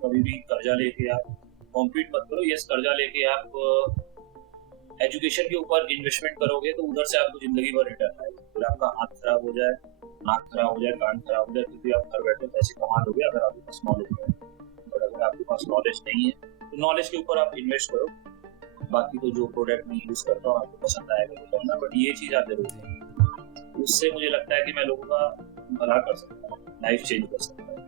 कभी भी कर्जा लेके आप कॉम्पीट मत करो। यस, कर्जा लेके आप एजुकेशन के ऊपर इन्वेस्टमेंट करोगे तो उधर से आपको जिंदगी भर रिटर्न आएगा। फिर आपका हाथ खराब हो जाए, नाक खराब हो जाए, कान खराब हो जाए, तो भी आप घर बैठे पैसे कमा लोगे अगर आपके पास नॉलेज है। और अगर आपके पास नॉलेज नहीं है तो नॉलेज के ऊपर आप इन्वेस्ट करो। बाकी तो जो प्रोडक्ट मैं यूज करता हूँ आपको पसंद आएगा तो करना, बट ये चीज आप जरूर करें। उससे मुझे लगता है कि मैं लोगों का भला कर सकता हूँ, लाइफ चेंज कर सकता हूँ।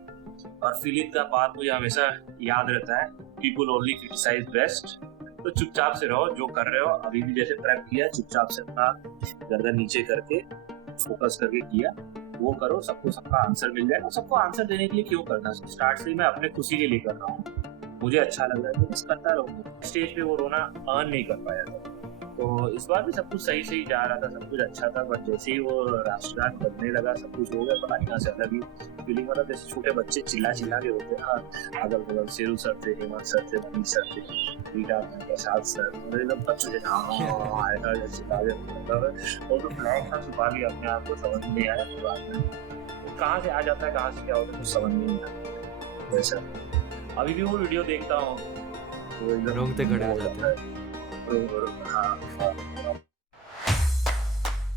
और फीलिंग का बात मुझे हमेशा याद रहता है, पीपल ओनली क्रिटिसाइज बेस्ट। तो चुपचाप से रहो, जो कर रहे हो अभी भी जैसे प्रेप किया, चुपचाप से अपना गर्दन नीचे करके फोकस करके किया, वो करो, सबको सबका आंसर मिल जाएगा। सबको आंसर देने के लिए क्यों करना, स्टार्ट से मैं अपने खुशी के लिए कर रहा हूँ, मुझे अच्छा लग रहा है तो बस करता रहूँगा। स्टेज पे वो रोना अर्न नहीं कर पाया था, तो इस बार भी सब कुछ सही सही जा रहा था, सब कुछ अच्छा था। बट जैसे ही वो राष्ट्रगान बनने लगा, सब कुछ हो गया, पता नहीं कहाँ से अलग ही फीलिंग वाला, जैसे छोटे बच्चे चिल्ला चिल्ला के होते हैं अगल बगल, शेरू सर थे, हेमंत सर थे, मनीष सर थे, रीटा प्रसाद सर, एकदम बच्चे आएगा जैसे और तो ब्लैक था, छुपा लिया अपने आप को, समझ नहीं आया बाद में कहाँ से आ जाता है, कहाँ से क्या होता है, कुछ समझ नहीं आता। वैसा अभी भी वो वीडियो देखता हूँ तो एकदम रोंगटे खड़े हो जाते हैं।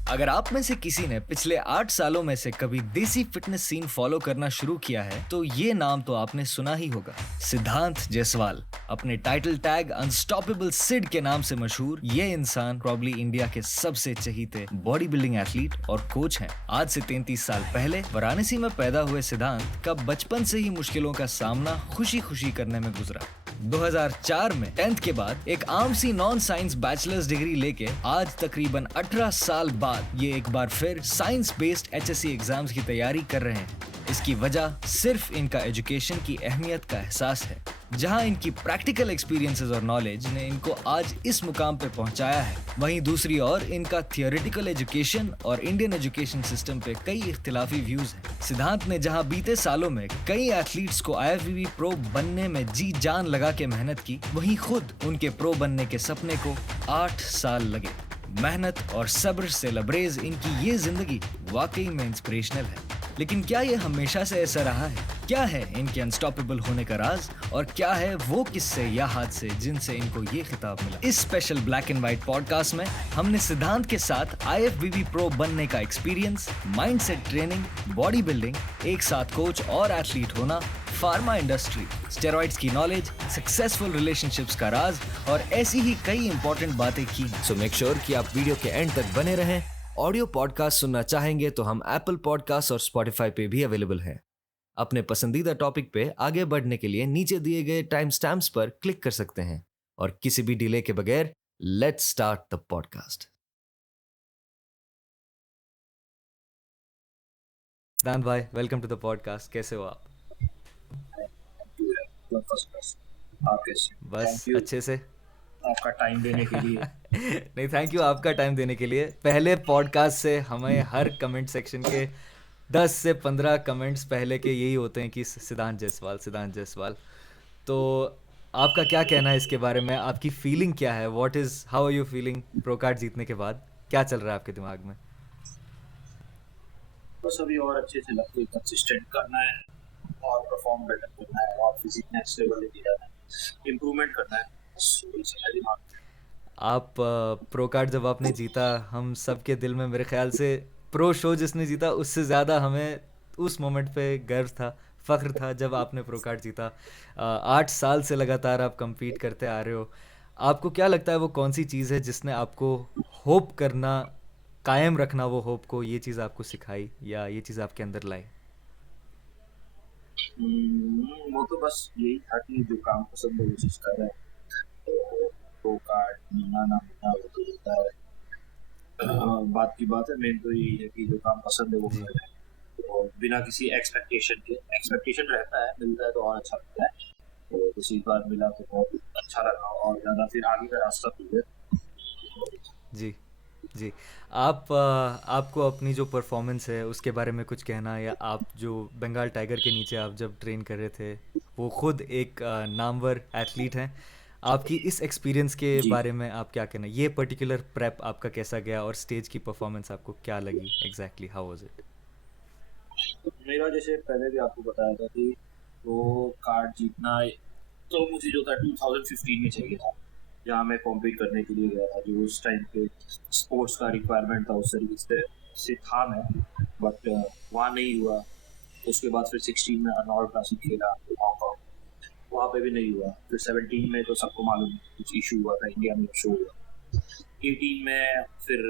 अगर आप में से किसी ने पिछले 8 सालों में से कभी देसी फिटनेस सीन फॉलो करना शुरू किया है तो ये नाम तो आपने सुना ही होगा, सिद्धांत जायसवाल। अपने टाइटल टैग अनस्टॉपेबल सिड के नाम से मशहूर ये इंसान प्रॉब्ली इंडिया के सबसे चहीते बॉडी बिल्डिंग एथलीट और कोच हैं। आज से 33 साल पहले वाराणसी में पैदा हुए सिद्धांत का बचपन से ही मुश्किलों का सामना खुशी खुशी करने में गुजरा। 2004 में 10th के बाद एक आम सी नॉन साइंस बैचलर्स डिग्री लेके आज तकरीबन 18 साल बाद ये एक बार फिर साइंस बेस्ड HSC एग्जाम्स की तैयारी कर रहे हैं। इसकी वजह सिर्फ इनका एजुकेशन की अहमियत का एहसास है, जहां इनकी प्रैक्टिकल एक्सपीरियंसेस और नॉलेज ने इनको आज इस मुकाम पे पहुंचाया है। वहीं दूसरी ओर इनका थियोरेटिकल एजुकेशन और इंडियन एजुकेशन सिस्टम पे कई इख्तिलाफी व्यूज हैं। सिद्धांत ने जहां बीते सालों में कई एथलीट्स को IFBB प्रो बनने में जी जान लगा के मेहनत की, वहीं खुद उनके प्रो बनने के सपने को 8 साल लगे। मेहनत और सब्र से लबरेज इनकी ये जिंदगी वाकई में इंस्पिरेशनल है। लेकिन क्या ये हमेशा से ऐसा रहा है? क्या है इनके अनस्टॉपेबल होने का राज, और क्या है वो किस्से या हादसे जिनसे इनको ये खिताब मिला? इस special black and white podcast में हमने सिद्धांत के साथ IFBB प्रो बनने का experience, mindset training, body building, एक साथ कोच और एथलीट होना, फार्मा इंडस्ट्री, स्टेरॉइड्स की नॉलेज, सक्सेसफुल रिलेशनशिप्स का राज और ऐसी ही कई इंपॉर्टेंट बातें की। सो मेक श्योर कि आप वीडियो के एंड तक बने रहें। ऑडियो पॉडकास्ट सुनना चाहेंगे तो हम एप्पल पॉडकास्ट और स्पॉटिफाई पे भी अवेलेबल हैं। अपने पसंदीदा टॉपिक पे आगे बढ़ने के लिए नीचे दिए गए टाइम स्टैम्प्स पर क्लिक कर सकते हैं। और किसी भी डिले के बगैर लेट्स स्टार्ट द पॉडकास्ट। सिद्धांत भाई, वेलकम टू द पॉडकास्ट। कैसे हो आप? बस अच्छे से, आपका टाइम देने के लिए नहीं थैंक यू आपका टाइम देने के लिए। पहले पॉडकास्ट से हमें हर कमेंट सेक्शन के 10 से 15 कमेंट्स पहले के यही होते हैं कि सिद्धांत जायसवाल, सिद्धांत जायसवाल। तो आपका क्या कहना है इसके बारे में? आपकी फीलिंग क्या है? What is, how are you feeling pro card जीतने के बाद? क्या चल रहा है आपके दिमाग में? बस अभी और अच्छे से लगते कंसिस्टेंट करना है और परफॉर्म बेटर करना है और फिजिक नेक्स्ट लेवल लेके जाना है, इम्प्रूवमेंट करना है। आप प्रो कार्ड जब आपने जीता, हम सब के दिल में मेरे ख्याल से प्रो शो जिसने जीता उससे ज़्यादा हमें उस मोमेंट पे गर्व था, फ़ख्र था जब आपने प्रो कार्ड जीता। 8 साल से लगातार आप compete करते आ रहे हो। आपको क्या लगता है वो कौन सी चीज़ है जिसने आपको होप करना, कायम रखना वो होप को, ये चीज़ आपको सिखाई या ये चीज़ आपके अंदर लाई? वो तो बस यही था कि जो काम पसंद है वो चीज़ कर रहे हैं, तो प्रो कार्ड मिलना ना मिलना वो तो होता है, बात की बात है। मेन तो यही है कि जो काम पसंद है वो कर रहे हैं, तो बिना किसी एक्सपेक्टेशन रहता है, मिलता है तो और अच्छा लगता है। तो किसी बार मिला तो बहुत अच्छा लगा और ज़्यादा फिर आगे का रास्ता खुल गया। जी जी। आपको अपनी जो परफॉर्मेंस है उसके बारे में कुछ कहना, या आप जो बंगाल टाइगर के नीचे आप जब ट्रेन कर रहे थे, वो खुद एक नामवर एथलीट हैं, आपकी इस एक्सपीरियंस के बारे में आप क्या कहना? ये पर्टिकुलर प्रेप आपका कैसा गया और स्टेज की परफॉर्मेंस आपको क्या लगी? Exactly how was it? मेरा जैसे पहले भी आपको बताया था कि तो कार्ड जीतना तो मुझे जो था 2015 में चाहिए था, जहाँ मैं कॉम्पीट करने के लिए गया था, जो उस टाइम पे स्पोर्ट्स का रिक्वायरमेंट था उस तरीके से था मैं, बट वहाँ नहीं हुआ। उसके बाद फिर 16 में अर्नॉल्ड क्लासिक खेला हांगकॉन्ग, वहाँ पे भी नहीं हुआ। फिर 17 में तो सबको मालूम है, कुछ इशू हुआ था, इंडिया में शो हुआ। 18 में फिर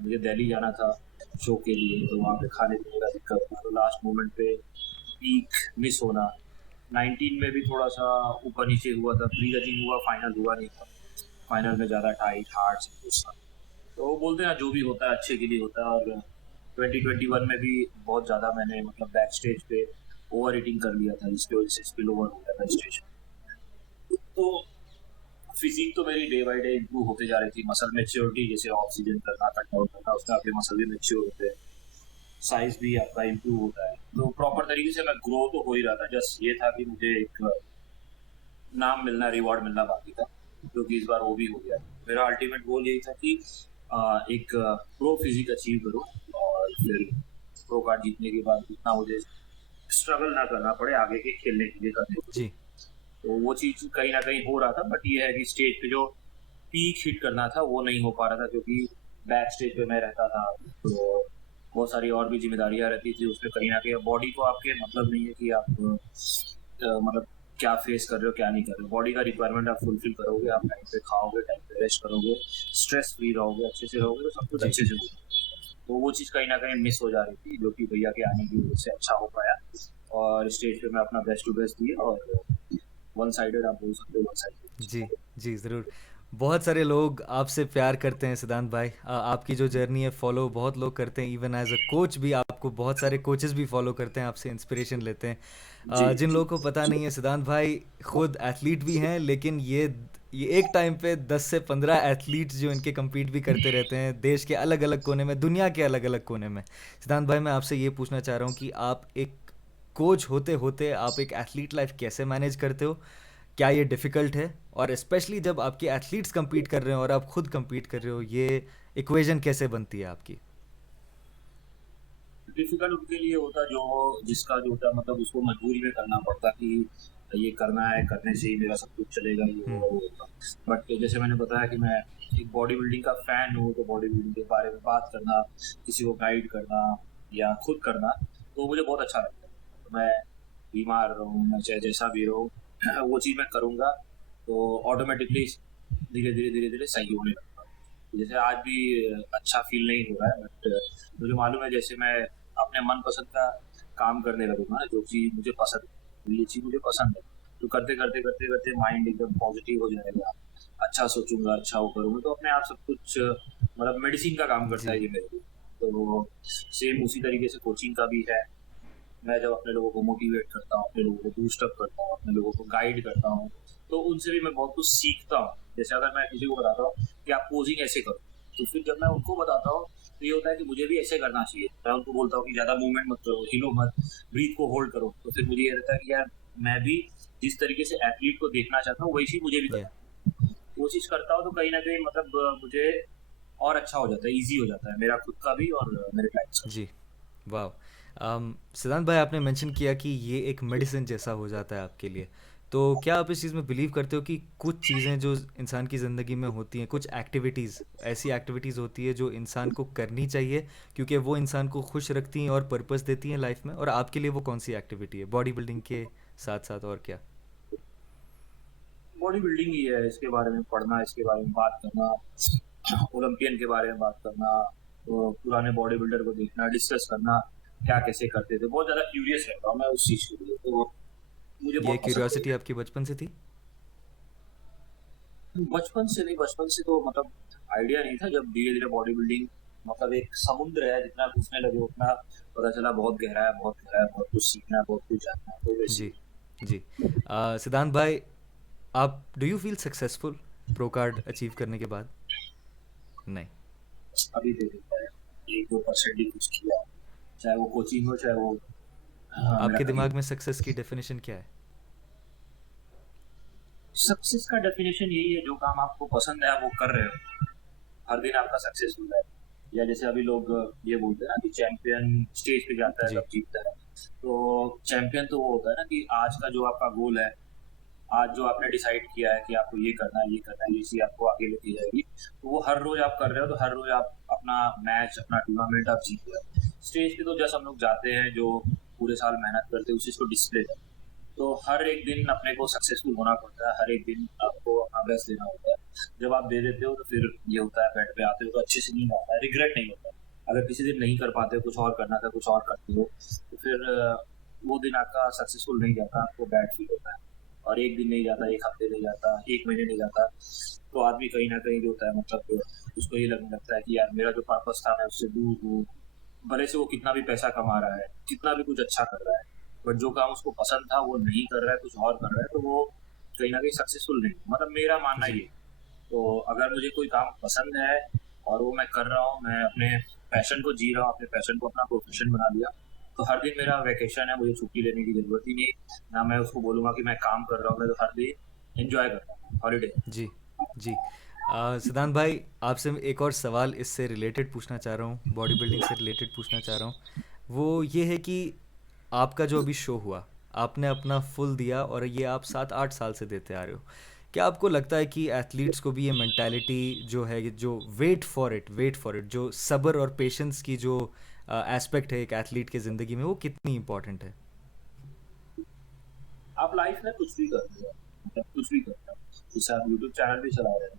मुझे दिल्ली जाना था शो के लिए, तो वहाँ पे खाने पीने का दिक्कत था, तो लास्ट मोमेंट पे पीक मिस होना। 19 में भी थोड़ा सा ऊपर नीचे हुआ था, प्री रनिंग हुआ, फाइनल हुआ नहीं था। फाइनल में ज़्यादा टाइट हार्ड सब कुछ था। तो वो बोलते हैं जो भी होता है अच्छे के लिए होता है। और 2021 में भी बहुत ज़्यादा मैंने मतलब बैक स्टेज पे ओवर ईटिंग कर लिया था, जिसकी वजह से स्पिल ओवर हो गया था स्टेज। तो फिजिक तो मेरी डे बाय डे इंप्रूव होते जा रही थी। मसल मेच्योरिटी, जैसे ऑक्सीजन करना, कट डाउन करना, उसका आपके मसल भी मेच्योर होते हैं, साइज भी आपका इम्प्रूव होता है। तो प्रॉपर तरीके से मैं ग्रो तो हो ही रहा था, जस्ट ये था कि मुझे एक नाम मिलना, रिवॉर्ड मिलना बाकी था, जो कि इस बार वो भी हो गया। मेरा अल्टीमेट गोल यही था कि एक प्रो फिजिक अचीव करूँ, और फिर प्रो कार्ड जीतने के बाद इतना मुझे स्ट्रगल ना करना पड़े आगे के खेलने के लिए, करने के लिए। जी तो वो चीज़ कहीं ना कहीं हो रहा था, बट ये है कि स्टेज पे जो पीक हिट करना था वो नहीं हो पा रहा था, क्योंकि बैक स्टेज पे मैं रहता था, तो बहुत सारी और भी जिम्मेदारियां रहती थी उसमें। कहीं ना कहीं बॉडी को आपके मतलब नहीं है कि आप मतलब क्या फेस कर रहे हो क्या नहीं कर रहे हो। बॉडी का रिक्वायरमेंट आप फुलफिल करोगे, आप टाइम पे खाओगे, टाइम पे रेस्ट करोगे, स्ट्रेस फ्री रहोगे, अच्छे से रहोगे, तो सब कुछ जी अच्छे से होगा। तो वो चीज़ कहीं ना कहीं मिस हो जा रही थी, जो कि भैया के आने की वजह से अच्छा हो पाया। और स्टेज पे मैं अपना बेस्ट टू बेस्ट दिया, और वन साइडेड आप बोल सकते हो, वन जी साइडेड। जी ज़रूर। बहुत सारे लोग आपसे प्यार करते हैं सिद्धांत भाई। आपकी जो जर्नी है फॉलो बहुत लोग करते हैं, इवन एज अ कोच भी आपको बहुत सारे कोचेस भी फॉलो करते हैं, आपसे इंस्पिरेशन लेते हैं। जी जिन जी लोगों को पता जी। नहीं है, सिद्धांत भाई खुद एथलीट भी हैं, लेकिन ये एक टाइम पे 10 से 15 एथलीट्स जो इनके compete भी करते रहते हैं देश के अलग अलग कोने में, दुनिया के अलग अलग कोने में। सिद्धांत भाई, मैं आपसे ये पूछना चाह रहा हूँ कि आप एक कोच होते होते आप एक एथलीट लाइफ कैसे मैनेज करते हो? क्या ये डिफ़िकल्ट है? और स्पेशली जब आपके एथलीट्स compete कर रहे हो और आप खुद compete कर रहे हो, ये इक्वेशन कैसे बनती है आपकी? डिफिकल्ट उनके लिए होता जो जिसका जो होता मतलब उसको मजबूरी में करना पड़ता कि ये करना है, करने से ही मेरा सब कुछ चलेगा, ये हुँ, होगा वो होगा। बट जैसे मैंने बताया कि मैं एक बॉडी बिल्डिंग का फैन हूँ, तो बॉडी बिल्डिंग के बारे में बात करना, किसी को गाइड करना या खुद करना, तो मुझे बहुत अच्छा लगता है। तो मैं बीमार रहूँ, मैं चाहे जैसा भी रहूँ, वो चीज़ मैं करूँगा, तो ऑटोमेटिकली धीरे धीरे धीरे धीरे सही होने लगता है। जैसे आज भी अच्छा फील नहीं हो रहा है, बट मुझे मालूम है जैसे मैं अपने मनपसंद का काम करने लगूंगा, जो चीज़ मुझे पसंद है, तो ये चीज़ मुझे पसंद है, तो करते करते करते करते माइंड एकदम पॉजिटिव हो जाएगा, अच्छा सोचूंगा, अच्छा वो करूँगा, तो अपने आप सब कुछ मतलब मेडिसिन का काम करता जी, है ये मेरे लिए। तो सेम उसी तरीके से कोचिंग का भी है। मैं जब अपने लोगों को मोटिवेट करता हूँ, अपने लोगों को बूस्ट अप करता हूँ, अपने लोगों को गाइड करता हूँ, तो उनसे भी मैं बहुत कुछ सीखता हूँ। जैसे अगर मैं किसी को बताता हूँ कि आप पोजिंग ऐसे करो, तो फिर जब मैं उनको बताता हूँ तो ये होता है कि मुझे भी ऐसे करना चाहिए। मैं उनको बोलता हूँ कि ज़्यादा मूवमेंट मत करो, हिलो मत, ब्रीथ को होल्ड करो, तो फिर मुझे ये रहता है कि यार मैं भी जिस तरीके से एथलीट को देखना चाहता हूँ वही चीज़ मुझे भी या करना है। वो चीज़ करता हूँ तो कहीं ना कहीं मतलब मुझे और अच्छा हो जाता है, ईजी हो जाता है मेरा खुद का भी और मेरे क्लाइंट्स का जी, वाह! सिद्धांत भाई, आपने मेंशन किया कि ये एक मेडिसिन जैसा हो जाता है आपके लिए। तो क्या आप इस चीज़ में बिलीव करते हो कि कुछ चीज़ें जो इंसान की ज़िंदगी में होती हैं, कुछ एक्टिविटीज़, ऐसी एक्टिविटीज़ होती है जो इंसान को करनी चाहिए क्योंकि वो इंसान को खुश रखती हैं और पर्पस देती हैं लाइफ में, और आपके लिए वो कौन-सी एक्टिविटी है? बॉडी बिल्डिंग के साथ-साथ और क्या? भी। बॉडी बिल्डिंग ही है, इसके बारे में पढ़ना, इसके बारे में बात करना, ओलंपियन के बारे में बात करना, तो पुराने बॉडी बिल्डर को देखना, डिस्कस करना, क्या कैसे करते थे, बहुत ज़्यादा क्यूरियस रहता हूँ मैं उस चीज़ के लिए, तो मुझे ये बहुत पसंद क्यूरियोसिटी है। आपकी बचपन से थी? बचपन से नहीं, बचपन से तो मतलब आइडिया नहीं था, जब धीरे धीरे बॉडी बिल्डिंग मतलब एक समुद्र है, जितना घुसने लगे उतना पता चला बहुत गहरा है, बहुत गहरा है, बहुत कुछ सीखना है, बहुत कुछ जानना है, तो वैसे जी, ही। जी। सिद्धांत भाई, आप do you feel successful pro card achieve करने के बाद? नहीं। अभी दे देता है, 1-2% ही कुछ किया, चाहे वो कोचिंग हो, चाहे वो मेरा आपके करियर। दिमाग में सक्सेस की डेफिनेशन क्या है? सक्सेस का डेफिनेशन यही है, जो काम आपको पसंद है आप वो कर रहे हो, हर दिन आपका सक्सेसफुल है। या जैसे अभी लोग ये बोलते हैं ना कि चैंपियन स्टेज पे जाता है जी, तब जीतता है, तो चैंपियन तो वो होता है ना कि आज का जो आपका गोल है, आज जो आपने डिसाइड किया है कि आपको ये करना है, ये करना है, ये चीज़ आपको आगे लेके जाएगी, तो वो हर रोज आप कर रहे हो, तो हर रोज आप अपना मैच, अपना टूर्नामेंट आप जीत रहे हो। स्टेज पे तो जस्ट हम लोग जाते हैं, जो पूरे साल मेहनत करते हैं उस चीज़ को डिस्प्ले करते हैं। तो हर एक दिन अपने को सक्सेसफुल होना पड़ता है, हर एक दिन आपको अपना बेस्ट देना होता है। जब आप दे देते हो तो फिर ये होता है, बेड पे आते हो तो अच्छे से नींद आता है, रिग्रेट नहीं होता। अगर किसी दिन नहीं कर पाते हो, कुछ और करना था, कुछ और करते हो, तो फिर वो दिन आपका सक्सेसफुल नहीं जाता, आपको बैड फील होता है। और एक दिन नहीं जाता, एक हफ्ते नहीं जाता, एक महीने नहीं जाता, तो आदमी कहीं ना कहीं जो होता है, मतलब उसको ये लगने लगता है कि यार मेरा जो पर्पस था मैं उससे दूर हूँ। भले से वो कितना भी पैसा कमा रहा है, कितना भी कुछ अच्छा कर रहा है, बट जो काम उसको पसंद था वो नहीं कर रहा है, कुछ और कर रहा है, तो वो कहीं ना कहीं सक्सेसफुल नहीं, मतलब मेरा मानना जी ये। तो अगर मुझे कोई काम पसंद है और वो मैं कर रहा हूँ, मैं अपने पैशन को जी रहा हूँ, अपने पैशन को अपना प्रोफेशन बना लिया, तो हर दिन मेरा वेकेशन है, मुझे छुट्टी लेने की जरूरत ही नहीं। ना मैं उसको बोलूंगा कि मैं काम कर रहा हूँ, मैं तो हर दिन एंजॉय कर रहा हूँ, हॉलीडे। जी जी। सिद्धांत भाई, आपसे मैं एक और सवाल इससे रिलेटेड पूछना चाह रहा हूँ, बॉडी बिल्डिंग से रिलेटेड पूछना चाह रहा हूँ। वो ये है कि आपका जो अभी शो हुआ, आपने अपना फुल दिया और ये आप 7-8 साल से देते आ रहे हो। क्या आपको लगता है कि एथलीट्स को भी ये मेंटालिटी जो है, जो वेट फॉर इट, जो सब्र और पेशेंस की जो एस्पेक्ट है एक एथलीट की ज़िंदगी में, वो कितनी इम्पोर्टेंट है? आप लाइफ में कुछ भी कर रहे हो, मतलब कुछ भी कर रहे हो, जैसे आप यूट्यूब चैनल भी चला रहे हो,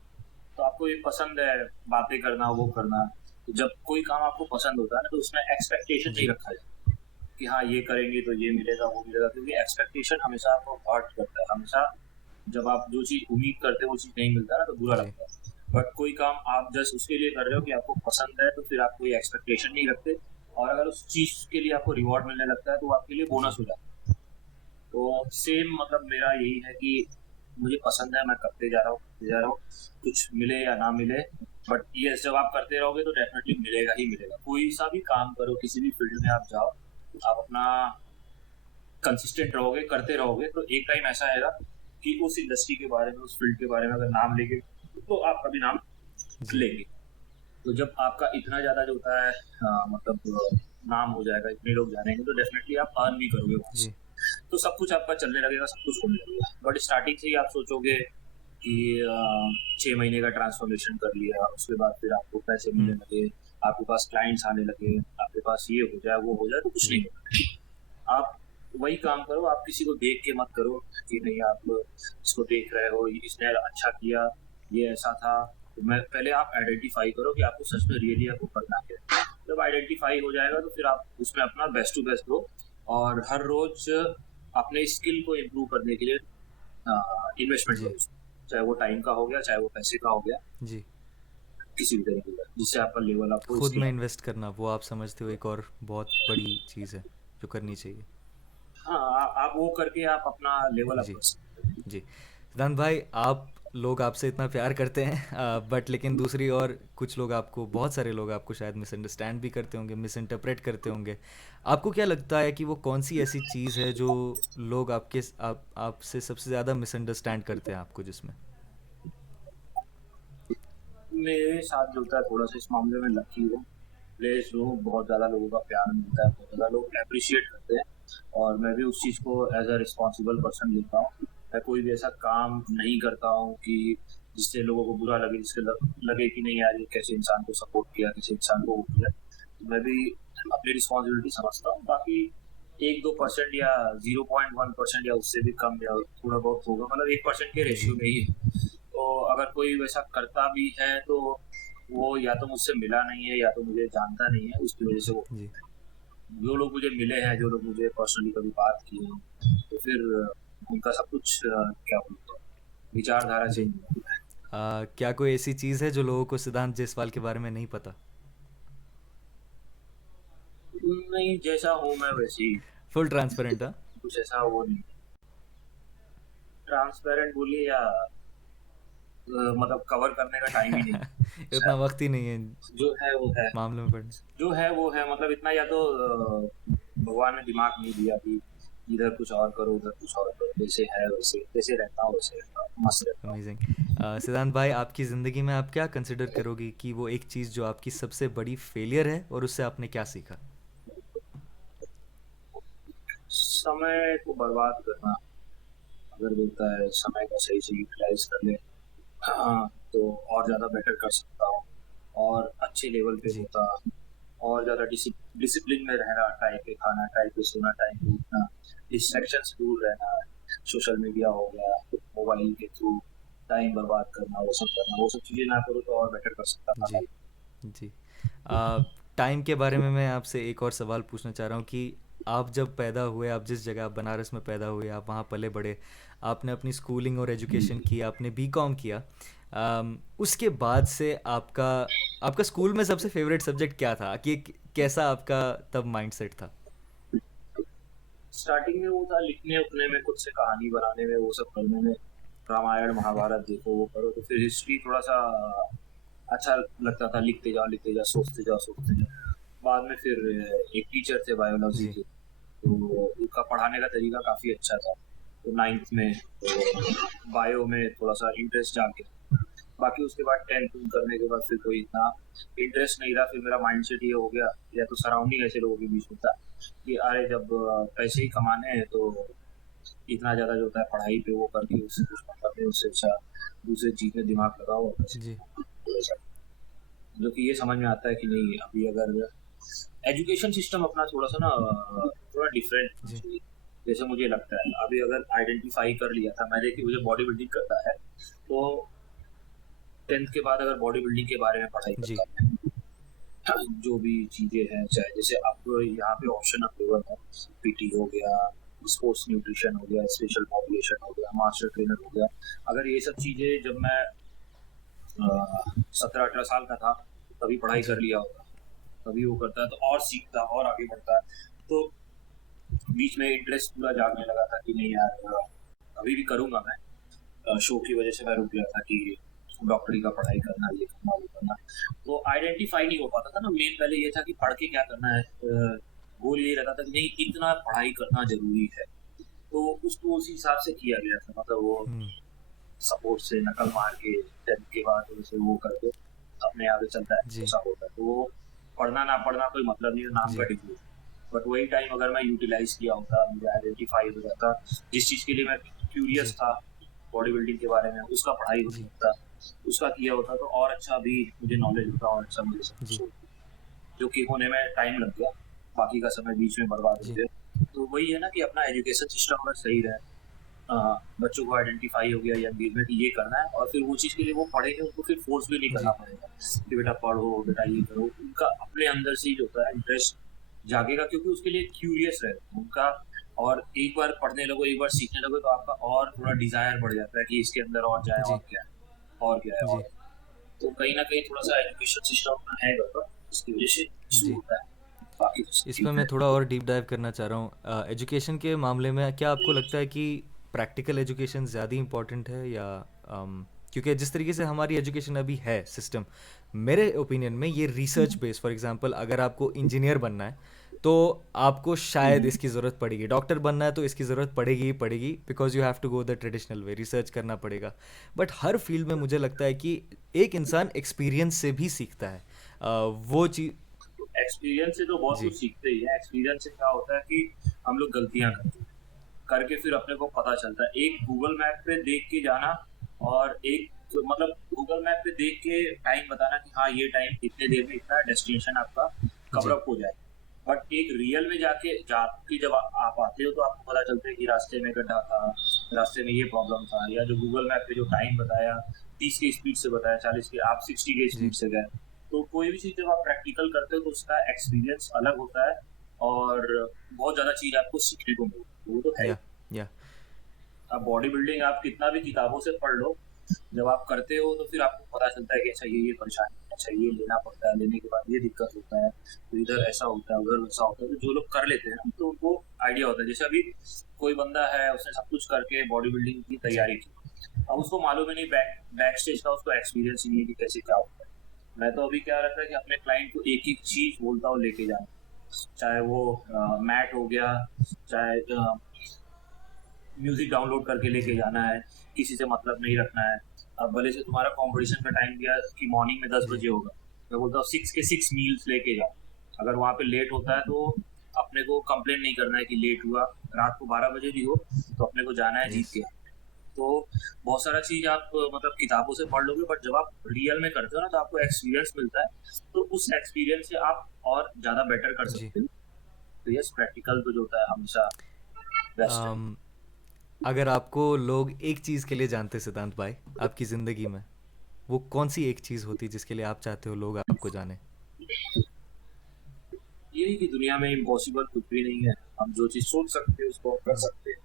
तो आपको ये पसंद है बातें करना, वो करना। तो जब कोई काम आपको पसंद होता है ना, तो उसमें एक्सपेक्टेशन नहीं जी रखा जाता कि हाँ ये करेंगे तो ये मिलेगा, वो मिलेगा, क्योंकि एक्सपेक्टेशन हमेशा आपको हर्ट करता है, हमेशा। जब आप जो चीज़ उम्मीद करते हो वो चीज़ नहीं मिलता ना, तो बुरा जी लगता है। बट कोई काम आप जस्ट उसके लिए कर रहे हो कि आपको पसंद है, तो फिर आप कोई एक्सपेक्टेशन नहीं रखते, और अगर उस चीज़ के लिए आपको रिवॉर्ड मिलने लगता है तो वो आपके लिए बोनस जी हो जाता है। तो सेम मतलब मेरा यही है कि मुझे पसंद है, मैं करते जा रहा हूँ, करते जा रहा हूँ, कुछ मिले या ना मिले, बट ये जब आप करते रहोगे तो डेफिनेटली मिलेगा ही मिलेगा। कोई सा भी काम करो, किसी भी फील्ड में आप जाओ, आप अपना कंसिस्टेंट रहोगे, करते रहोगे, तो एक टाइम ऐसा आएगा कि उस इंडस्ट्री के बारे में, उस फील्ड के बारे में अगर नाम लेंगे, तो आपका भी नाम जी लेंगे। तो जब आपका इतना ज़्यादा जो होता है, मतलब नाम हो जाएगा, इतने लोग जानेंगे, तो डेफिनेटली आप अर्न भी करोगे वहाँ जी से। तो सब कुछ आपका चलने लगेगा, सब कुछ होने लगेगा। बट स्टार्टिंग से ही आप सोचोगे कि 6 महीने का ट्रांसफॉर्मेशन कर लिया, उसके बाद फिर आपको पैसे मिलने हुँ, लगे, आपके पास क्लाइंट्स आने लगे, आपके पास ये हो जाए, वो हो जाए, तो कुछ नहीं जी, होगा। आप वही काम करो, आप किसी को देख के मत करो कि नहीं आप इसको देख रहे हो, इसने अच्छा किया, ये ऐसा था। तो मैं पहले आप आइडेंटिफाई करो कि आपको सच में रियली आपको करना क्या है। जब आइडेंटिफाई हो जाएगा तो फिर आप उसमें अपना बेस्ट टू बेस्ट दो, और हर रोज अपने स्किल को इम्प्रूव करने के लिए इन्वेस्टमेंट जी, करो उसमें। चाहे वो टाइम का हो गया, चाहे वो पैसे का हो गया, जी। किसी भी तरीके का, जिससे आपका लेवल आपको खुद स्किल में अप। इन्वेस्ट करना, वो आप समझते हो एक और बहुत बड़ी चीज़ है, जो करनी चाहिए। हाँ, आप वो करके आप अपना लेवल अप जी, कर सकते हैं। जी। सिद्धांत भाई, आप लोग आपसे इतना प्यार करते हैं, बट लेकिन दूसरी ओर कुछ लोग आपको, बहुत सारे लोग आपको शायद मिसअंडरस्टैंड भी करते होंगे, मिसइंटरप्रेट करते होंगे। आपको क्या लगता है कि वो कौन-सी ऐसी चीज़ है जो लोग आपसे सबसे ज़्यादा मिसअंडरस्टैंड करते हैं आपको जिसमें? मेरे साथ जो होता है थोड़ा सा इस मामले में लकी हूँ, प्लेस जो बहुत ज़्यादा लोगों का प्यार मिलता है, बहुत ज़्यादा लोग अप्रिशिएट करते हैं, और मैं भी उस चीज़ को एज अ रिस्पॉन्सिबल पर्सन लेता हूँ। मैं कोई भी ऐसा काम नहीं करता हूँ कि जिससे लोगों को बुरा लगे, जिससे लगे कि नहीं यार ये कैसे इंसान को सपोर्ट किया, किसी इंसान को वो किया। तो मैं भी अपनी रिस्पॉन्सिबिलिटी समझता हूँ। बाकी 1-2% या 0.1% या उससे भी कम या थोड़ा बहुत होगा, मतलब 1% के जी, रेशियो में ही है। तो अगर कोई वैसा करता भी है तो वो या तो मुझसे मिला नहीं है, या तो मुझे जानता नहीं है, उसकी वजह से वो। जी। जो लोग मुझे मिले हैं, जो लोग मुझे पर्सनली कभी बात की है, तो फिर उनका सब कुछ क्या बोलते हैं, विचारधारा जी। चेंज हो गया क्या कोई ऐसी चीज़ है जो लोगों को सिद्धांत जायसवाल के बारे में नहीं पता? है। नहीं, जैसा हूँ मैं वैसे ही, फुल ट्रांसपेरेंट, हाँ? कुछ ऐसा वो नहीं। ट्रांसपेरेंट बोलिए या मतलब कवर करने का टाइम ही नहीं है इतना शायद। वक़्त ही नहीं है जो है वो है, मामलों में पड़ने। जो है वो है, मतलब इतना या तो भगवान ने दिमाग नहीं दिया कि इधर कुछ और करो, उधर कुछ और करो, जैसे है वैसे, जैसे रहता हूँ वैसे रहता हूँ, मस्त रहता हूँ। अमेजिंग। सिद्धांत भाई, आपकी ज़िंदगी में आप क्या कंसिडर करोगे कि वो एक चीज़ जो आपकी सबसे बड़ी फेलियर है और उससे आपने क्या सीखा? समय को बर्बाद करना, अगर बोलता है समय का सही से यूटिलाइज कर ले, हाँ, तो और ज़्यादा बेटर कर सकता हूँ और अच्छे लेवल पे जी, होता, और ज़्यादा डिसिप्लिन में रहना, टाइम पे खाना, टाइम पे सोना, टाइम पे उठना, डिस्ट्रैक्शन से दूर रहना, सोशल मीडिया हो गया, मोबाइल के थ्रू टाइम बर्बाद करना, वो सब करना, वो सब चीज़ें ना करो तो और बेटर कर सकता था जी, लाइफ। जी। अ, टाइम के बारे में मैं आपसे एक और सवाल पूछना चाह रहा हूँ कि आप जब पैदा हुए, आप जिस जगह बनारस में पैदा हुए, आप वहाँ पले-बड़े, आपने अपनी स्कूलिंग और एजुकेशन की, आपने बीकॉम किया। उसके बाद से आपका आपका स्कूल में सबसे फ़ेवरेट सब्जेक्ट क्या था? कि कैसा आपका तब माइंडसेट था? स्टार्टिंग में वो था लिखने उखने में, खुद से कहानी बनाने में, वो सब करने में, रामायण महाभारत देखो वो करो, तो फिर हिस्ट्री थोड़ा सा अच्छा लगता था, लिखते जाओ, सोचते जाओ। बाद में फिर एक टीचर थे बायोलॉजी जी, के, तो उनका पढ़ाने का तरीका काफ़ी अच्छा था, तो नाइन्थ में तो बायो में थोड़ा सा इंटरेस्ट जाग गया। बाकी उसके बाद टेंथ करने के बाद फिर कोई इतना इंटरेस्ट नहीं रहा, फिर मेरा माइंड सेट ये हो गया, या तो सराउंडिंग ऐसे लोगों के बीच में था कि अरे जब पैसे ही कमाने हैं तो इतना ज़्यादा जो होता है पढ़ाई पे वो करके उससे कुछ मतलब नहीं, उससे अच्छा दूसरी चीज़ में दिमाग लगाओ और पैसे जी, कमाओ। तो ऐसा, जो कि ये समझ में आता है कि नहीं, अभी अगर एजुकेशन सिस्टम अपना थोड़ा सा ना थोड़ा डिफरेंट होना जी, चाहिए, जैसे मुझे लगता है। अभी अगर आइडेंटिफाई कर लिया था मैंने कि मुझे बॉडी बिल्डिंग करना है, तो टेंथ के बाद अगर बॉडी बिल्डिंग के बारे में पढ़ाई जी, करता है, जो भी चीज़ें हैं, चाहे जैसे अब यहाँ पे ऑप्शन अवेलेबल है, पीटी हो गया, स्पोर्ट्स न्यूट्रिशन हो गया, स्पेशल पॉपुलेशन हो गया, मास्टर ट्रेनर हो गया, अगर ये सब चीज़ें जब मैं 17-18 साल का था तभी पढ़ाई कर जी, लिया होता, तभी वो करता है तो और सीखता और आगे बढ़ता है। तो बीच में इंटरेस्ट पूरा जागने लगा था कि नहीं यार, अभी भी करूँगा मैं, शो की वजह से मैं रुक गया था कि डॉक्टरी का पढ़ाई करना, ये करना, वो करना। तो आइडेंटिफाई नहीं हो पाता था ना, मेन पहले ये था कि पढ़ के क्या करना है, गोल यही रहता था कि नहीं इतना पढ़ाई करना ज़रूरी है। तो उसको उसी हिसाब से किया गया था, मतलब वो हुँ, सपोर्ट से नकल मार के 10th के बाद वैसे वो करके अपने आगे चलता है, जी, ऐसा होता है। तो वो पढ़ना ना पढ़ना कोई मतलब नहीं है, नाम का जी, डिग्री। बट वही टाइम अगर मैं यूटिलाइज़ किया होता, मुझे आइडेंटिफ़ाई हो जाता, जिस चीज़ के लिए मैं क्यूरियस जी, था, बॉडी बिल्डिंग के बारे में, उसका पढ़ाई हो जी, सकता, उसका किया होता तो और अच्छा भी मुझे नॉलेज होता और अच्छा मुझे सब कुछ जी, होता। जो कि होने में टाइम लग गया, बाकी का समय बीच में बर्बाद हो जी, गया। तो वही है ना कि अपना एजुकेशन सिस्टम अगर सही रहे, बच्चों को आइडेंटिफाई हो गया यंग एज में कि ये करना है, और फिर वो चीज़ के लिए वो पढ़ेंगे, उनको फिर फोर्स भी नहीं करना जी, पड़ेगा कि बेटा पढ़ो, बेटा ये करो। उनका अपने अंदर से ही जो होता है इंटरेस्ट जागेगा, क्योंकि उसके लिए क्यूरियस है उनका। और एक बार पढ़ने लगो, एक बार सीखने लगो, तो आपका और थोड़ा डिजायर बढ़ जाता है कि इसके अंदर और जाए, और जी, क्या है, और क्या है, और जी, तो कहीं ना कहीं थोड़ा सा एजुकेशन सिस्टम अपना है गड़बड़, इसकी वजह से शुरू जी। होता है। बाकी तो सब इसमें ठीक मैं है। थोड़ा और डीप डाइव करना चाह रहा हूँ। एजुकेशन के मामले में क्या आपको लगता है कि प्रैक्टिकल एजुकेशन ज़्यादा इम्पोर्टेंट है या क्योंकि जिस तरीके से हमारी एजुकेशन अभी है सिस्टम, मेरे ओपिनियन में ये रिसर्च बेस्ड, फॉर एग्जांपल अगर आपको इंजीनियर बनना है तो आपको शायद हम्म, इसकी ज़रूरत पड़ेगी, डॉक्टर बनना है तो इसकी ज़रूरत पड़ेगी ही पड़ेगी, because you have to go the traditional way, research करना पड़ेगा। बट हर फील्ड में मुझे लगता है कि एक इंसान एक्सपीरियंस से भी सीखता है। वो चीज़। एक्सपीरियंस से तो बहुत जी। कुछ सीखते ही है। एक्सपीरियंस से क्या होता है कि हम लोग गलतियां हुँ, करते हैं, करके फिर अपने को पता चलता है। एक गूगल मैप पे देख के जाना, और एक तो मतलब गूगल मैप पे देख के टाइम बताना कि हाँ ये टाइम इतने देर में इतना डेस्टिनेशन आपका कवर जी, अप हो जाए। बट एक रियल में जाके जब आप आते हो तो आपको पता चलता है कि रास्ते में गड्ढा था, रास्ते में ये प्रॉब्लम था, या जो गूगल मैप पे जो टाइम बताया 30 की स्पीड से बताया, 40 की, आप 60 की जी। स्पीड से गए। तो कोई भी चीज़ जब आप प्रैक्टिकल करते हो तो उसका एक्सपीरियंस अलग होता है, और बहुत ज़्यादा चीज़ आपको सीखने को मिलती है, वो तो है ही। या या आप बॉडी बिल्डिंग आप कितना भी किताबों से पढ़ लो, जब आप करते हो तो फिर आपको पता चलता है कि अच्छा ये परेशानी है, अच्छा ये लेना पड़ता है, लेने के बाद ये दिक्कत होता है, तो इधर ऐसा होता है, उधर वैसा होता है। तो जो लोग कर लेते हैं ना, तो उनको आइडिया होता है। जैसे अभी कोई बंदा है, उसने सब कुछ करके बॉडी बिल्डिंग की जी, तैयारी की, अब उसको मालूम ही नहीं, बैक स्टेज का उसको एक्सपीरियंस ही नहीं है कि कैसे क्या होता है। मैं तो अभी क्या रहता है कि अपने क्लाइंट को एक एक चीज बोलता हूँ लेके जाना, चाहे वो मैट हो गया, चाहे म्यूजिक डाउनलोड करके लेके जी, जाना है, किसी से मतलब नहीं रखना है। अब भले से तुम्हारा कॉम्पिटिशन का टाइम दिया कि मॉर्निंग में 10 जी, बजे होगा, मैं बोलता हूँ 6 के 6 मील्स लेके जाओ। अगर वहाँ पे लेट होता है तो अपने को कंप्लेन नहीं करना है कि लेट हुआ, रात को 12 बजे भी हो तो अपने को जाना है जीत Yes. के। तो बहुत सारा चीज आप मतलब किताबों से पढ़ लोगे, बट जब आप रियल में करते हो ना तो आपको एक्सपीरियंस मिलता है, तो उस एक्सपीरियंस से आप और ज्यादा बेटर कर जी। सकते हो। तो यस, प्रैक्टिकल तो जो होता है हमेशा बेस्ट है। um, अगर आपको लोग एक चीज़ के लिए जानते सिद्धांत भाई आपकी ज़िंदगी में, वो कौन सी एक चीज़ होती जिसके लिए आप चाहते हो लोग आपको जाने? यही कि दुनिया में इम्पॉसिबल कुछ भी नहीं है, हम जो चीज सोच सकते हैं उसको हम कर सकते हैं।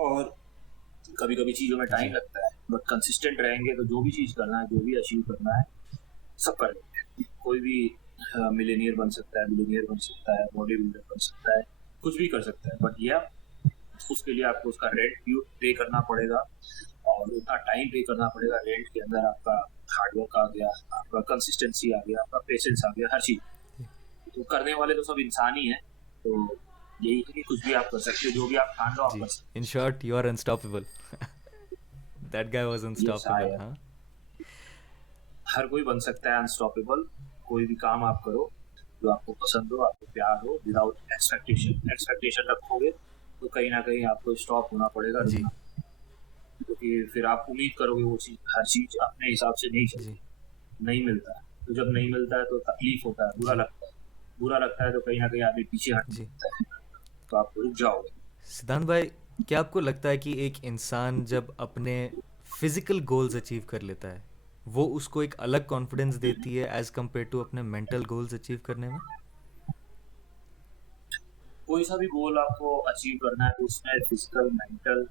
और कभी कभी चीजों में टाइम जी। लगता है, बट कंसिस्टेंट रहेंगे तो जो भी चीज करना है, जो भी अचीव करना है, सब कर लेंगे। कोई भी मिलेनियर बन सकता है, बिलियनियर बन सकता है, बॉडी बिल्डर बन सकता है, कुछ भी कर सकता है, बट यह उसके लिए आपको उसका रेंट पे करना पड़ेगा और उतना टाइम पे करना पड़ेगा। रेंट के अंदर आपका हार्डवर्क आ गया, आपका कंसिस्टेंसी आ गया, आपका पेशेंस आ गया, हर चीज। तो करने वाले तो सब इंसान ही है। तो यही है कि कुछ भी आप कर सकते हो, जो भी आप ठान लो आप जी। कर सकते in short you are unstoppable. That guy was हो। Yes I unstoppable, am. हाँ। हर कोई बन सकता है अनस्टॉपेबल। कोई भी काम आप करो जो आपको पसंद हो, आपको प्यार हो, विदाउट एक्सपेक्टेशन। एक्सपेक्टेशन रखोगे तो कहीं ना कहीं आपको स्टॉप होना पड़ेगा, जी। रुकना, क्योंकि फिर आप उम्मीद करोगे वो चीज, हर चीज अपने हिसाब से नहीं जी। चलती, नहीं मिलता है। तो जब नहीं मिलता है तो तकलीफ होता है, बुरा जी। लगता है। बुरा लगता है तो कहीं ना कहीं आदमी पीछे हटने जी। लगता है, तो आप रुक जाओगे। सिद्धांत भाई, क्या आपको लगता है कि एक इंसान जब अपने फिजिकल गोल्स अचीव कर लेता है, वो उसको एक अलग कॉन्फिडेंस देती है एज कम्पेयर टू अपने मेंटल गोल्स अचीव करने में? कोई सा भी गोल आपको अचीव करना है तो उसमें फिजिकल, मेंटल,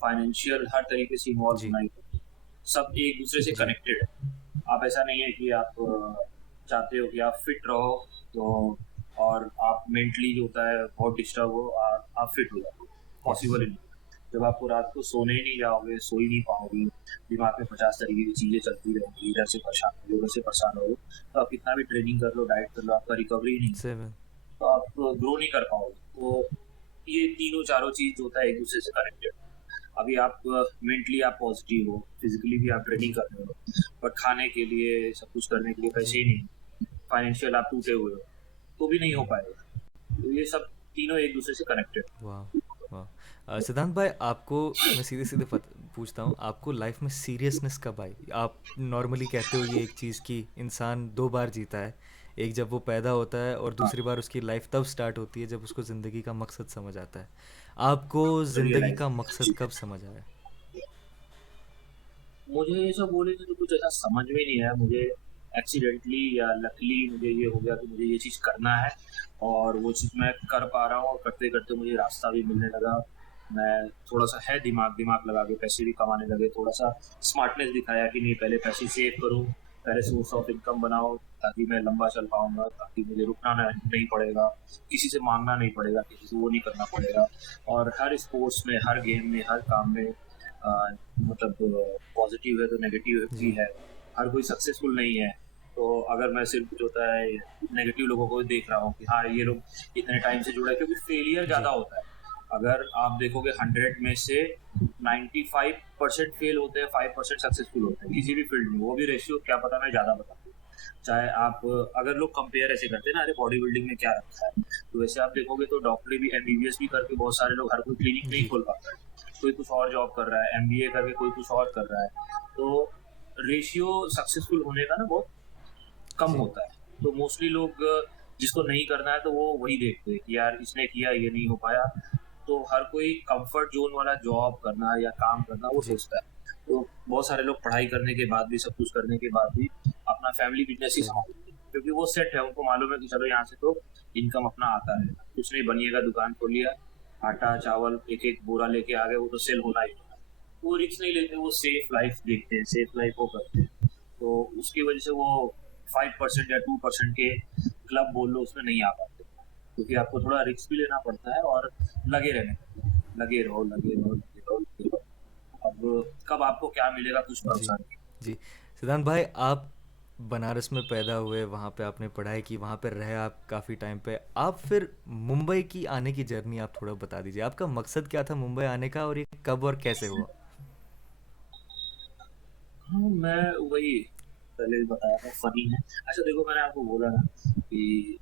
फाइनेंशियल हर तरीके से इन्वॉल्व जी। होना ही पड़ेगा। सब एक दूसरे से जी। कनेक्टेड है। आप ऐसा नहीं है कि आप चाहते हो कि आप फिट रहो तो, और आप मेंटली जो होता है बहुत डिस्टर्ब हो और आप फिट हो जाओ, यस। पॉसिबल ही नहीं। जब आपको रात को सोने ही नहीं जाओगे, सो ही नहीं पाओगे, दिमाग में 50 तरीके की चीजें चलती रहेंगी, इधर से परेशान हो, उधर से परेशान हो, तो आप कितना भी ट्रेनिंग कर लो, डाइट कर लो, आपका रिकवरी नहीं, सेवन। तो आप ग्रो नहीं कर पाओगे। तो ये तीनों चारों चीज जो होता है एक दूसरे से कनेक्टेड। अभी आप मेंटली आप पॉजिटिव हो, फिजिकली भी आप ट्रेनिंग जी। कर रहे हो, बट खाने के लिए, सब कुछ करने के लिए पैसे जी। ही नहीं, फाइनेंशियल आप टूटे हुए हो, तो भी नहीं हो पाएगा। तो ये सब तीनों एक दूसरे से कनेक्टेड। वाह। वाह। सिद्धांत भाई, आपको मैं सीधे सीधे पूछता हूँ, आपको लाइफ में सीरियसनेस कब आई? आप नॉर्मली कहते हो ये एक चीज़ कि इंसान दो बार जीता है, एक जब वो पैदा होता है और हाँ, दूसरी बार उसकी लाइफ तब स्टार्ट होती है जब उसको ज़िंदगी का मकसद समझ आता है। आपको ज़िंदगी रियलाइज। का मकसद कब समझ आया? मुझे ये सब बोले तो कुछ ऐसा समझ में नहीं आया मुझे। एक्सीडेंटली या लकली मुझे ये हो गया कि मुझे ये चीज़ करना है, और वो चीज़ मैं कर पा रहा हूँ, और करते करते मुझे रास्ता भी मिलने लगा। मैं थोड़ा सा है दिमाग दिमाग लगा के पैसे भी कमाने लगे, थोड़ा सा स्मार्टनेस दिखाया कि नहीं, पहले पैसे सेव करूँ, पहले सोर्स ऑफ इनकम बनाओ, ताकि मैं लंबा चल पाऊंगा, ताकि मुझे रुकना नहीं पड़ेगा, किसी से मांगना नहीं पड़ेगा, किसी से वो नहीं करना पड़ेगा। और हर स्पोर्ट्स में, हर गेम में, हर काम में मतलब पॉजिटिव है तो नेगेटिव भी जी। है। हर कोई सक्सेसफुल नहीं है। तो अगर मैं सिर्फ जो होता है नेगेटिव लोगों को देख रहा हूँ कि हाँ ये लोग इतने टाइम से जुड़े हैं, क्योंकि फेलियर ज़्यादा जी। होता है। अगर आप देखोगे 100 में से 95% फेल होते हैं, 5% सक्सेसफुल होते हैं किसी भी फील्ड में। वो भी रेशियो क्या पता मैं ज़्यादा बता दूँ। चाहे आप, अगर लोग कंपेयर ऐसे करते हैं ना, अरे बॉडी बिल्डिंग में क्या रखा है, तो वैसे आप देखोगे तो डॉक्टरी भी, एमबीबीएस भी करके बहुत सारे लोग, हर कोई क्लिनिक नहीं जी। खोल पाता है। कोई कुछ और जॉब कर रहा है, एमबीए करके कोई कुछ और कर रहा है। तो रेशियो सक्सेसफुल होने का ना बहुत कम जी। होता है। तो मोस्टली लोग जिसको नहीं करना है तो वो वही देखते हैं कि यार इसने किया, ये नहीं हो पाया। तो हर कोई कंफर्ट जोन वाला जॉब करना या काम करना वो जी। सोचता है। तो बहुत सारे लोग पढ़ाई करने के बाद भी, सब कुछ करने के बाद भी अपना फैमिली बिजनेस ही सेवन। संभालते हैं, क्योंकि वो सेट है, उनको मालूम है कि चलो यहाँ से तो इनकम अपना आता है, कुछ नहीं, बनिएगा, दुकान खोल लिया, आटा चावल एक एक बोरा लेके आ गए, वो तो सेल होना ही होना है। वो रिस्क नहीं लेते, वो सेफ लाइफ देखते हैं, सेफ लाइफ वो करते हैं। तो उसकी वजह से वो 5% या 2% के क्लब बोल लो उसमें नहीं आ पाते, क्योंकि आपको थोड़ा रिस्क भी लेना पड़ता है और लगे रहने पड़ता है। लगे रहो, लगे रहो, लगे रहो, लगे रहो। अब कब आपको क्या मिलेगा कुछ जी। भरोसा नहीं। जी। सिद्धांत भाई, आप बनारस में पैदा हुए, वहाँ पे आपने पढ़ाई की, वहाँ पे रहे आप काफ़ी टाइम पे। आप फिर मुंबई की आने की जर्नी आप थोड़ा बता दीजिए, आपका मकसद क्या था मुंबई आने का और ये कब और कैसे हुआ? हाँ, मैं वही पहले भी बताया था, फनी है। अच्छा देखो, मैंने आपको बोला ना कि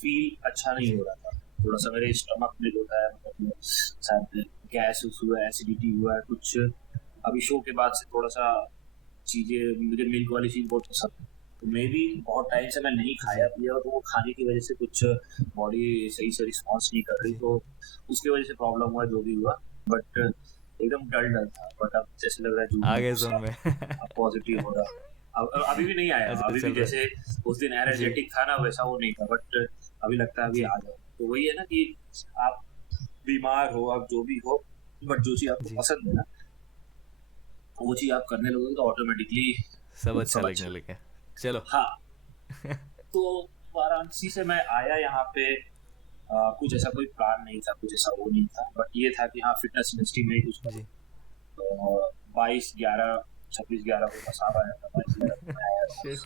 फील अच्छा नहीं हो रहा था, थोड़ा सा मेरे स्टमक में जो है मतलब शायद गैस हुआ है, एसिडिटी हुआ है कुछ। अभी शो के बाद से थोड़ा सा चीज़ें, मुझे मिल्क वाली चीज़ बहुत पसंद है, तो मे भी बहुत टाइम से मैं नहीं खाया जी, पिया, और वो खाने की वजह से कुछ बॉडी सही से रिस्पॉन्स नहीं कर रही, जी। तो उसकी वजह से प्रॉब्लम हुआ जो भी हुआ। बट एकदम डल डल था, बट अब जैसे लग रहा है जून आ में गए घुसा ज़ोन हूँ, में। अब पॉजिटिव हो रहा। अभी भी नहीं आया, अच्छा अभी भी चल रहा जैसे है। उस दिन जी, एनर्जेटिक था ना वैसा वो नहीं था, बट अभी लगता है अभी जी, आ जाओ। तो वही है ना कि आप बीमार हो, आप जो भी हो, बट जो चीज़ आपको जी। पसंद है ना, वो चीज़ आप करने लगोगे तो ऑटोमेटिकली सब अच्छा सब लगने अच्छा लगेगा। लगे। चलो। हाँ, तो वाराणसी से मैं आया यहाँ पे, कुछ ऐसा कोई प्लान नहीं था, कुछ ऐसा वो नहीं था, बट ये था कि हाँ फिटनेस इंडस्ट्री में ही कुछ करूँ। जी। तो 22/11 26/11 को पसार आया था, 22/11 को मैं आया था। शिट।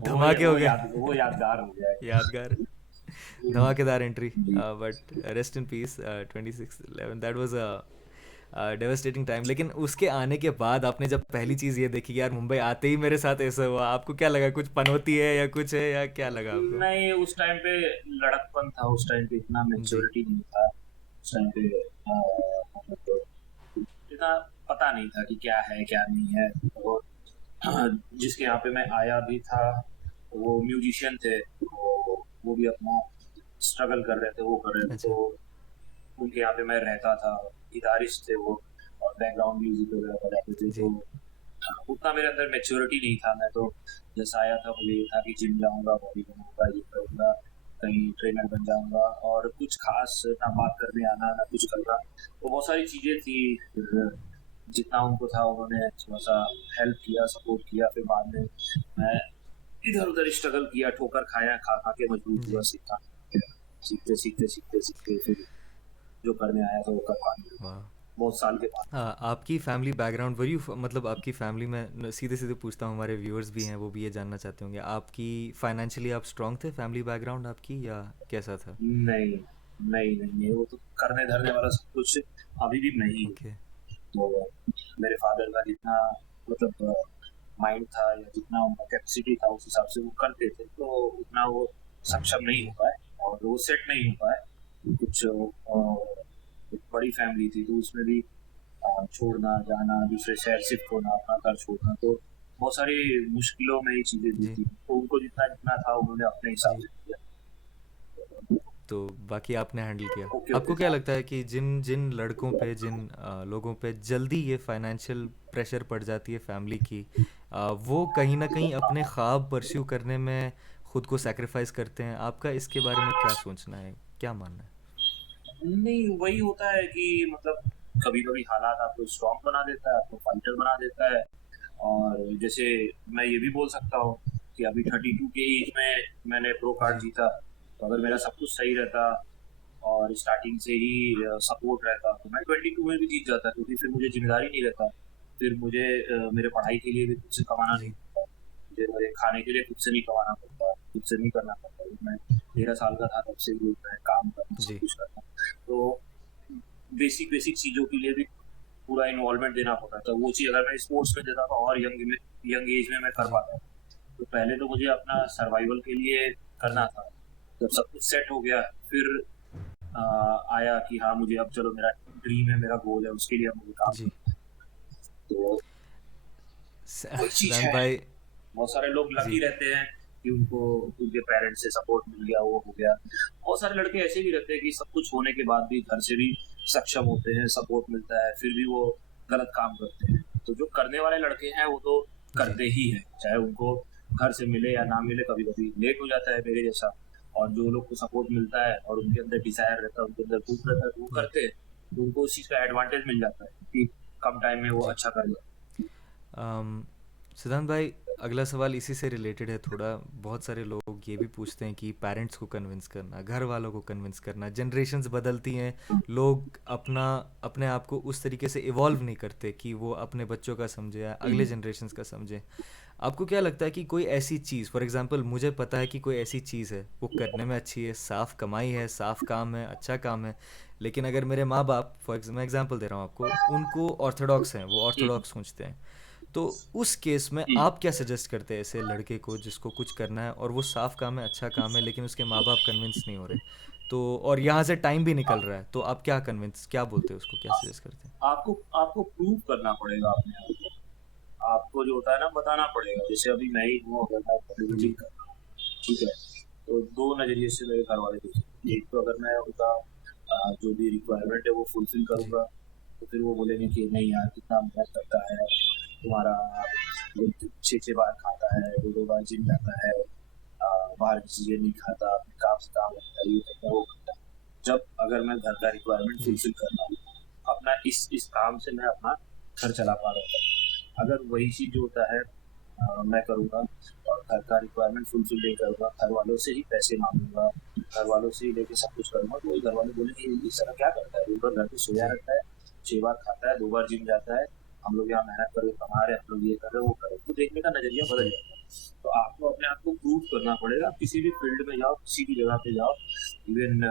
धमाके हो गए। वो यादगार हो गया यादगार। है। धमाकेदार एंट्री। जी। But rest in peace. 26/11 that was a devastating time. लेकिन उसके आने के बाद आपने जब पहली चीज़ ये देखी कि यार मुंबई आते ही मेरे साथ ऐसा हुआ, आपको क्या लगा? कुछ पनौती है या कुछ है, या क्या लगा आपको? नहीं, उस टाइम पे लड़कपन था, उस टाइम पे इतना जी, मेच्योरिटी नहीं था, उस टाइम पे मतलब इतना पता नहीं था कि क्या है क्या नहीं है। और जिसके यहाँ पे मैं आया भी था, वो म्यूजिशियन थे, वो भी अपना स्ट्रगल कर रहे थे, वो कर रहे थे, अच्छा। तो उनके यहाँ पे मैं रहता था, गिटारिस्ट थे वो, और बैकग्राउंड म्यूजिक वगैरह बजाते थे, तो जी, उतना मेरे अंदर मेच्योरिटी नहीं था। मैं तो जैसा आया था मुझे ये था कि जिम जाऊंगा, बॉडी बनाऊंगा, ये करूंगा, कहीं ट्रेनर बन जाऊंगा, और कुछ खास ना बात करने आना ना कुछ करना, तो बहुत सारी चीज़ें थी। फिर जितना उनको था उन्होंने थोड़ा सा हेल्प किया, सपोर्ट किया, फिर बाद में मैं इधर उधर स्ट्रगल किया, ठोकर खाया, खा खा के मजबूत हुआ, जी। सीखा, सीखते सीखते सीखते सीखते फिर जो करने आया था वो कर पाने लगा, वाह। बहुत साल के बाद। आपकी फैमिली बैकग्राउंड वर यू मतलब आपकी फैमिली में सीधे सीधे पूछता हूँ, हमारे व्यूअर्स भी हैं वो भी ये जानना चाहते होंगे, आपकी फाइनेंशियली आप स्ट्रांग थे? फैमिली बैकग्राउंड आपकी या कैसा था? नहीं नहीं नहीं नहीं, वो तो करने धरने वाला सब कुछ अभी भी नहीं है। ओके। तो मेरे फादर का जितना मतलब माइंड था या जितना उनका कैपेसिटी था उस हिसाब से वो करते थे, तो उतना वो सक्षम नहीं हो जी, पाए, और वो सेट नहीं हो पाए। कुछ एक बड़ी फैमिली थी, तो उसमें भी छोड़ना जाना, दूसरे शहर शिफ्ट होना, अपना घर छोड़ना, तो बहुत सारी मुश्किलों में ये चीज़ें दी जी, थी, तो उनको जितना जितना था उन्होंने अपने हिसाब जी। से किया। तो बाकी आपने हैंडल किया। ओके ओके आपको क्या था। लगता है कि जिन जिन लड़कों पे, जिन लोगों पे जल्दी ये फाइनेंशियल प्रेशर पड़ जाती है फैमिली की, वो कहीं ना कहीं अपने ख्वाब परस्यू करने में खुद को सैक्रिफाइस करते हैं, आपका इसके बारे में क्या सोचना है, क्या मानना है? नहीं, वही होता है कि मतलब कभी कभी हालात आपको स्ट्रांग बना देता है, आपको फाइटर बना देता है। और जैसे मैं ये भी बोल सकता हूँ कि अभी 32 के एज में मैंने प्रो कार्ड जी, जीता, तो अगर मेरा सब कुछ सही रहता और स्टार्टिंग से ही सपोर्ट रहता, तो मैं 22 में भी जीत जाता, क्योंकि फिर मुझे जिम्मेदारी नहीं रहता, फिर मुझे मेरे पढ़ाई के लिए भी खुद से कमाना नहीं जी, पड़ता, मुझे मेरे खाने के लिए खुद से नहीं कमाना पड़ता, खुद से नहीं करना पड़ता। मैं 13 साल का था तब से ही मैं काम करना, सब जी, कुछ करना, तो बेसिक बेसिक चीज़ों के लिए भी पूरा इन्वॉल्वमेंट देना पड़ता था। वो चीज़ अगर मैं स्पोर्ट्स में देता तो और यंग एज में मैं कर जी, पाता। तो पहले तो मुझे अपना सर्वाइवल के लिए करना जी, था, जब सब कुछ सेट हो गया फिर आया कि हाँ मुझे अब चलो मेरा ड्रीम है, मेरा गोल है, उसके लिए अब मुझे काम जी। करना है। तो वही चीज़ सिद्धांत है। भाई। बहुत सारे लोग लकी जी, रहते हैं कि उनको उनके पेरेंट्स से सपोर्ट मिल गया, वो हो गया। बहुत सारे लड़के ऐसे भी रहते हैं कि सब कुछ होने के बाद भी घर से भी सक्षम होते हैं, सपोर्ट मिलता है, फिर भी वो गलत काम करते हैं। तो जो करने वाले लड़के हैं वो तो जी, करते ही हैं, चाहे उनको घर से मिले या ना मिले, कभी कभी लेट हो जाता है मेरे जैसा। और जो लोग को सपोर्ट मिलता है और उनके अंदर डिजायर रहता है, उनके अंदर भूख रहता है, तो वो जी, करते हैं, तो उनको उस चीज़ का एडवांटेज मिल जाता है कि कम टाइम में वो जी। अच्छा कर लें। सिद्धांत भाई, अगला सवाल इसी से रिलेटेड है थोड़ा। बहुत सारे लोग ये भी पूछते हैं कि पेरेंट्स को कन्विंस करना, घर वालों को कन्विंस करना, जनरेशन्स बदलती हैं, लोग अपना अपने आप को उस तरीके से इवॉल्व नहीं करते कि वो अपने बच्चों का समझे या अगले जनरेशन्स का समझे। आपको क्या लगता है कि कोई ऐसी चीज़, फॉर एग्जांपल मुझे पता है कि कोई ऐसी चीज़ है वो करने में अच्छी है, साफ कमाई है, साफ काम है, अच्छा काम है, लेकिन अगर मेरे माँ बाप, मैं एग्जांपल दे रहा हूँ आपको, उनको ऑर्थोडॉक्स हैं, वो ऑर्थोडॉक्स सोचते हैं, तो उस केस में आप क्या सजेस्ट करते हैं ऐसे लड़के को जिसको कुछ करना है और वो साफ काम है, अच्छा काम है, लेकिन उसके माँ बाप कन्विंस नहीं हो रहे, तो और यहाँ से टाइम भी निकल रहा है, तो आप क्या बोलते हैं उसको, क्या सजेस्ट करते हैं? आपको आपको प्रूव करना पड़ेगा अपने आप को। आपको जो होता है ना बताना पड़ेगा। जैसे अभी मैं ही हूँ, अगर मैं बॉडी जी बिल्डिंग कर रहा हूँ, ठीक है, तो दो नजरिए से मेरे घर वाले देखेंगे। एक तो अगर मैं उनका जो भी रिक्वायरमेंट है वो फुलफिल जी करूंगा, तो फिर वो बोलेंगे कि नहीं यार कितना मेहनत करता है तुम्हारा, वो 6 6 बार खाता है, 2 2 बार जिम जाता है, बाहर की चीजें नहीं खाता, अपने काम से काम रखता है, ये करता है वो करता है। जब अगर मैं घर का रिक्वायरमेंट जी फुलफिल कर रहा हूँ, अपना इस काम से मैं अपना घर चला पा रहा हूँ। अगर वही चीज जो होता है मैं करूँगा और घर का रिक्वायरमेंट फुलफिल नहीं करूँगा, घर वालों से ही पैसे मांगूंगा, घर वालों से ही लेके सब कुछ करूँगा, तो वही घर वाले बोलेंगे "ये इस तरह क्या करता है, दिन भर घर पे सोया जी रहता है, 6 बार खाता है, 2 बार जिम जाता है, हम लोग यहाँ मेहनत करके कमा रहे हैं, हम लोग ये कर रहे हैं वो कर रहे हैं", तो देखने का नजरिया बदल जी जाता है। तो आपको अपने आप को प्रूव करना पड़ेगा। आप किसी भी फील्ड में जाओ, किसी भी जगह पे जाओ, इवन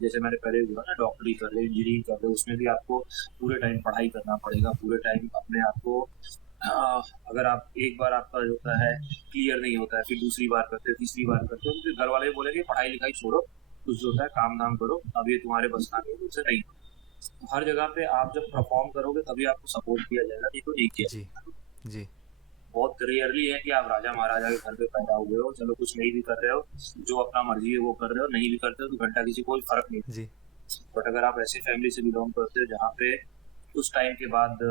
जैसे मैंने पहले बोला ना, डॉक्टरी कर रहे, इंजीनियरिंग कर रहे, उसमें भी आपको पूरे टाइम पढ़ाई करना पड़ेगा, पूरे टाइम अपने आप को अ, अगर आप एक बार आपका जो होता है क्लियर नहीं होता है, फिर दूसरी बार करते हो, तीसरी बार करते हो, तो फिर घर वाले भी बोलेंगे पढ़ाई लिखाई छोड़ो, कुछ जो होता है काम धाम करो, अब ये तुम्हारे बस का नहीं है, तुमसे नहीं होगा। तो हर जगह पे आप जब परफॉर्म करोगे तभी आपको सपोर्ट किया जाएगा, नहीं तो नहीं किया जी जाएगा। जी बहुत रेयरली है कि आप राजा महाराजा के घर पे पैदा हुए हो, चलो कुछ नहीं भी कर रहे हो, जो अपना मर्जी है वो कर रहे हो, नहीं भी करते हो तो घंटा किसी को कोई फर्क नहीं। जी बट अगर आप ऐसी फैमिली से बिलोंग करते हो जहाँ पे उस टाइम के बाद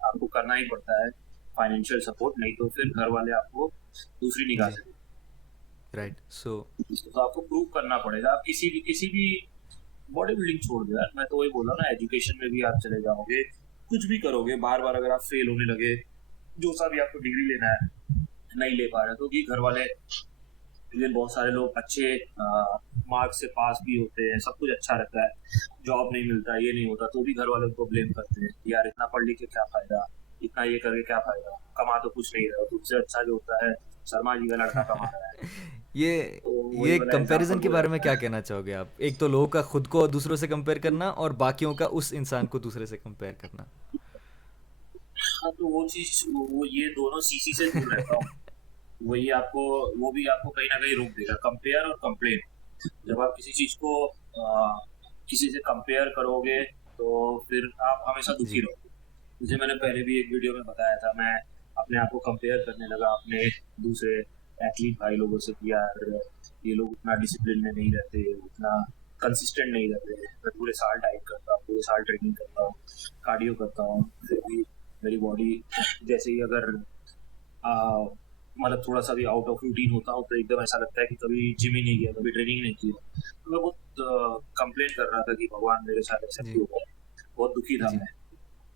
आपको करना ही पड़ता है फाइनेंशियल सपोर्ट, नहीं तो फिर घर वाले आपको दूसरी निगाह जी से देखते राइट सो हैं। तो आपको प्रूव करना पड़ेगा। आप किसी भी बॉडी बिल्डिंग छोड़ दो यार, मैं तो वही बोल रहा हूँ ना, एजुकेशन में भी आप चले जाओगे, कुछ भी करोगे, बार बार अगर आप फेल होने लगे, जो सा भी आपको डिग्री लेना है नहीं ले पा रहे, तो कि घर वाले, इसलिए बहुत सारे लोग अच्छे मार्क्स से पास भी होते हैं, सब कुछ अच्छा रहता है, जॉब नहीं मिलता, ये नहीं होता, तो भी घर वाले उनको ब्लेम करते हैं कि यार इतना पढ़ लिख के क्या फायदा, इतना ये करके क्या फायदा, कमा तो कुछ नहीं रहा, तुझसे अच्छा जो होता है शर्मा जी का लड़का कमा रहा है। ये तो वही ये वाला कंपैरिजन एग्जाम्पल के हो बारे में जाता क्या है। कहना चाहोगे आप? एक तो लोगों का खुद को दूसरों से कंपेयर करना और बाकियों का उस इंसान को दूसरे से कंपेयर करना। हाँ, तो वो चीज वो ये दोनों सीसी से दूर रहता हूँ। वही आपको, वो भी आपको कहीं ना कहीं रोक देगा, कंपेयर और कंप्लेन। जब आप किसी चीज को किसी से कंपेयर करोगे तो फिर आप हमेशा दुखी जी रहोगे। जैसे मैंने पहले भी एक वीडियो में बताया था, मैं अपने आप को कंपेयर करने लगा अपने दूसरे एथलीट भाई लोगों से कि यार ये लोग उतना डिसिप्लिन में नहीं रहते, उतना कंसिस्टेंट नहीं रहते, मैं पूरे साल डाइट करता हूँ, पूरे साल ट्रेनिंग करता हूँ, कार्डियो करता हूँ, फिर भी मेरी बॉडी जैसे ही अगर मतलब थोड़ा सा भी आउट ऑफ रूटीन होता हूँ तो एकदम ऐसा लगता है कि कभी जिम ही नहीं किया, कभी ट्रेनिंग नहीं किया। तो मैं बहुत कंप्लेन कर रहा था कि भगवान मेरे साथ ऐसा जी क्यों हुआ, बहुत दुखी था जी मैं।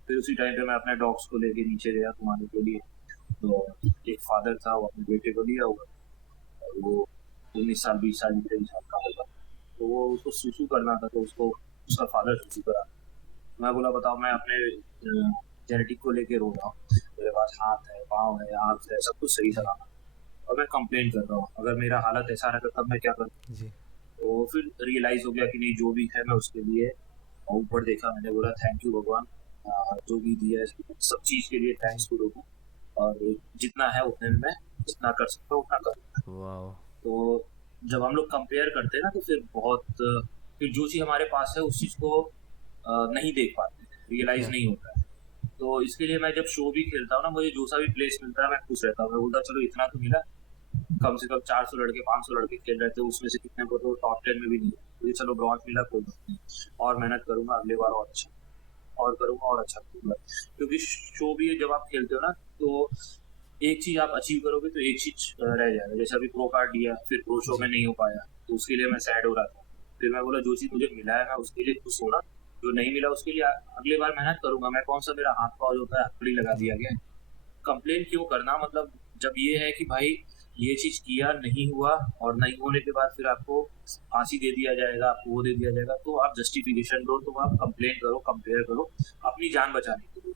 फिर उसी टाइम पे मैं अपने डॉग्स को लेके नीचे गया घुमाने के लिए, तो एक फादर था, वो अपने बेटे को लिया हुआ, और वो 19 साल 20 साल 23 साल का होगा, तो वो उसको सुसु करना था, तो उसको उसका फादर सुसु करा। मैं बोला बताओ, मैं अपने जेनेटिक को लेके रो रहा हूँ, मेरे पास हाथ है, पाँव है, आँख है, सब कुछ सही जी सलामत, और मैं कंप्लेन कर रहा हूँ, अगर मेरा हालत ऐसा रहता तब मैं क्या करूँ। जी तो फिर रियलाइज हो गया कि नहीं, जो भी है मैं उसके लिए, और ऊपर देखा, मैंने बोला थैंक यू भगवान, जो भी दिया है सब चीज़ के लिए जी थैंक्स टू लोगों, और जितना है उतने में मैं जितना कर सकता हूँ उतना करूँगा। वाओ तो जब हम लोग कंपेयर करते हैं ना, तो फिर बहुत फिर जो चीज़ हमारे पास है उस चीज़ को नहीं देख पाते, रियलाइज या नहीं होता है। तो इसके लिए मैं जब शो भी खेलता हूँ ना, मुझे जो सा भी प्लेस मिलता है मैं खुश रहता हूँ, मैं बोलता चलो इतना तो मिला, कम से कम 400 लड़के 500 लड़के खेल रहे थे, उसमें से कितने को तो टॉप 10 में भी नहीं है, मुझे चलो ब्रॉन्ज मिला, कोई बात नहीं, और मेहनत करूंगा अगले बार और अच्छा, और करूंगा और अच्छा करूंगा। क्योंकि शो भी जब आप खेलते हो ना, तो एक चीज आप अचीव करोगे तो एक चीज रह जाएगा। जैसे अभी प्रो कार्ड लिया, फिर प्रो शो में जी नहीं हो पाया, तो उसके लिए मैं सैड हो रहा था। फिर मैं बोला जो चीज मुझे मिला है मैं उसके लिए खुश हूँ ना, जो नहीं मिला उसके लिए अगले बार मेहनत करूंगा। मैं कौन सा मेरा हाथ पाँव जो होता है हथकड़ी लगा जी दिया गया है, कंप्लेन क्यों करना, मतलब जब ये है कि भाई ये चीज किया नहीं हुआ, और नहीं होने के बाद फिर आपको फांसी दे दिया जाएगा, आपको वो दे दिया जाएगा, तो आप जस्टिफिकेशन दो, तो आप कंप्लेन करो, कंपेयर करो अपनी जान बचाने के लिए।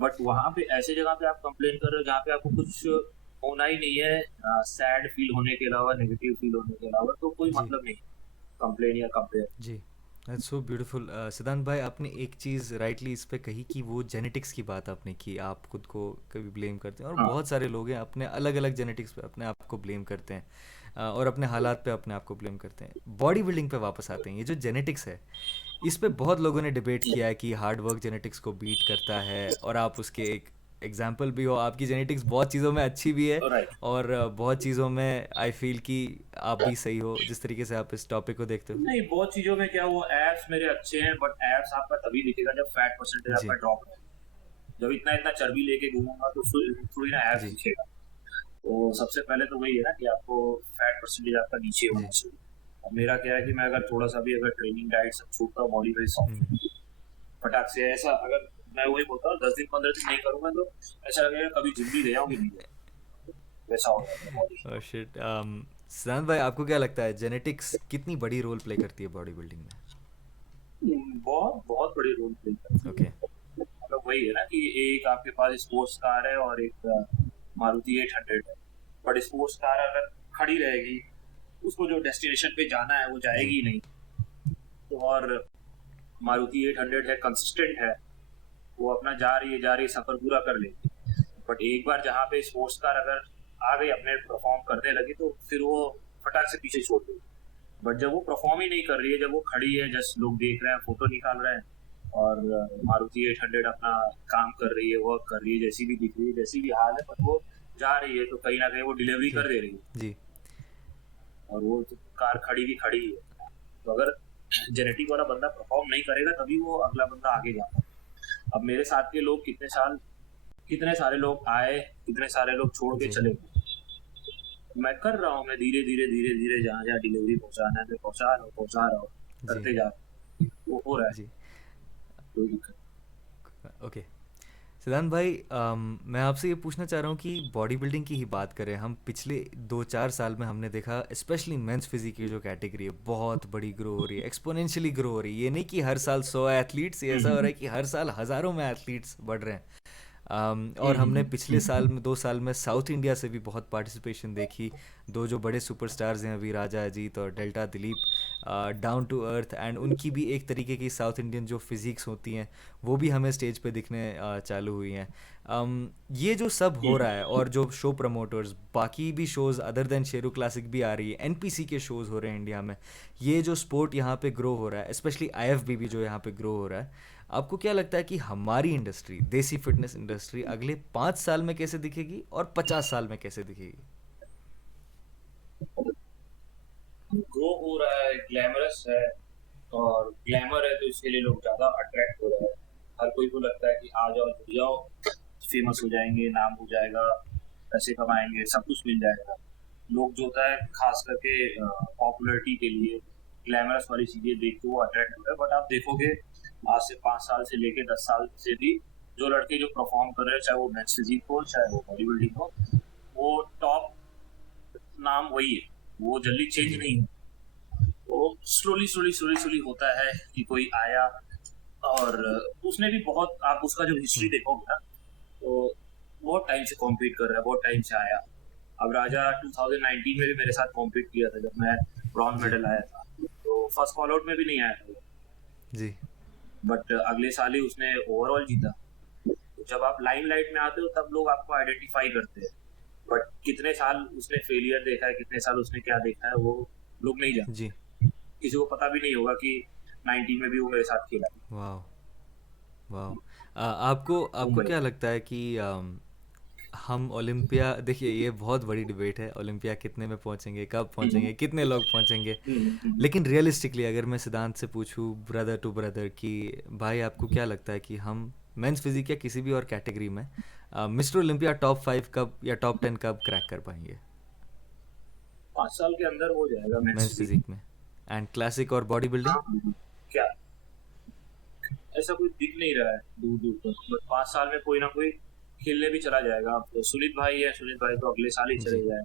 बट वहां पे ऐसे जगह पे आप कंप्लेन कर रहे हो जहाँ पे आपको कुछ होना ही नहीं है, सैड फील होने के अलावा, नेगेटिव फील होने के अलावा, तो कोई जी मतलब नहीं कंप्लेन या कंपेयर। जी दैट्स सो ब्यूटीफुल। सिद्धांत भाई, आपने एक चीज़ राइटली इस पे कही कि वो जेनेटिक्स की बात आपने की, आप खुद को कभी ब्लेम करते हैं, और हाँ। बहुत सारे लोग हैं अपने अलग अलग जेनेटिक्स पे अपने आप को ब्लेम करते हैं, और अपने हालात पे अपने आप को ब्लेम करते हैं। बॉडी बिल्डिंग पे वापस आते हैं, ये जो जेनेटिक्स है इस पे बहुत लोगों ने डिबेट किया है कि हार्ड वर्क जेनेटिक्स को बीट करता है, और आप उसके एक एग्जाम्पल भी हो। आपकी जेनेटिक्स बहुत चीज़ों में अच्छी भी है, राइट। और बहुत चीज़ों में आई फील कि आप भी सही हो, जिस तरीके से आप इस टॉपिक को देखते हो। नहीं, बहुत चीजों में क्या, वो एब्स मेरे अच्छे हैं, बट एब्स आपका तभी दिखेगा जब फैट परसेंटेज आपका जी ड्रॉप है। जब इतना इतना चर्बी लेके घूमूंगा तो थोड़ी ना एब्स जी दिखेगा। तो सबसे पहले तो वही है ना कि आपको फैट परसेंटेज आपका नीचे होना जी। चाहिए। अब मेरा क्या है कि मैं अगर थोड़ा सा भी अगर ट्रेनिंग डाइट सब छूटता हूँ, बॉडी वेरी हम्म। सॉफ्ट फटाक से ऐसा, अगर मैं वही बोलता हूँ 10 दिन 15 दिन नहीं करूंगा तो ऐसा लगेगा कभी जिम भी गया हूँ कि नहीं गया, वैसा हो जाता है बॉडी। Oh shit. सिद्धांत भाई, आपको क्या लगता है जेनेटिक्स कितनी बड़ी रोल प्ले करती है बॉडी बिल्डिंग में? बहुत बहुत बड़ी रोल प्ले करती है। ओके। मतलब वही है ना कि एक आपके पास स्पोर्ट्स कार है और एक मारुति 800 है, बट स्पोर्ट्स कार अगर खड़ी रहेगी, उसको जो डेस्टिनेशन पे जाना है वो जी जाएगी नहीं। तो और मारुति 800 है, कंसिस्टेंट है, वो अपना जा रही है सफर पूरा कर लेगी। बट एक बार जहाँ पे स्पोर्ट्स कार अगर आ गई, अपने परफॉर्म करने लगी, तो फिर वो फटाक से पीछे छोड़ देगी। बट जब वो परफॉर्म ही नहीं कर रही है, जब वो खड़ी है, जस्ट लोग देख रहे हैं, फोटो निकाल रहे हैं, और मारुति 800 अपना काम कर रही है, वर्क कर रही है, जैसी भी दिख रही है, जैसी भी हाल है, पर वो जा रही है, तो कहीं ना कहीं वो डिलीवरी जी कर दे रही है। जी और वो तो कार खड़ी की खड़ी है। तो अगर जेनेटिक वाला बंदा परफॉर्म नहीं करेगा तभी वो अगला बंदा आगे जाता है। अब मेरे साथ के लोग कितने सारे लोग आए, कितने सारे लोग छोड़ के जी चले गए। मैं कर रहा हूँ, मैं धीरे धीरे धीरे धीरे जहाँ जहाँ डिलीवरी पहुँचाना है मैं पहुँचा रहा हूँ, जी करते जा रहा हूँ। वो हो रहा है, जी। कोई दिक्कत ओके। सिद्धांत भाई, मैं आपसे ये पूछना चाह रहा हूँ कि बॉडी बिल्डिंग की ही बात करें हम, पिछले 2-4 साल में हमने देखा स्पेशली मेंस फिजिक की जो कैटेगरी है बहुत बड़ी ग्रो हो रही है, एक्सपोनेंशियली ग्रो हो रही है। ये नहीं कि हर साल 100 एथलीट्स, ये ऐसा हो रहा है कि हर साल हज़ारों में एथलीट्स बढ़ रहे हैं। और हमने पिछले साल में 2 साल में साउथ इंडिया से भी बहुत पार्टिसिपेशन देखी। दो जो बड़े सुपरस्टार्स हैं अभी, राजा अजीत और Delta Dilip, down to earth, and उनकी भी एक तरीके की साउथ इंडियन जो फिजिक्स होती हैं वो भी हमें स्टेज पे दिखने चालू हुई हैं। ये जो सब हो रहा है, और जो शो प्रमोटर्स बाकी भी shows other than Sheru classic भी आ रही है, एनपीसी के शोज़ हो रहे हैं इंडिया में, ये जो स्पोर्ट यहाँ पे ग्रो हो रहा है, स्पेशली आईएफबी भी जो यहाँ पे ग्रो हो रहा है, आपको क्या लगता है कि हमारी इंडस्ट्री, देसी फिटनेस इंडस्ट्री, अगले 5 साल में कैसे दिखेगी और 50 साल में कैसे दिखेगी? ग्रो हो रहा है, ग्लैमरस है, और ग्लैमर है तो इसके लिए लोग ज्यादा अट्रैक्ट हो रहे हैं। हर कोई को लगता है कि आ जाओ जुड़ जाओ, फेमस हो जाएंगे, नाम हो जाएगा, पैसे कमाएंगे, सब कुछ मिल जाएगा। लोग जो होता है खास करके पॉपुलैरिटी के लिए ग्लैमरस वाली चीजें देख के वो अट्रैक्ट हो रहे हैं। बट आप देखोगे आज से 5 साल से लेके 10 साल से भी जो लड़के जो परफॉर्म कर रहे हैं, चाहे वो मेंस फिजिक हो चाहे वो बॉडी बिल्डिंग हो, वो टॉप नाम वही है, वो जल्दी चेंज जी नहीं हो। वो स्लोली स्लोली स्लोली स्लोली होता है कि कोई आया, और उसने भी बहुत, आप उसका जो हिस्ट्री हम्म, देखोगे ना, तो बहुत टाइम से कॉम्पीट कर रहा है, बहुत टाइम से आया। अब राजा 2019 में भी मेरे साथ कॉम्पीट किया था जब मैं ब्रॉन्ज जी मेडल आया था, तो फर्स्ट कॉल आउट में भी नहीं आया था, जी बट अगले साल ही उसने ओवरऑल जीता। तो जब आप लाइमलाइट में आते हो तब लोग आपको आइडेंटिफाई करते हैं, बट कितने साल उसने फेलियर देखा है, कितने साल उसने क्या देखा है, वो लोग नहीं जानते। जी। किसी को पता भी नहीं होगा कि 19 में भी वो मेरे साथ खेला वाह वाह। आपको आपको मुंबई। क्या लगता है कि हम ओलंपिया, देखिए ये बहुत बड़ी डिबेट है, ओलंपिया कितने में पहुंचेंगे, कब पहुंचेंगे, कितने लोग पहुंचेंगे, लेकिन रियलिस्टिकली अगर मैं सिद्धांत से पूछूं ब्रदर टू ब्रदर कि भाई आपको क्या लगता है कि हम मेंस फिजिक या किसी भी और कैटेगरी में मिस्टर ओलंपिया टॉप 5 कब या टॉप 10 कब क्रैक कर पाएंगे 5 साल के अंदर हो जाएगा मेंस मेंस फिजिक। फिजिक में, एंड क्लासिक और बॉडी बिल्डिंग? हाँ, क्या ऐसा कोई दिख नहीं रहा है दूर दूर तक, बट 5 साल में कोई ना कोई खेलने भी चला जाएगा। अब तो सुनीत भाई है, सुनीत भाई तो अगले साल ही चले जी जाए,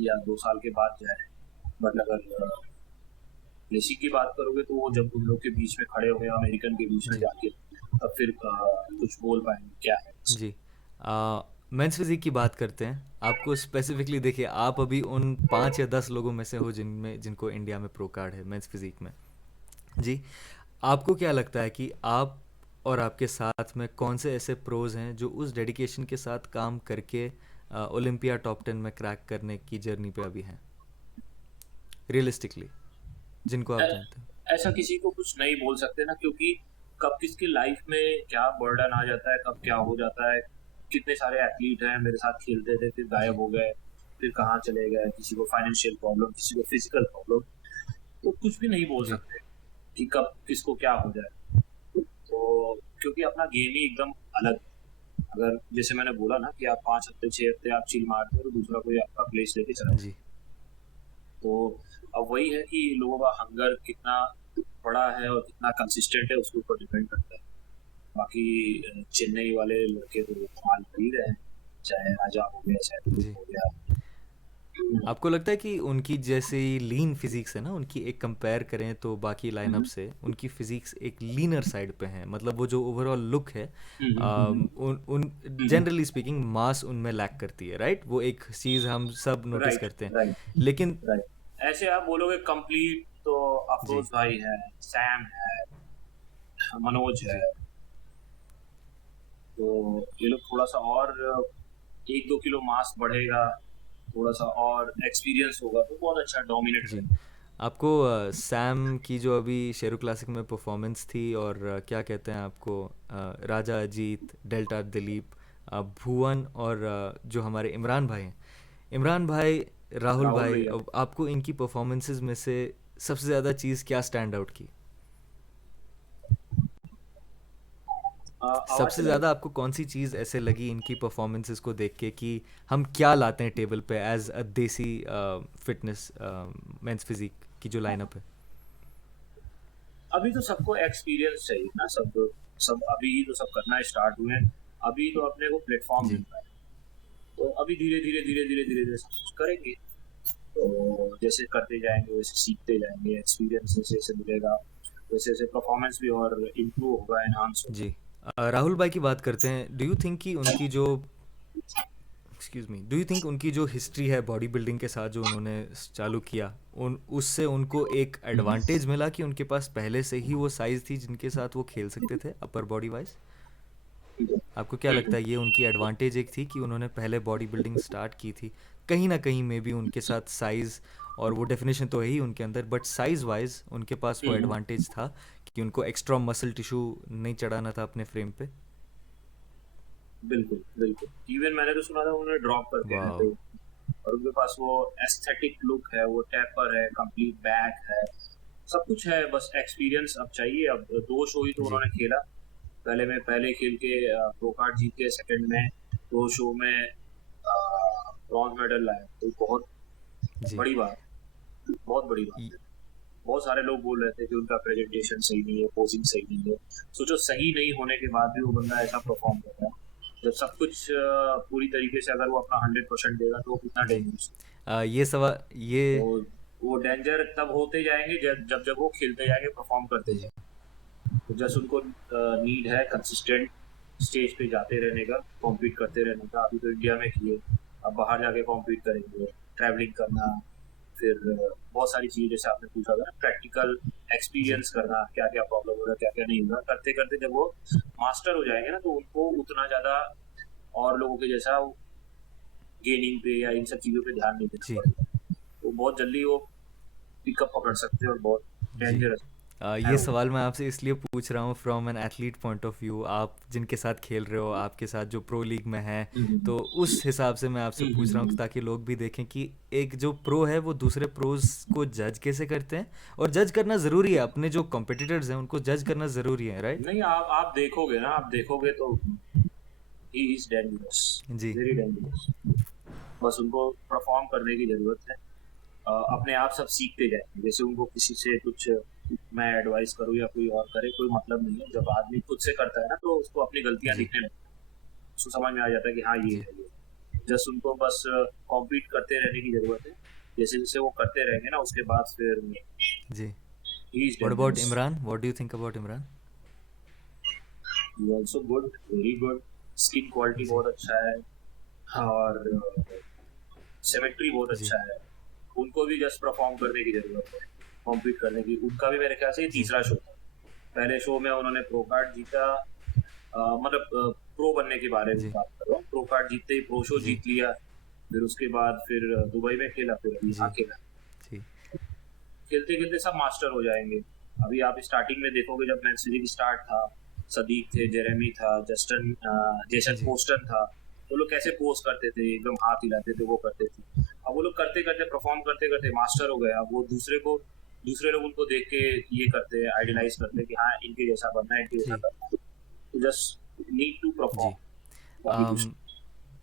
या 2 साल के बाद जाए। बट अगर लेसी की बात करोगे तो वो जब उन लोग के बीच में खड़े हुए अमेरिकन के बीच में जी जाके, तब फिर कुछ बोल पाएंगे क्या है। जी। मेंस फिजिक की बात करते हैं, आपको स्पेसिफिकली देखिए, आप अभी उन 5 या 10 लोगों में से हो जिनको इंडिया में प्रो कार्ड है मेंस फिजिक में। जी, आपको क्या लगता है कि आप और आपके साथ में कौन से ऐसे प्रोज हैं जो उस डेडिकेशन के साथ काम करके ओलंपिया टॉप 10 में क्रैक करने की जर्नी पे अभी हैं, रियलिस्टिकली, जिनको आप ऐ- जानते हैं? ऐसा किसी को कुछ नहीं बोल सकते ना, क्योंकि कब किसकी लाइफ में क्या बर्डन आ जाता है, कब क्या हो जाता है। कितने सारे एथलीट हैं मेरे साथ खेलते थे, फिर जी, गायब हो गए, फिर कहाँ चले गए, किसी को फाइनेंशियल प्रॉब्लम, किसी को फिजिकल प्रॉब्लम। तो कुछ भी नहीं बोल जी, सकते कि कब किसको क्या हो जाए। तो क्योंकि अपना गेम ही एकदम अलग है। अगर जैसे मैंने बोला ना कि आप 5 हफ्ते 6 हफ्ते आप चिल मारते हो तो दूसरा कोई आपका प्लेस लेके चला जाए। जी, तो अब वही है कि लोगों का हंगर कितना बड़ा है और कितना कंसिस्टेंट है, उसके ऊपर डिपेंड करता है। बाकी चेन्नई वाले लड़के तो कमाल कर ही रहे हैं, चाहे राजा हो गया, चाहे जी। दिलीप हो गया। आपको लगता है कि उनकी जैसे लीन फिजिक्स है ना, उनकी एक कंपेयर करें तो बाकी लाइनअप हम्म, से उनकी फिजिक्स एक लीनर साइड पे है, मतलब वो जो ओवरऑल लुक है, हम्म, हम्म, उन जनरली स्पीकिंग मास उनमें लैक करती है, राइट? वो एक चीज़ हम सब नोटिस राइट, करते हैं, राइट, लेकिन राइट। ऐसे आप बोलोगे कंप्लीट तो जी, अफरोज भाई है, सैम है, मनोज है। जी, तो ये लोग थोड़ा सा और 1-2 किलो मास बढ़ेगा, थोड़ा सा और एक्सपीरियंस होगा तो बहुत अच्छा डोमिनेट जी। करेंगे। आपको सैम की जो अभी शेरू क्लासिक में परफॉर्मेंस थी, और क्या कहते हैं आपको, राजा अजीत, डेल्टा दिलीप, भुवन, और जो हमारे इमरान भाई हैं, इमरान भाई, राहुल राहुल भाई, भैया, आपको इनकी परफॉर्मेंसेस में से सबसे ज़्यादा चीज़ क्या स्टैंड आउट की? आवाज सबसे चला ज़्यादा गया। आपको कौन सी चीज़ ऐसे लगी इनकी परफॉर्मेंसेस को देख के कि हम क्या लाते हैं टेबल पे एज अ देसी फिटनेस मेंस फिजिक की जो लाइनअप है? अभी तो सबको एक्सपीरियंस चाहिए ना, सब सब अभी ही तो सब करना स्टार्ट हुए हैं। अभी तो अपने को प्लेटफॉर्म जी, मिल रहा है, तो अभी धीरे धीरे धीरे धीरे धीरे धीरे सब कुछ करेंगे। तो जैसे करते जाएंगे वैसे सीखते जाएंगे, एक्सपीरियंस जैसे जैसे मिलेगा वैसे वैसे परफॉर्मेंस भी और इम्प्रूव होगा, एनहांस होगा। जी। राहुल भाई की बात करते हैं। डू यू थिंक कि उनकी जो excuse me, do you think उनकी जो हिस्ट्री है बॉडी बिल्डिंग के साथ जो उन्होंने चालू किया, उन उससे उनको एक हम्म, एडवांटेज मिला कि उनके पास पहले से ही वो साइज थी जिनके साथ वो खेल सकते थे अपर बॉडी वाइज? आपको क्या लगता है ये उनकी एडवांटेज एक थी कि उन्होंने पहले बॉडी बिल्डिंग स्टार्ट की थी, कहीं ना कहीं में भी उनके साथ साइज, और वो डेफिनेशन तो है ही उनके अंदर, बट साइज वाइज उनके पास वो हम्म, एडवांटेज था कि उनको एक्स्ट्रा मसल टिश्यू नहीं चढ़ाना था अपने फ्रेम पे? बिल्कुल बिल्कुल। इवन मैंने तो सुना था उन्होंने ड्रॉप करके आए वाह, थे, और उनके पास वो एस्थेटिक लुक है, वो टैपर है, कंप्लीट बैक है, सब कुछ है। बस एक्सपीरियंस अब चाहिए। अब 2 शो ही तो जी, उन्होंने खेला। पहले में पहले खेल के प्रो कार्ड जीत के, सेकंड में 2 शो में ब्रॉन्ज मेडल लाया, तो बहुत जी, बड़ी बात, बहुत बड़ी बात इ- है। बहुत सारे लोग बोल रहे थे कि उनका प्रेजेंटेशन सही नहीं है, पोजिंग सही नहीं है। सोचो, सही नहीं होने के बाद भी वो बंदा ऐसा परफॉर्म कर रहा है। जब सब कुछ पूरी तरीके से अगर वो अपना 100% देगा तो वो कितना जी। डेंजरस। ये सवाल ये तो वो डेंजर तब होते जाएंगे जब जब जब वो खेलते जाएंगे, परफॉर्म करते जी, जाएंगे। तो जस्ट उनको नीड है कंसिस्टेंट स्टेज पे जाते रहने का, कॉम्पीट करते रहने का। अभी तो इंडिया में किए, अब बाहर जाके कॉम्पीट करेंगे, ट्रैवलिंग करना, फिर बहुत सारी चीज़ें जैसे आपने पूछा था, प्रैक्टिकल जी, एक्सपीरियंस करना, क्या क्या प्रॉब्लम हो रहा है, क्या क्या नहीं हो रहा। करते करते जब वो मास्टर हो जाएंगे ना, तो उनको उतना ज़्यादा और लोगों के जैसा गेनिंग पे या इन सब चीज़ों पे ध्यान नहीं देना जी, पड़ेगा। तो बहुत जल्दी वो पिकअप पकड़ सकते हैं और बहुत जी। डेंजरस है ये वो। सवाल मैं आपसे इसलिए पूछ रहा हूँ from an athlete point of view, आप जिनके साथ खेल रहे हो, आपके साथ जो प्रो लीग में हैं, हम्म, तो उस हिसाब से मैं आपसे पूछ रहा हूँ हम्म, ताकि लोग भी देखें कि एक जो प्रो है वो दूसरे प्रोज को जज कैसे करते हैं, और जज करना ज़रूरी है, अपने जो कॉम्पिटिटर्स हैं उनको जज करना ज़रूरी है, राइट? नहीं, आप देखोगे ना, आप देखोगे तो ही इज डेंजरस, जी, वेरी डेंजरस। बस उनको परफॉर्म करने की जरूरत है। अपने आप सब सीखते जाएंगे। जैसे उनको किसी से कुछ मैं एडवाइस करूँ या कोई और करे, कोई मतलब नहीं है। जब आदमी खुद से करता है ना, तो उसको अपनी गलतियां जी, दिखने लगती हैं, उसको समझ में आ जाता है कि हाँ ये जी, है ये। जस्ट उनको बस कॉम्पीट करते रहने की जरूरत है। जैसे जैसे वो करते रहेंगे ना, उसके बाद फिर जी। He is what about dangerous. Imran, what do you think about Imran? He also good, very good. Skin quality जी, बहुत अच्छा है, और सिमेट्री बहुत जी, अच्छा है। उनको भी जस्ट परफॉर्म करने की जरूरत है। कॉम्पीट करने की। उनका भी मेरे ख्याल से ये जी तीसरा शो था। पहले शो में उन्होंने प्रो कार्ड जीता, मतलब प्रो बनने के बारे में जी बात कर रहा हूँ। प्रो कार्ड जीतते ही प्रो शो जी जीत लिया, फिर उसके बाद फिर दुबई में खेला, फिर अभी यहाँ जी खेला। जी खेलते खेलते सब मास्टर हो जाएंगे। अभी आप स्टार्टिंग में देखोगे जब मैन सिटी स्टार्ट था, सदीक थे, जेरेमी था, जस्टन जेसन जी पोस्टन था, वो लोग कैसे पोस्ट करते थे, एकदम हाथ हिलाते थे, वो करते थे। अब वो लोग करते करते परफॉर्म करते करते मास्टर हो गए। अब वो दूसरे लोग उनको देख के ये करते हैं, आइडियलाइज करते हैं कि हाँ इनके जैसा बनना है, इनके जैसा जी करना है। तो जस्ट नीड टू जी परफॉर्म, बाकी कुछ um,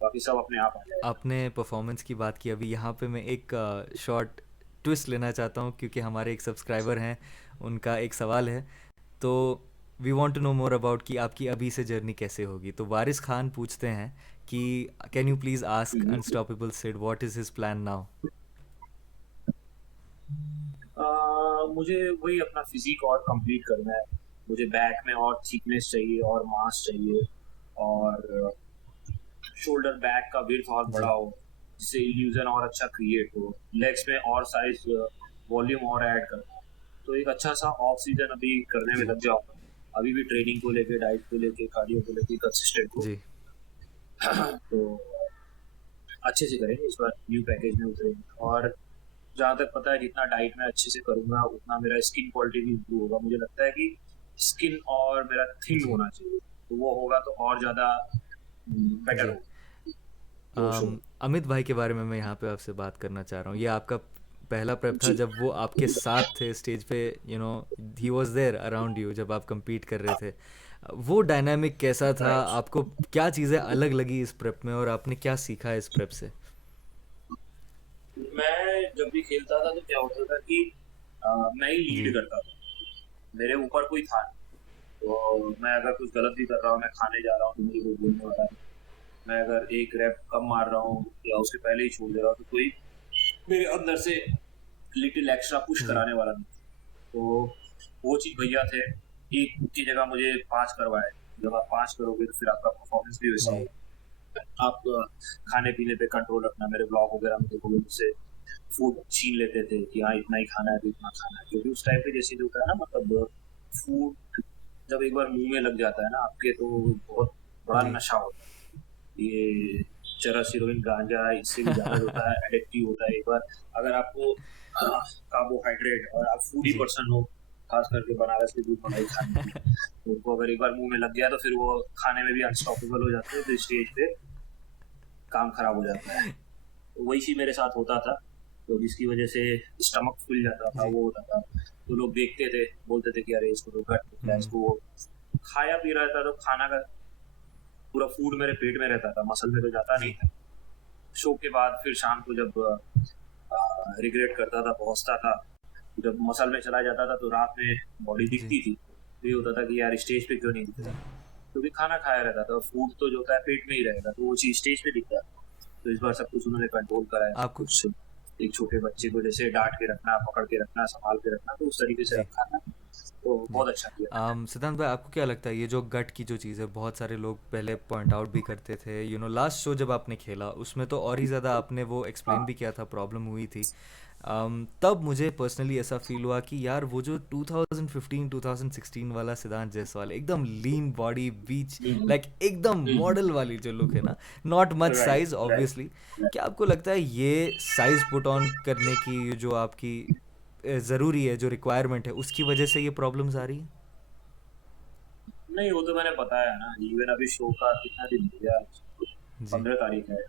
बाकी सब अपने आप आ जाएगा। आपने परफॉर्मेंस की बात की, अभी यहाँ पे मैं एक शॉर्ट ट्विस्ट लेना चाहता हूँ क्योंकि हमारे एक सब्सक्राइबर हैं, उनका एक सवाल है। तो we want to know more about कि आपकी अभी से जर्नी कैसे होगी। तो वारिस खान पूछते हैं कि can you please ask unstoppable Sid what is his plan now. मुझे वही अपना फिजिक और कंप्लीट करना है। मुझे बैक में और थिकनेस चाहिए और मास चाहिए, और शोल्डर बैक का विड्थ और बड़ा जी हो, जिससे इल्यूजन और अच्छा क्रिएट हो। लेग्स में और साइज, वॉल्यूम और ऐड करना है। तो एक अच्छा सा ऑफ सीजन अभी करने में जी लग जाऊंगा। अभी भी ट्रेनिंग को लेके, डाइट को लेके, कार्डियो को लेके कंसिस्टेंट हो। जी तो अच्छे से करेंगे इस बार, न्यू पैकेज में उतरेंगे। और जहाँ तक पता है, जितना डाइट में अच्छे से करूंगा उतना मेरा स्किन क्वालिटी भी इम्प्रूव होगा। मुझे लगता है कि स्किन और मेरा थिन जी होना चाहिए, तो वो होगा तो और ज़्यादा बेटर जी होगा वो शो। अमित भाई के बारे में मैं यहाँ पे आपसे बात करना चाह रहा हूँ। ये आपका पहला प्रेप था जी, जब वो आपके साथ थे स्टेज पे, you know, he was there around you जब आप compete कर रहे थे। वो डायनामिक कैसा था? राइट। आपको क्या चीज़ें अलग लगी इस प्रेप में और आपने क्या सीखा इस प्रेप से? मैं जब भी खेलता था तो क्या होता था कि मैं ही लीड जी करता था, मेरे ऊपर कोई था नहीं। तो मैं अगर कुछ गलत भी कर रहा हूँ, मैं खाने जा रहा हूँ तो मुझे कोई बोलने वाला नहीं। मैं अगर एक रैप कम मार रहा हूँ या उसके पहले ही छोड़ दे रहा हूँ, तो कोई मेरे अंदर से लिटिल एक्स्ट्रा पुश जी कराने वाला नहीं। तो वो चीज़ भैया थे। एक की जगह मुझे 5 करवाए। जब आप 5 करोगे तो फिर आपका परफॉर्मेंस भी वैसा जी होगा। आप खाने पीने पे कंट्रोल रखना। मेरे ब्लॉग वगैरह में देखोगे मुझसे फूड छीन लेते थे कि हाँ इतना ही खाना है तो इतना खाना है, क्योंकि उस टाइम पे जैसे जो होता है ना, मतलब फूड जब एक बार मुंह में लग जाता है ना आपके, तो बहुत बड़ा जी नशा होता है। ये चरस, हीरोइन, गांजा, इससे भी ज्यादा जो होता है, एडिक्टिव होता है। एक बार अगर आपको कार्बोहाइड्रेट, और आप फूडी जी पर्सन हो, खास करके बनारस की दूध मलाई खाने की, तो उनको अगर एक बार मुंह में लग गया तो फिर वो खाने में भी अनस्टॉपेबल हो जाते हैं, तो स्टेज पे काम खराब हो जाता है। तो वही चीज मेरे साथ होता था, तो जिसकी वजह से स्टमक फूल जाता था, जी वो होता था। तो लोग देखते थे, बोलते थे कि अरे इसको तो गट निकला है, हम्म इसको वो। खाया पी रहा था तो खाना का पूरा फूड मेरे पेट में रहता था, मसल में तो जाता नहीं जी था। शो के बाद फिर शाम को जब रिग्रेट करता था, पहुंचता था, जब मसल में चला जाता था तो रात में बॉडी जी दिखती थी। तो ये होता था कि यार स्टेज पे क्यों नहीं दिख जी रहा, क्योंकि खाना खाया रहता था। फूड तो जो होता है पेट में ही रहेगा, तो वो चीज स्टेज पे दिखता है। तो इस बार सब कुछ उन्होंने कंट्रोल करा है, सब आपको कुछ। एक छोटे बच्चे को जैसे डांट के रखना, पकड़ के रखना, संभाल के रखना, तो उस तरीके से जी रखा था। तो जी बहुत अच्छा किया। सिद्धांत भाई, आपको क्या लगता है ये जो गट की जो चीज़ है, बहुत सारे लोग पहले पॉइंट आउट भी करते थे, लास्ट शो जब आपने खेला उसमें तो और ही ज़्यादा आपने वो एक्सप्लेन हाँ, भी किया था, प्रॉब्लम हुई थी। तब मुझे पर्सनली ऐसा फील हुआ कि यार वो जो 2015-2016 वाला सिद्धांत जायसवाल, एकदम लीन बॉडी, बीच, लाइक एकदम मॉडल वाली जो लुक है ना, not much right, size right. Obviously. क्या आपको लगता है ये साइज पुट ऑन करने की जो आपकी ज़रूरी है, जो रिक्वायरमेंट है, उसकी वजह से ये प्रॉब्लम्स आ रही है? नहीं, वो तो मैंने बताया ना। इवन अभी शो का कितना दिन हो गया, जी 15 तारीख है,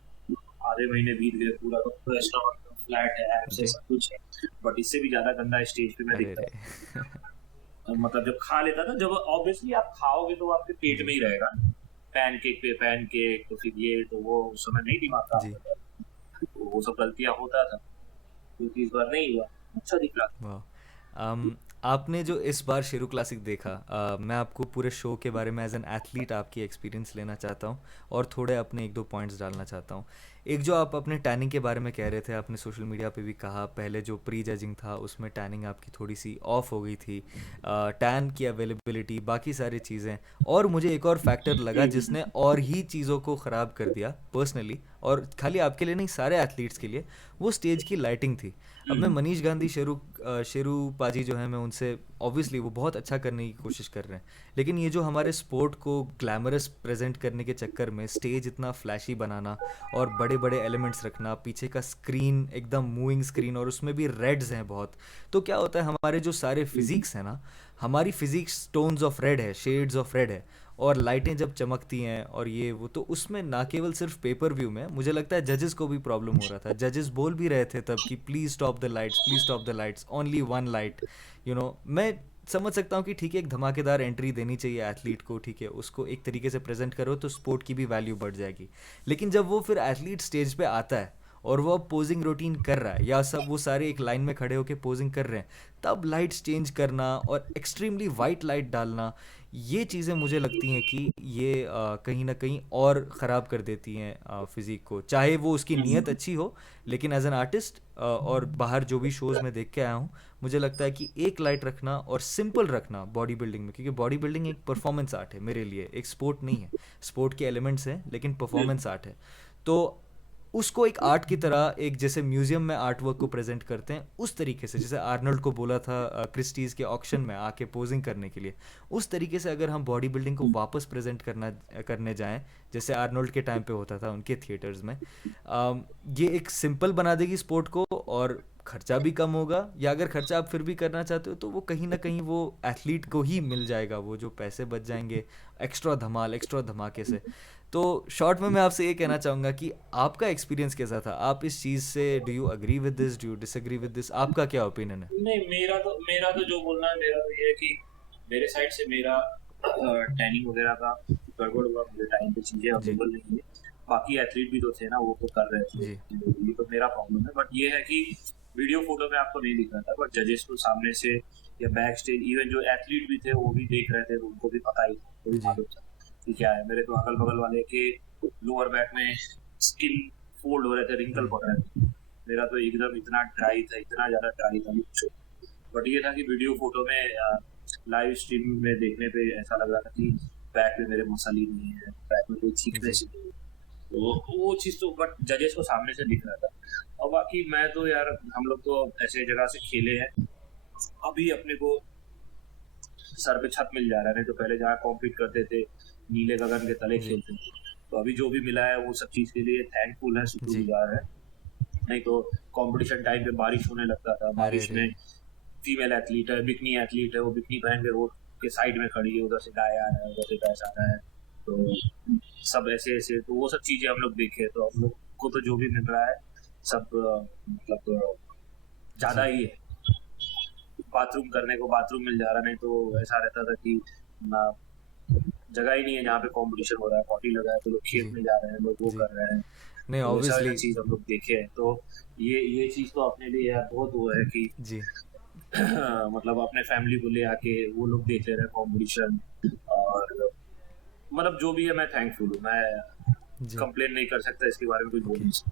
आधे महीने बीत गए, पूरा तो पूरा स्टमक फ्लैट है, एब्स है, जी सब कुछ है। बट इससे भी ज्यादा गंदा स्टेज पे मैं अरे दिखता रे था। मतलब जब खा लेता था, जब ऑब्वियसली आप खाओगे तो वो आपके पेट जी में ही रहेगा। पैनकेक पे पैनकेक, तो फिर ये तो वो, उस समय नहीं दिमाग काम जी करता था। तो वो सब गलतियां होता था, क्योंकि इस बार नहीं हुआ। अच्छा दिख रहा। वाह। आपने जो इस बार शेरू क्लासिक देखा, मैं आपको पूरे शो के बारे में एज एन एथलीट आपकी एक्सपीरियंस लेना चाहता हूँ और थोड़े अपने एक दो पॉइंट्स डालना चाहता हूँ। एक जो आप अपने टैनिंग के बारे में कह रहे थे, आपने सोशल मीडिया पे भी कहा, पहले जो प्री जजिंग था उसमें टैनिंग आपकी थोड़ी सी ऑफ हो गई थी, टैन की अवेलेबिलिटी, बाकी सारी चीज़ें। और मुझे एक और फैक्टर लगा जिसने और ही चीज़ों को ख़राब कर दिया पर्सनली, और खाली आपके लिए नहीं, सारे एथलीट्स के लिए, वो स्टेज की लाइटिंग थी। अब मैं मनीष गांधी शेरू पाजी जो है, मैं उनसे ऑब्वियसली वो बहुत अच्छा करने की कोशिश कर रहे हैं, लेकिन ये जो हमारे स्पोर्ट को ग्लैमरस प्रेजेंट करने के चक्कर में स्टेज इतना फ्लैशी बनाना और बड़े बड़े एलिमेंट्स रखना, पीछे का स्क्रीन एकदम मूविंग स्क्रीन, और उसमें भी रेड्स हैं बहुत, तो क्या होता है हमारे जो सारे फिजिक्स हैं ना, हमारी फिजिक्स टोन्स ऑफ रेड है, शेड्स ऑफ रेड है, और लाइटें जब चमकती हैं और ये वो, तो उसमें ना केवल सिर्फ पेपर व्यू में, मुझे लगता है जजेस को भी प्रॉब्लम हो रहा था। जजेस बोल भी रहे थे तब कि please stop the lights, please stop the lights, only one light. मैं समझ सकता हूँ कि ठीक है, एक धमाकेदार एंट्री देनी चाहिए एथलीट को, ठीक है, उसको एक तरीके से प्रेजेंट करो तो स्पोर्ट की भी वैल्यू बढ़ जाएगी। लेकिन जब वो फिर एथलीट स्टेज पे आता है और वो अब पोजिंग रूटीन कर रहा है, या सब वो सारे एक लाइन में खड़े होकर पोजिंग कर रहे हैं, तब लाइट्स चेंज करना और एक्सट्रीमली वाइट लाइट डालना, ये चीज़ें मुझे लगती हैं कि ये कहीं ना कहीं और ख़राब कर देती हैं फिज़िक को, चाहे वो उसकी नीयत अच्छी हो। लेकिन एज एन आर्टिस्ट और बाहर जो भी शोज़ में देख के आया हूँ, मुझे लगता है कि एक लाइट रखना और सिंपल रखना बॉडी बिल्डिंग में, क्योंकि बॉडी बिल्डिंग एक परफॉर्मेंस आर्ट है मेरे लिए, एक स्पोर्ट नहीं है। स्पोर्ट के एलिमेंट्स हैं लेकिन परफॉर्मेंस आर्ट है। तो उसको एक आर्ट की तरह, एक जैसे म्यूजियम में आर्ट वर्क को प्रेजेंट करते हैं उस तरीके से, जैसे आर्नल्ड को बोला था क्रिस्टीज़ के ऑक्शन में आके पोजिंग करने के लिए, उस तरीके से अगर हम बॉडी बिल्डिंग को वापस प्रेजेंट करने जाएं, जैसे आर्नोल्ड के टाइम पे होता था उनके थिएटर्स में, ये एक सिंपल बना देगी स्पोर्ट को, और खर्चा भी कम होगा, या अगर खर्चा आप फिर भी करना चाहते हो तो वो कहीं ना कहीं वो एथलीट को ही मिल जाएगा, वो जो पैसे बच जाएंगे एक्स्ट्रा धमाल, एक्स्ट्रा धमाके से। तो शॉर्ट में मैं आपसे ये कहना चाहूँगा कि आपका एक्सपीरियंस कैसा था, आप इस चीज़ से, do you agree with this, do you disagree with this, आपका क्या ओपिनियन है? नहीं, मेरा तो जो बोलना है, मेरा तो ये है कि मेरे साइड से मेरा टैनिंग वगैरह का गड़बड़ हुआ, मुझे टाइम पे चीजें जी अवेलेबल नहीं है। बाकी एथलीट भी तो थे ना, वो तो कर रहे थे, जी तो ये तो मेरा प्रॉब्लम है। बट ये है कि वीडियो फोटो में आपको नहीं दिख रहा था, बट जजेस को सामने से या बैक स्टेज, इवन जो एथलीट भी थे वो भी देख रहे थे, तो उनको भी पता ही था, उनको भी जी मालूम था कि क्या है। मेरे तो अगल बगल वाले के लोअर बैक में स्किन फोल्ड हो रहे थे, रिंकल पड़ रहे थे। मेरा तो एकदम इतना ड्राई था, इतना ज्यादा ड्राई था, बट ये था कि वीडियो फोटो में लाइव स्ट्रीम में देखने पे ऐसा लग रहा था कि बैक में मेरे मसल ही नहीं है, बैक में कोई जी थिकनेस ही नहीं है। तो वो चीज़ तो बट जजेस को सामने से दिख रहा था। और बाकी मैं तो यार, हम लोग तो ऐसे जगह से खेले हैं, अभी अपने को सर पे छत मिल जा रहा है, नहीं तो पहले जहाँ कॉम्पीट करते थे नीले गगन के तले जी खेलते थे। तो अभी जो भी मिला है वो सब चीज़ के लिए थैंकफुल है, जी। शुक्रगुजार है। नहीं तो कंपटीशन टाइम पे बारिश होने लगता था, अरे बारिश रे। में फीमेल एथलीट है, बिकनी एथलीट है, वो बिकनी पहन के रोड के साइड में खड़ी है, उधर से गाय आ रहा है, उधर से भैंस आ रहा है, तो सब ऐसे ऐसे, तो वो सब चीजें हम लोग देखे। तो हम लोग को तो जो भी मिल रहा है सब मतलब ज्यादा जी ही है। बाथरूम करने को बाथरूम मिल जा रहा, नहीं तो ऐसा रहता था कि ना जगह ही नहीं है जहाँ पे कंपटीशन हो रहा है, पॉटी लगा है तो लोग खेत जी में जा रहे हैं, लोग वो जी। कर रहे हैं। नहीं तो वैसा वैसा ऑब्वियसली। चीज हम लोग देखे हैं। तो ये चीज तो अपने लिए यार बहुत वो है कि जी मतलब अपने फैमिली को ले आके वो लोग देख ले रहे हैं कंपटीशन। और मतलब जो भी है, मैं थैंकफुल हूँ, मैं जी। कंप्लेन नहीं कर सकता इसके बारे में, कोई बोल ओके। नहीं सकता,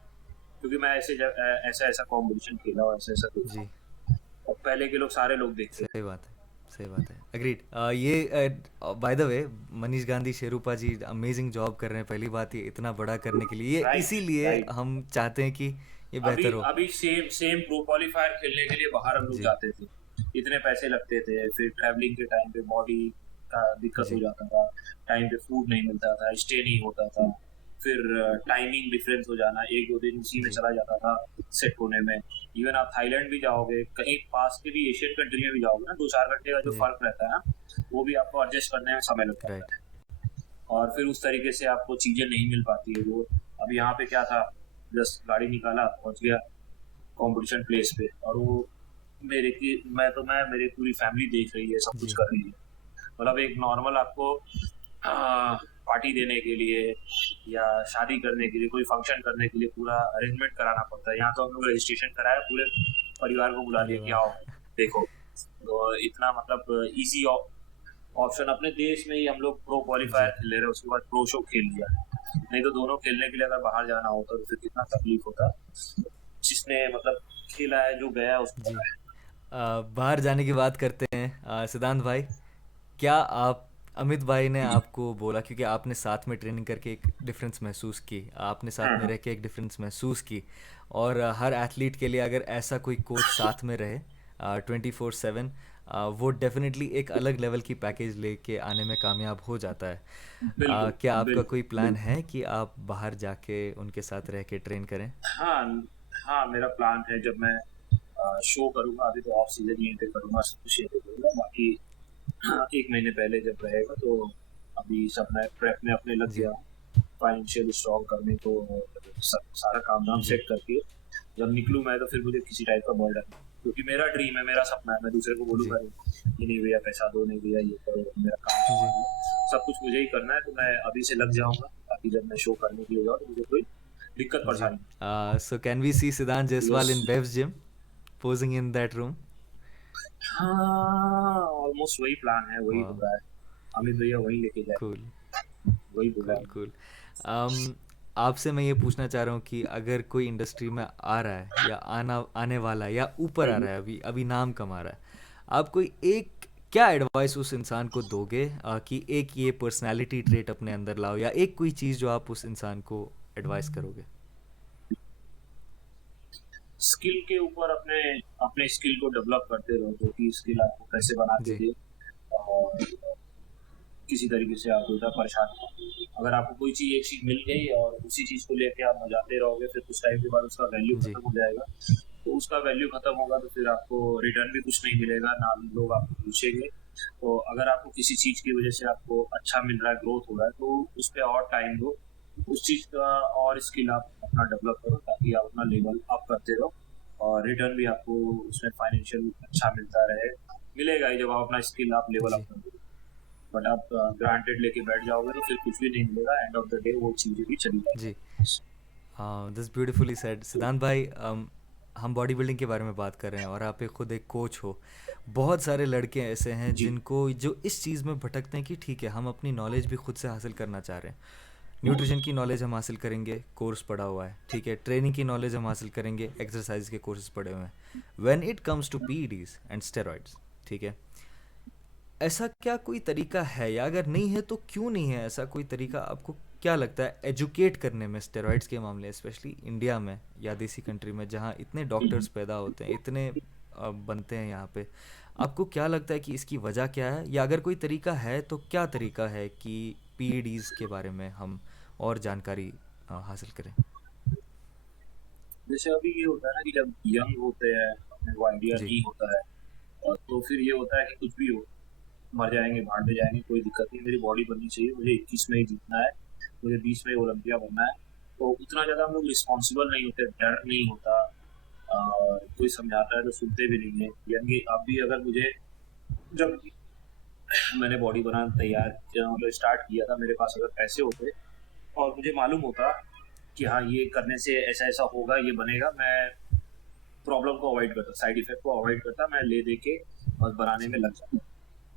क्योंकि मैं ऐसा ऐसा कंपटीशन खेला और ऐसा ऐसा देखा जी, हूँ। और पहले के लोग सारे लोग देखते हैं। सही बात है, सही बात है, अग्रीड। ये by the way, Manish Gandhi शेरूपा जी अमेजिंग जॉब कर रहे हैं, पहली बात ये इतना बड़ा करने के लिए, ये राइट, इसीलिए राइट। हम चाहते हैं कि ये अभी बेहतर हो। अभी सेम सेम प्रो क्वालिफायर खेलने के लिए बाहर हम लोग जी जाते थे, इतने पैसे लगते थे, फिर ट्रैवलिंग के टाइम पे बॉडी का दिक्कत हो जी जाता था, टाइम पे फूड नहीं मिलता था, स्टे नहीं होता था, फिर टाइमिंग डिफरेंस हो जाना, एक दो दिन उसी में जी चला जाता था सेट होने में। इवन आप थाईलैंड भी जाओगे, कहीं पास के भी एशियन कंट्री में भी जाओगे ना, 2-4 घंटे का जो जी। फर्क रहता है ना, वो भी आपको एडजस्ट करने में समय लग जाता राइट। है। और फिर उस तरीके से आपको चीजें नहीं मिल पाती है वो। अब यहाँ पे क्या था, बस गाड़ी निकाला, पहुंच गया कंपटीशन प्लेस पे, और वो मैं मेरी पूरी फैमिली देख रही है, सब कुछ जी कर रही है। मतलब एक नॉर्मल आपको पार्टी देने के लिए या शादी करने के लिए, कोई फंक्शन करने के लिए पूरा अरेंजमेंट कराना पड़ता है। यहाँ तो हम लोग रजिस्ट्रेशन कराया, पूरे परिवार को बुला अरे लिया कि आओ वाह। देखो। तो इतना मतलब इजी ऑप्शन अपने देश में ही हम लोग प्रो क्वालिफायर जी खेल ले रहे हैं, उसके बाद प्रो शो खेल लिया। नहीं तो दोनों खेलने के लिए अगर बाहर जाना होता तो फिर कितना तकलीफ होता। जिसने मतलब खेला है, जो गया उसको जी। पता है। बाहर जाने की बात करते हैं, सिद्धांत भाई, क्या आप अमित भाई ने आपको बोला क्योंकि आपने साथ में ट्रेनिंग करके एक डिफरेंस महसूस की, आपने साथ में हाँ रह के एक डिफरेंस महसूस की। और हर एथलीट के लिए अगर ऐसा कोई कोच साथ में रहे 24/7, वो डेफिनेटली एक अलग लेवल की पैकेज लेके आने में कामयाब हो जाता है। बिल्कुल क्या आपका बिल्कुल कोई प्लान बिल्कुल। है कि आप बाहर जाके उनके साथ रह के ट्रेन करें? हाँ हाँ, मेरा प्लान है जब मैं शो करूंगा, अभी तो ऑफ सीजन यहीं पे करूंगा, सब कुछ यहीं पे करूंगा, बाकी हाँ, एक महीने पहले जब रहेगा तो अभी सब मैं प्रेप में अपने लग जी। गया, फाइनेंशियल स्ट्रॉन्ग करने को, सब सारा काम धाम जी। सेट करके जब निकलूँ मैं, तो फिर मुझे किसी टाइप का बर्डन, क्योंकि मेरा ड्रीम है, मेरा सपना है, मैं दूसरे को जी। बोलूंगा नहीं कि नहीं भैया पैसा दो, नहीं भैया ये करो, मेरा काम जी। संभालो, सब कुछ मुझे ही करना है, तो मैं अभी से लग जाऊंगा ताकि जब मैं शो करने के लिए जाऊँ तो मुझे कोई दिक्कत जी। परेशानी So can we see Siddhant बस। Jaiswal in Bev's gym posing in that room? हाँ, ऑलमोस्ट वही प्लान है, वही हो Wow, रहा है, अमित भैया वही लेके जाए, cool, वही बोला cool, है। cool. um, आपसे मैं ये पूछना चाह रहा हूँ कि अगर कोई इंडस्ट्री में आ रहा है या आने वाला है या ऊपर आ रहा है, अभी अभी नाम कमा रहा है, आप कोई एक क्या एडवाइस उस इंसान को दोगे कि एक ये पर्सनालिटी ट्रेट अपने अंदर लाओ, या एक कोई चीज़ जो आप उस इंसान को एडवाइस करोगे? स्किल के ऊपर अपने अपने स्किल को डेवलप करते रहो, जो कि स्किल आपको कैसे बना के जी। दे, और किसी तरीके से आपको उतना परेशान हो। अगर आपको कोई चीज़, एक चीज़ मिल गई और उसी चीज़ को लेके आप मजाते रहोगे, फिर कुछ टाइम के बाद उसका वैल्यू जी। खत्म हो जाएगा। तो उसका वैल्यू खत्म होगा तो फिर आपको रिटर्न भी कुछ नहीं मिलेगा, ना लोग आपको पूछेंगे। तो अगर आपको किसी चीज़ की वजह से आपको अच्छा मिल रहा है, ग्रोथ हो रहा है, तो उस पर और टाइम दो, उस चीज़ का और स्किल आप अपना डेवलप करो, ताकि आप अपना लेवल अप करते रहो, और रिटर्न भी आपको उसमें फाइनेंशियल अच्छा मिलता रहे, मिलेगा ही जब आप अपना स्किल आप लेवल अप जी। करोगे। बट आप ग्रांटेड लेके बैठ जाओगे तो फिर कुछ भी नहीं मिलेगा, एंड ऑफ द डे वो चीज़ें भी चली जी। जाएगी। हाँ, दिस ब्यूटीफुली सेड सिद्धांत भाई। हम बॉडी बिल्डिंग के बारे में बात कर रहे हैं और आप एक खुद एक कोच हो। बहुत सारे लड़के ऐसे हैं जी जिनको जो इस चीज़ में भटकते हैं कि ठीक है, हम अपनी नॉलेज भी खुद से हासिल करना चाह रहे हैं। न्यूट्रिशन की नॉलेज हम हासिल करेंगे, कोर्स पड़ा हुआ है, ठीक है, ट्रेनिंग की नॉलेज हम हासिल करेंगे, एक्सरसाइज के कोर्सेज पड़े हुए हैं। When it comes to PEDs and steroids, ठीक है, ऐसा क्या कोई तरीका है, या अगर नहीं है तो क्यों नहीं है ऐसा कोई तरीका? आपको क्या लगता है एजुकेट करने में स्टेरॉइड्स के मामले, स्पेशली इंडिया में या देसी कंट्री में जहाँ इतने डॉक्टर्स पैदा होते हैं, इतने बनते हैं यहाँ पे, आपको क्या लगता है कि इसकी वजह क्या है, या अगर कोई तरीका है तो क्या तरीका है कि पीईडीज के बारे में हम और जानकारी हासिल करें? जैसे अभी ये होता है ना कि जब यंग होते हैं, अपने को आइडिया जी। नहीं होता है, और तो फिर ये होता है कि कुछ भी हो, मर जाएंगे, भाड़ में जाएंगे, कोई दिक्कत नहीं, मेरी बॉडी बननी चाहिए, मुझे 21 में ही जीतना है, मुझे 20 में ओलंपिया बनना है। तो उतना ज़्यादा हम लोग रिस्पॉन्सिबल नहीं होते, डर नहीं होता, कोई समझाता है तो सुनते भी नहीं है। यंग अभी अगर मुझे, जब मैंने बॉडी बनाना तैयार किया, मतलब स्टार्ट किया था, मेरे पास अगर पैसे होते और मुझे मालूम होता कि हाँ ये करने से ऐसा ऐसा होगा, ये बनेगा, मैं प्रॉब्लम को अवॉइड करता, साइड इफेक्ट को अवॉइड करता, मैं ले दे के बस बनाने में जी। लग जाता।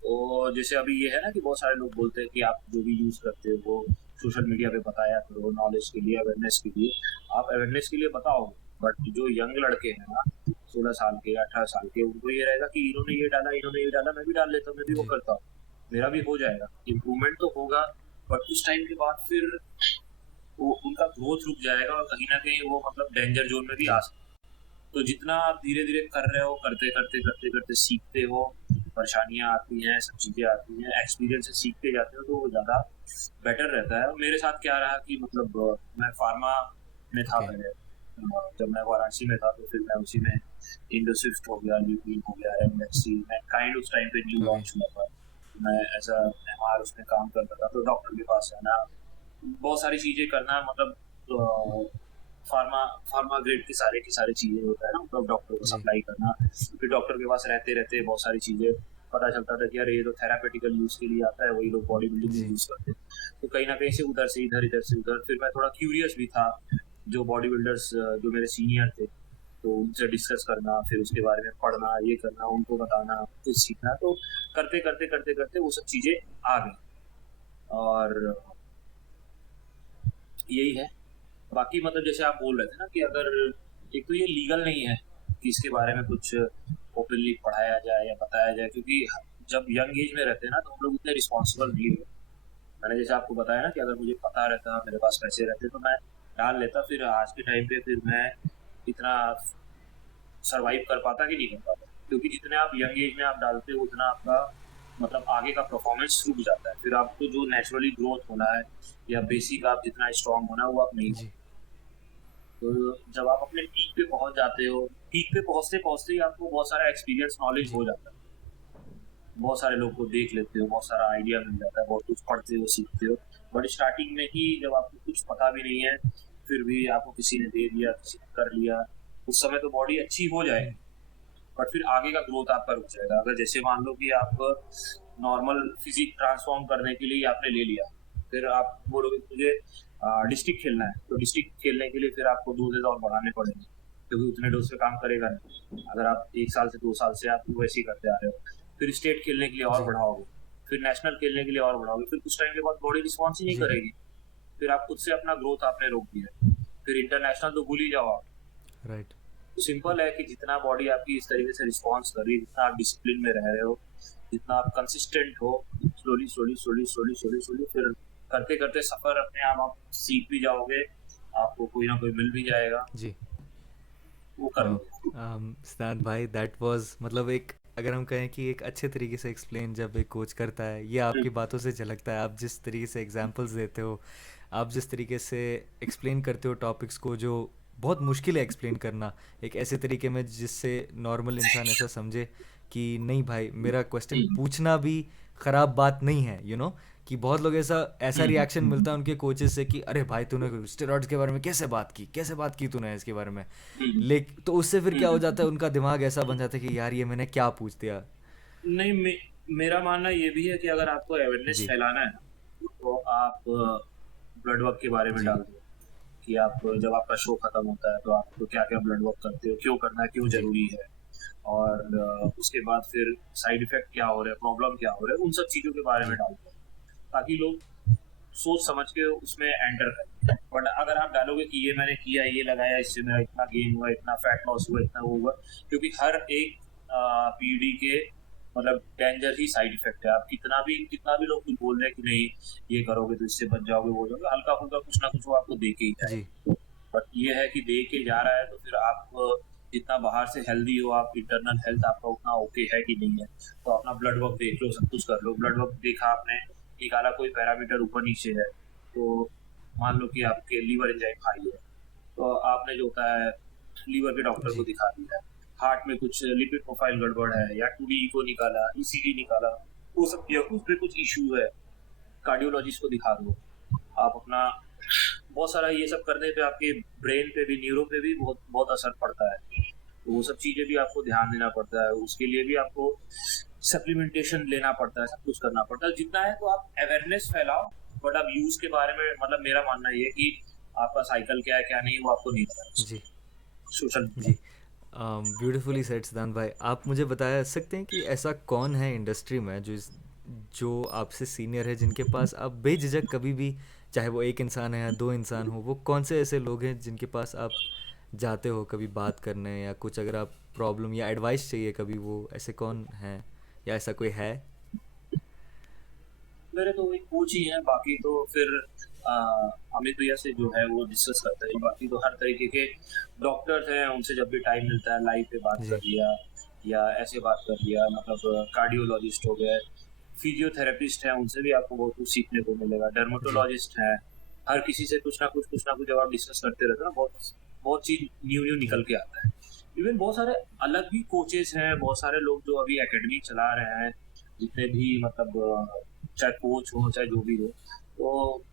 तो जैसे अभी ये है ना कि बहुत सारे लोग बोलते हैं कि आप जो भी यूज़ करते हो वो सोशल मीडिया पे बताया करो, नॉलेज के लिए, अवेयरनेस के लिए। आप अवेयरनेस के लिए बताओ, बट जो यंग लड़के हैं ना, 16 साल के, 18 साल के, उनको ये रहेगा कि इन्होंने ये डाला, इन्होंने ये डाला, मैं भी डाल लेता हूँ, मैं भी वो जी। करता हूँ, मेरा भी हो जाएगा, इम्प्रूवमेंट तो होगा, बट कुछ टाइम के बाद फिर वो उनका ग्रोथ रुक जाएगा, और कहीं ना कहीं वो मतलब डेंजर जोन में भी आ जी। सकते हैं। तो जितना आप धीरे धीरे कर रहे हो, करते करते करते करते सीखते हो, परेशानियां आती हैं, सब चीज़ें आती हैं, एक्सपीरियंस से सीखते जाते हो, तो वो ज़्यादा बेटर रहता है। और मेरे साथ क्या रहा कि मतलब मैं फार्मा में था ओके। पहले, जब मैं वाराणसी में था तो फिर मैं उसी में इंडोस्विफ्ट हो गया, ल्यूपिन हो गया, एमएससी, मैं काइंड उस टाइम पे न्यू ओके। लॉन्च हुआ था, मैं एज अ एमआर उसमें काम करता था, तो डॉक्टर के पास रहना, बहुत सारी चीज़ें करना, मतलब फार्मा फार्मा ग्रेड की सारी चीज़ें होता है ना, मतलब डॉक्टर को जी। सप्लाई करना। फिर डॉक्टर के पास रहते रहते बहुत सारी चीज़ें पता चलता था कि यार ये तो थेरापेटिकल यूज़ के लिए आता है, वही लोग बॉडी बिल्डिंग में जी। यूज़ करते हैं। तो कहीं ना कहीं से उधर से इधर, इधर से उधर, फिर मैं थोड़ा क्यूरियस भी था, जो बॉडी बिल्डर्स जो मेरे सीनियर थे, तो उनसे डिस्कस करना, फिर उसके बारे में पढ़ना, ये करना, उनको बताना, कुछ सीखना, तो करते करते करते करते वो सब चीज़ें आ गई, और यही है। बाकी मतलब जैसे आप बोल रहे थे ना कि अगर, एक तो ये लीगल नहीं है कि इसके बारे में कुछ ओपनली पढ़ाया जाए या बताया जाए, क्योंकि जब यंग एज में रहते हैं ना तो हम लोग इतने रिस्पॉन्सिबल नहीं होते। मैंने जैसे आपको बताया ना कि अगर मुझे पता रहता, मेरे पास पैसे रहते तो मैं डाल लेता, फिर आज के टाइम पे फिर मैं इतना सरवाइव कर पाता कि नहीं कर पाता, क्योंकि जितने आप यंग एज में आप डालते हो उतना आपका मतलब आगे का परफॉर्मेंस रुक जाता है, फिर आपको जो नेचुरली ग्रोथ होना है या बेसिक आप जितना स्ट्रांग होना है वो आप नहीं हो। जी तो जब आप अपने पीक पे पहुंच जाते हो, पीक पे पहुंचते पहुंचते ही आपको बहुत सारा एक्सपीरियंस नॉलेज जी हो जाता है, बहुत सारे लोग को देख लेते हो, बहुत सारा आइडिया मिल जाता है, बहुत कुछ पढ़ते हो सीखते हो। बट स्टार्टिंग में ही जब आपको कुछ पता भी नहीं है, फिर भी आपको किसी ने दे दिया, किसी ने कर लिया, उस समय तो बॉडी अच्छी हो जाएगी, बट फिर आगे का ग्रोथ आपका रुक जाएगा। अगर जैसे मान लो कि आप नॉर्मल फिजिक ट्रांसफॉर्म करने के लिए आपने ले लिया, फिर आप बोलोगे मुझे डिस्ट्रिक्ट खेलना है, तो डिस्ट्रिक्ट खेलने के लिए फिर आपको डोजेज और बढ़ाने पड़ेंगे, क्योंकि उतने डोज पे काम करेगा नहीं। अगर आप 1 साल से 2 साल से आप वैसे ही करते आ रहे हो, फिर स्टेट खेलने के लिए और जी बढ़ाओगे, फिर नेशनल खेलने के लिए और बढ़ाओगे, फिर कुछ टाइम के बाद बॉडी रिस्पॉन्स ही नहीं जी करेगी, फिर आप खुद से अपना ग्रोथ आपने रोक दिया, फिर इंटरनेशनल तो भूल ही जाओ आप। राइट तो सिंपल है कि जितना बॉडी आपकी इस तरीके से रिस्पॉन्स कर रही है, जितना आप डिसिप्लिन में रह रहे हो, जितना आप कंसिस्टेंट हो, slowly slowly slowly slowly slowly slowly फिर करते करते सफर अपने आप सीख भी जाओगे, आपको कोई ना कोई मिल भी जाएगा, जी वो कर लोगे। सिद्धांत भाई दैट वाज मतलब एक अगर हम कहें कि एक अच्छे तरीके से एक्सप्लेन जब एक कोच करता है ये आपकी बातों से झलकता है। आप जिस तरीके से एग्जांपल्स देते हो, आप जिस तरीके से एक्सप्लेन करते हो टॉपिक्स को जो बहुत मुश्किल है एक्सप्लेन करना एक ऐसे तरीके में जिससे नॉर्मल इंसान ऐसा समझे कि नहीं भाई मेरा क्वेश्चन हम्म, पूछना भी ख़राब बात नहीं है कि बहुत लोग ऐसा ऐसा हम्म, रिएक्शन मिलता है उनके कोचेस से कि अरे भाई तूने स्टेरॉइड्स के बारे में कैसे बात की तूने इसके बारे में। हम्म, तो उससे फिर क्या हो जाता है हम्म। उनका दिमाग ऐसा बन जाता है कि यार ये मैंने क्या पूछ दिया। नहीं मेरा मानना ये भी है कि अगर आपको अवेयरनेस जी फैलाना है ना, तो आप ब्लड वर्क के बारे में जी डाल दो, कि आप जब आपका शो खत्म होता है तो आप क्या क्या ब्लड वर्क करते हो, क्यों करना है, क्यों जी जरूरी है, और उसके बाद फिर साइड इफेक्ट क्या हो रहा है, प्रॉब्लम क्या हो रहा है, उन सब चीजों के बारे में जी डालते हैं, ताकि लोग सोच समझ के उसमें एंटर करें। बट अगर आप डालोगे कि ये मैंने किया, ये लगाया, इससे मेरा इतना गेन हुआ, इतना फैट लॉस हुआ, इतना वो हुआ, क्योंकि हर एक पीढ़ी के मतलब डेंजर ही साइड इफेक्ट है। आप कितना भी लोग कुछ बोल रहे हैं कि नहीं ये करोगे तो इससे बच जाओगे, वो जाओगे, हल्का फुल्का कुछ ना कुछ वो आपको दे के ही जी जाएगा। बट ये है कि दे के जा रहा है तो फिर आप जितना बाहर से हेल्दी हो, आप इंटरनल हेल्थ आपका उतना ओके है कि नहीं है, तो अपना ब्लड वर्क देख लो, सब कुछ कर लो। ब्लड वर्क देखा आपने, निकाला कोई पैरामीटर ऊपर नीचे है, तो मान लो कि आपके लीवर एंजाइम हाई है, तो आपने जो होता है लीवर के डॉक्टर को जी दिखा दिया। हार्ट में कुछ लिपिड प्रोफाइल गड़बड़ है या 2D को निकाला, ईसीजी निकाला, वो सब किया, उस पे कुछ इश्यू है, कार्डियोलॉजिस्ट को दिखा दो। आप अपना बहुत सारा ये सब करने पे आपके ब्रेन पे भी, न्यूरो पे भी बहुत बहुत असर पड़ता है, तो वो सब चीजें भी आपको ध्यान देना पड़ता है, उसके लिए भी आपको सप्लीमेंटेशन लेना पड़ता है, सब कुछ करना पड़ता है। जितना है तो आप अवेयरनेस फैलाओ, बट आप यूज के बारे में मतलब मेरा मानना ये है कि आपका साइकिल क्या है क्या नहीं वो आपको नहीं पता जी सोशल जी मीडिया। ब्यूटीफुली सेड सिद्धांत भाई। आप मुझे बता सकते हैं कि ऐसा कौन है इंडस्ट्री में जो आपसे सीनियर है जिनके पास आप बेझिझक कभी भी चाहे वो एक इंसान है या दो इंसान हो वो कौन से ऐसे लोग हैं जिनके पास आप जाते हो कभी बात करने या कुछ अगर आप प्रॉब्लम या एडवाइस चाहिए कभी वो ऐसे कौन है या ऐसा कोई है। मेरे तो वही कोच ही हैं, बाकी तो फिर आ, अमित भैया से जो है वो डिस्कस करते हैं, बाकी तो हर तरीके के डॉक्टर्स हैं, उनसे जब भी टाइम मिलता है लाइव पे बात कर जी लिया या ऐसे बात कर लिया, मतलब कार्डियोलॉजिस्ट हो गए, फिजियोथेरेपिस्ट हैं, उनसे भी आपको बहुत कुछ सीखने को मिलेगा, जी डर्माटोलॉजिस्ट हैं, हर किसी से कुछ ना कुछ जब आप डिस्कस करते रहते हो ना, बहुत बहुत चीज न्यू न्यू जी निकल के आता है। इवन बहुत सारे अलग भी कोचेस हैं, बहुत सारे लोग जो अभी एकेडमी चला रहे हैं, जितने भी मतलब चाहे कोच हो चाहे जो भी हो, तो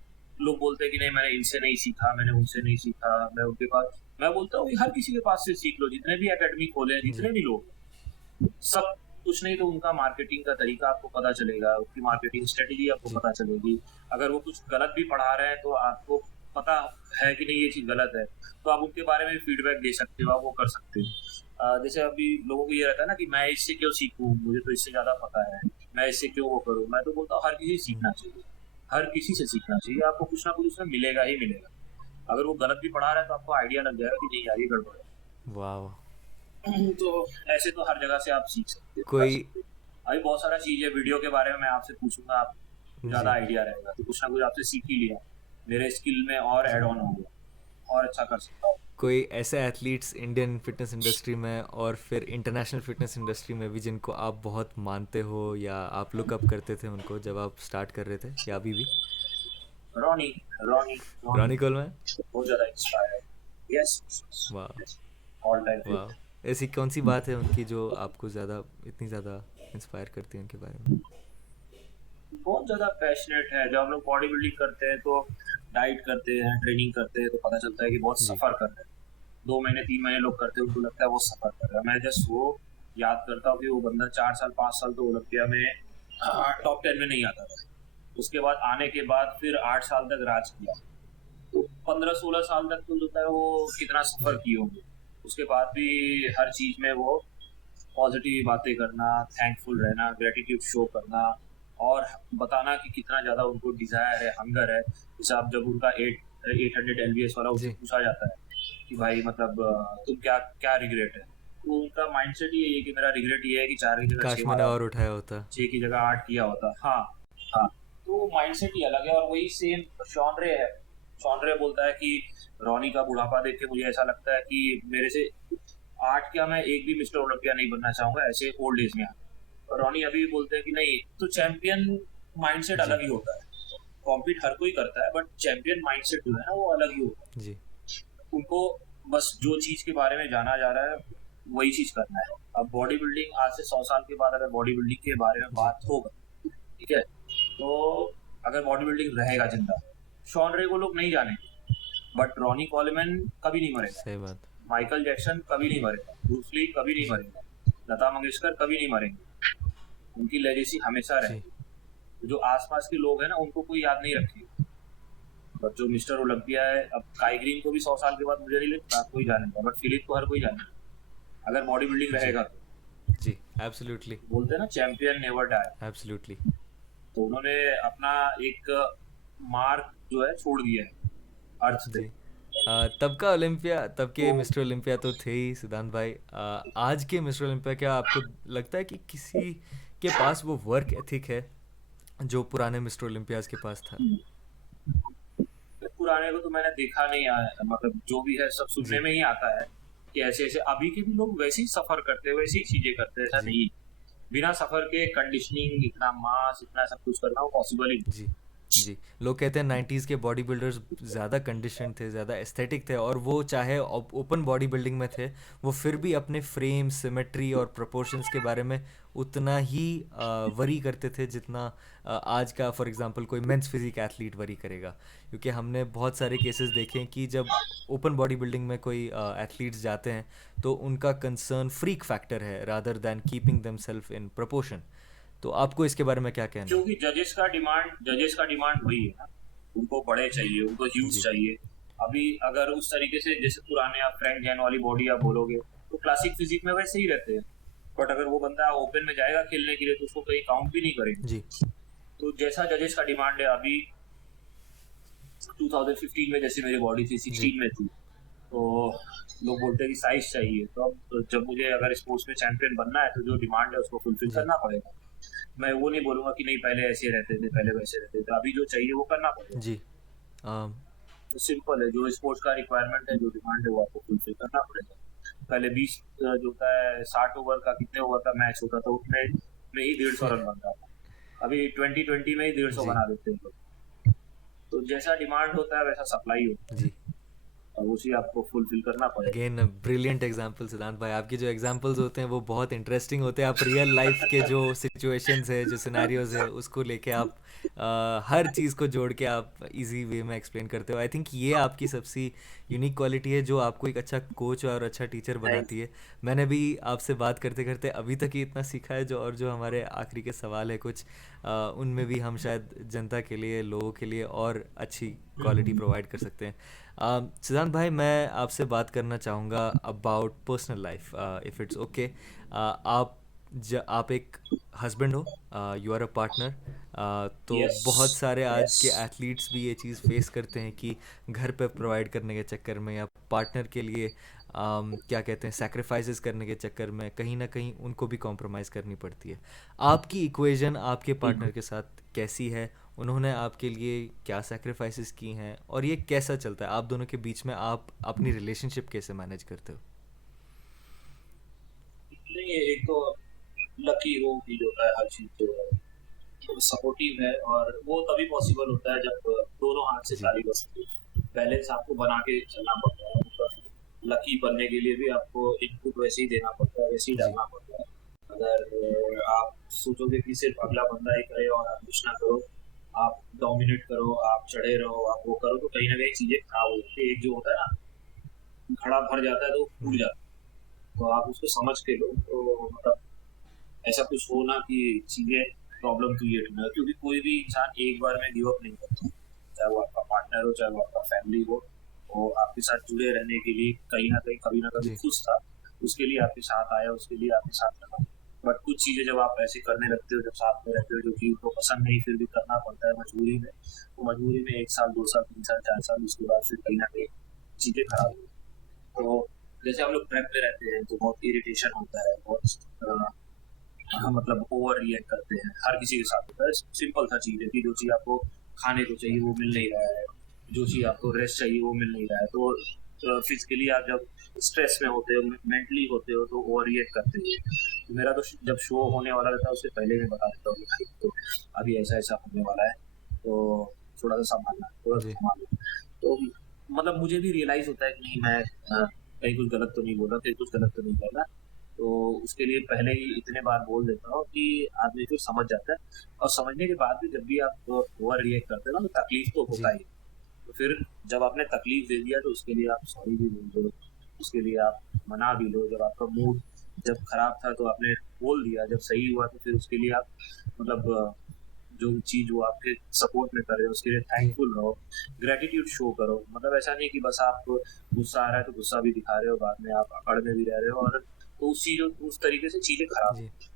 लोग बोलते हैं कि नहीं मैंने इनसे नहीं सीखा, मैंने उनसे नहीं सीखा, मैं उनके पास, मैं बोलता हूँ कि हर किसी के पास से सीख लो, जितने भी एकेडमी खोले हैं, जी जितने भी लोग, सब कुछ नहीं तो उनका मार्केटिंग का तरीका आपको पता चलेगा, उनकी मार्केटिंग स्ट्रेटेजी आपको जी पता चलेगी। अगर वो कुछ गलत भी पढ़ा रहे हैं तो आपको पता है कि नहीं ये चीज गलत है, तो आप उनके बारे में फीडबैक दे सकते हो, आप वो कर सकते हो। जैसे अभी लोगों को ये रहता है ना कि मैं इससे क्यों सीखूं, मुझे तो इससे ज्यादा पता है, मैं इससे क्यों वो करूं, मैं तो बोलता हूँ हर किसी से सीखना चाहिए, हर किसी से सीखना चाहिए, आपको कुछ ना कुछ उसमें मिलेगा ही मिलेगा। अगर वो गलत भी पढ़ा रहा है तो आपको आइडिया लग जाएगा कि नहीं यार ये गड़बड़ वाह है। तो ऐसे तो हर जगह से आप सीख सकते हो, कर कोई सकते हो। अभी बहुत सारा चीज है, वीडियो के बारे में मैं आपसे पूछूंगा, आप ज्यादा जी आइडिया रहेगा, तो कुछ ना कुछ आपसे सीख ही लिया, मेरे स्किल में और जी। ऐड ऑन हो गया, और अच्छा कर सकता हूँ। कोई ऐसे एथलीट्स इंडियन फिटनेस इंडस्ट्री में और फिर इंटरनेशनल फिटनेस इंडस्ट्री में भी जिनको आप बहुत मानते हो या आप लुक अप करते थे उनको जब आप स्टार्ट कर रहे थे या अभी भी? Ronnie Ronnie Ronnie Ronnie Coleman. बहुत ज्यादा इंस्पायर, यस, वाह ऑल टाइम फेवरेट। वाह। ऐसी कौन सी बात है उनकी जो आपको ज़्यादा इतनी ज़्यादा इंस्पायर करती है उनके बारे में? बहुत ज्यादा पैशनेट है। जब हम लोग बॉडी बिल्डिंग करते हैं तो डाइट करते हैं, ट्रेनिंग करते हैं, तो पता चलता है कि बहुत जी सफर कर रहे हैं। 2 महीने 3 महीने लोग करते हैं, उनको लगता है वो सफर कर रहा है। मैं जस्ट वो याद करता हूँ कि वो बंदा 4 साल 5 साल तो ओलंपिया में टॉप 10 में नहीं आता था। उसके बाद आने के बाद फिर 8 साल तक राज किया, तो 15 16 साल तक तो लगता है वो कितना सफर जी किए होंगे। उसके बाद भी हर चीज में वो पॉजिटिव बातें करना, थैंकफुल रहना, ग्रेटिट्यूड शो करना, और बताना कि कितना ज़्यादा उनको डिज़ायर है, हंगर है। जैसे आप जब उनका 800 LBS वाला उनसे जी। पूछा जाता है कि भाई मतलब तुम क्या क्या रिग्रेट है, तो उनका माइंडसेट ये है कि मेरा रिग्रेट ये है कि 4 की जगह 6 काश मैंने मारा और होता, उठाया होता। 6 की जगह 8 किया होता। हाँ हाँ, तो माइंडसेट ही अलग है। और वही सेम शॉनरे है। शॉनरे बोलता है कि रॉनी का बुढ़ापा देख के मुझे ऐसा लगता है कि मेरे से 8 क्या, मैं एक भी मिस्टर ओलंपिया नहीं बनना चाहूंगा ऐसे ओल्ड एज में। और रॉनी अभी भी बोलते हैं कि नहीं, तो चैंपियन माइंडसेट जी अलग ही होता है। कॉम्पीट हर कोई करता है, बट चैंपियन माइंडसेट जो है ना वो अलग ही होता जी है। उनको बस जो चीज के बारे में जाना जा रहा है वही चीज करना है। अब बॉडी बिल्डिंग आज से 100 साल के बाद अगर बॉडी बिल्डिंग के बारे में जी। बात होगा, ठीक है, तो अगर बॉडी बिल्डिंग रहेगा जिंदा, शॉन रे को लोग नहीं जानेंगे, बट रॉनी कॉलमैन कभी नहीं मरेगा, सही बात। माइकल जैक्सन कभी नहीं मरेगा, ब्रूस ली कभी नहीं जी मरेगा, लता मंगेशकर कभी नहीं मरेंगे। उनकी लेगेसी हमेशा जी रहेगी। जो आसपास के लोग हैं ना उनको कोई याद नहीं रखेगा, बट जो मिस्टर ओलंपिया है, अब काई ग्रीन को भी 100 साल के बाद मुझे नहीं लगता कोई जानेगा, बट फिलिप को हर कोई जानेगा अगर बॉडी बिल्डिंग जी रहेगा तो। जी। एब्सोल्युटली बोलते हैं ना चैंपियन नेवर डाई, एब्सोल्युटली। तो उन्होंने अपना एक मार्क जो है छोड़ दिया है अर्थ पे। जी। तब का ओलंपिया, तब के मिस्टर ओलंपिया तो थे ही सिद्धांत भाई। आज के मिस्टर ओलंपिया क्या आपको लगता है कि किसी के पास वो वर्क एथिक है जो पुराने मिस्टर ओलंपियाज के पास था? पुराने को तो मैंने देखा नहीं है, मतलब जो भी है सब सुनने जी में ही आता है कि ऐसे ऐसे अभी के भी लोग वैसे ही सफर करते हैं, वैसी ही चीजें करते हैं, ऐसा जी नहीं। बिना सफर के कंडीशनिंग, इतना मास, इतना सब कुछ करना वो पॉसिबल ही जी जी। लोग कहते हैं 90s के बॉडी बिल्डर्स ज़्यादा कंडीशन थे, ज़्यादा एस्थेटिक थे, और वो चाहे ओपन बॉडी बिल्डिंग में थे वो फिर भी अपने फ्रेम, सिमेट्री और प्रोपोर्शंस के बारे में उतना ही वरी करते थे जितना आज का फॉर एग्जांपल कोई मेंस फिजिक एथलीट वरी करेगा। क्योंकि हमने बहुत सारे केसेस देखे हैं कि जब ओपन बॉडी बिल्डिंग में कोई एथलीट्स जाते हैं तो उनका कंसर्न फ्रीक फैक्टर है rather than keeping them self in proportion. तो आपको इसके बारे में क्या कहना है? क्योंकि जजेस का डिमांड वही है ना, उनको बड़े चाहिए, उनको ह्यूज जी चाहिए। अभी अगर उस तरीके से जैसे पुराने आप फ्रैंक जैन वाली बॉडी आप बोलोगे, तो क्लासिक फिजिक में वैसे ही रहते हैं, बट अगर वो बंदा ओपन में जाएगा खेलने के लिए तो उसको कहीं काउंट भी नहीं करेंगे। जी तो जैसा जजेस का डिमांड है, अभी 2015 में जैसे मेरी बॉडी थी, जी 16 में थी, तो लोग बोलते हैं कि साइज चाहिए। तो अब जब मुझे अगर स्पोर्ट्स में चैंपियन बनना है तो जो डिमांड है उसको फुलफिल जी करना पड़ेगा। मैं वो नहीं बोलूंगा कि नहीं पहले ऐसे रहते थे, पहले वैसे रहते थे, अभी जो चाहिए वो करना पड़ेगा। जी। अम, तो सिंपल है, जो स्पोर्ट्स का रिक्वायरमेंट है, जो डिमांड है वो आपको फुलफिल करना पड़ेगा। पहले 20 जो होता है 60 ओवर का, कितने ओवर का मैच होता था, उसमें में ही 150 रन बनता था। अभी 2020 में ही 150 जी बना देते हैं लोग। तो जैसा डिमांड होता है वैसा सप्लाई होता है, जी। और उसी आपको फुलफिल करना पड़ेगा। अगेन ब्रिलियंट एग्जांपल सिद्धांत भाई। आपके जो एग्जांपल्स होते हैं वो बहुत इंटरेस्टिंग होते हैं। आप रियल लाइफ के जो सिचुएशंस है, जो सिनेरियोज है, उसको लेके आप हर चीज़ को जोड़ के आप इजी वे में एक्सप्लेन करते हो। आई थिंक ये आपकी सबसे यूनिक क्वालिटी है जो आपको एक अच्छा कोच और अच्छा टीचर थैंक बनाती है। मैंने भी आपसे बात करते करते अभी तक ही इतना सीखा है, जो और जो हमारे आखिरी के सवाल है कुछ उनमें भी हम शायद जनता के लिए, लोगों के लिए और अच्छी क्वालिटी यू। प्रोवाइड कर सकते हैं। सिद्धांत भाई, मैं आपसे बात करना चाहूँगा about personal life, if it's okay. आप एक हस्बैंड हो, यू आर अ पार्टनर। तो यस, बहुत सारे आज यस। के एथलीट्स भी ये चीज़ फेस करते हैं कि घर पे प्रोवाइड करने के चक्कर में या पार्टनर के लिए क्या कहते हैं, सैक्रिफाइसेस करने के चक्कर में कहीं ना कहीं उनको भी कॉम्प्रोमाइज़ करनी पड़ती है। आपकी इक्वेशन आपके पार्टनर के साथ कैसी है? उन्होंने आपके लिए क्या सैक्रिफाइसेस की हैं और ये कैसा चलता है आप दोनों के बीच में? आप अपनी रिलेशनशिप कैसे मैनेज करते हो? नहीं, ये एक तो लकी वो फील होता है हर चीज जो है सपोर्टिव है, और वो तभी पॉसिबल होता है जब दोनों हाथ से जी ताली बजती है। बैलेंस आपको बना के चलना पड़ता है, मतलब लकी बनने के लिए भी आपको इनपुट वैसे ही देना पड़ता है, वैसे ही जी डालना पड़ता है। अगर आप सोचोगे कि सिर्फ अगला बंदा ही करे और आप कुछ ना करो, आप डोमिनेट करो, आप चढ़े रहो, आप वो करो, तो कहीं ना कहीं चीजें खराब हो जाती है। एक जो होता है ना, घड़ा भर जाता है तो वो फूट हम्म, जाता है। तो आप उसको समझ के लो, तो मतलब ऐसा कुछ हो ना कि चीजें प्रॉब्लम क्रिएट ना हो, क्योंकि कोई भी इंसान एक बार में गिव अप नहीं करता। चाहे वो आपका पार्टनर हो, चाहे वो आपका फैमिली हो, वो आपके साथ जुड़े रहने के लिए कहीं ना कहीं कभी ना कभी जी खुश था, उसके लिए आपके साथ आया, उसके लिए आपके साथ रहा। बट कुछ चीजें जब आप ऐसे करने लगते हो, जब साथ में रहते हो, जो कि उनको पसंद नहीं, फिर भी करना पड़ता है मजबूरी में, तो मजबूरी में 1 साल 2 साल 3 साल 4 साल उसके बाद फिर कहीं ना कहीं चीजें खराब जी हो। तो जैसे हम लोग ट्रैक पे रहते हैं तो बहुत इरिटेशन होता है, बहुत हाँ, मतलब ओवर रिएक्ट करते हैं, हर किसी के साथ होता है। सिंपल सा चीज़ है कि जो चीज़ आपको खाने को चाहिए वो मिल नहीं जी रहा है, जो चीज़ आपको रेस्ट चाहिए वो मिल नहीं रहा है, तो फिजिकली आप जब स्ट्रेस में होते हो, मेंटली होते हो, तो ओवर रिएक्ट करते हो। तो मेरा तो जब शो होने वाला रहता है उससे पहले मैं बता देता हूँ कि भाई तो अभी ऐसा ऐसा होने वाला है, तो थोड़ा सा संभालना, थोड़ा सा जी संभालना। तो मतलब मुझे भी रियलाइज होता है कि नहीं, मैं कहीं कुछ गलत तो नहीं बोल रहा, कहीं कुछ गलत तो नहीं कर रहा। तो उसके लिए पहले ही इतने बार बोल देता हूँ कि आदमी फिर समझ जाता है। और समझने के बाद भी जब भी आप ओवर रिएक्ट करते हो ना, तो तकलीफ तो होता जी ही है। तो फिर जब आपने तकलीफ दे दिया तो उसके लिए आप सॉरी भी बोल दो, उसके लिए आप मना भी लो। जब आपका मूड जब खराब था तो आपने बोल दिया, जब सही हुआ तो फिर उसके लिए आप मतलब जो चीज वो आपके सपोर्ट में कर रहे हो उसके लिए जी थैंकफुल रहो, ग्रेटिट्यूड शो करो। मतलब ऐसा नहीं कि बस आप गुस्सा आ रहा है तो गुस्सा भी दिखा रहे हो, बाद में आप अकड़ में भी रह रहे हो, और तो उस तरीके से चीजें खराब जी होती हैं।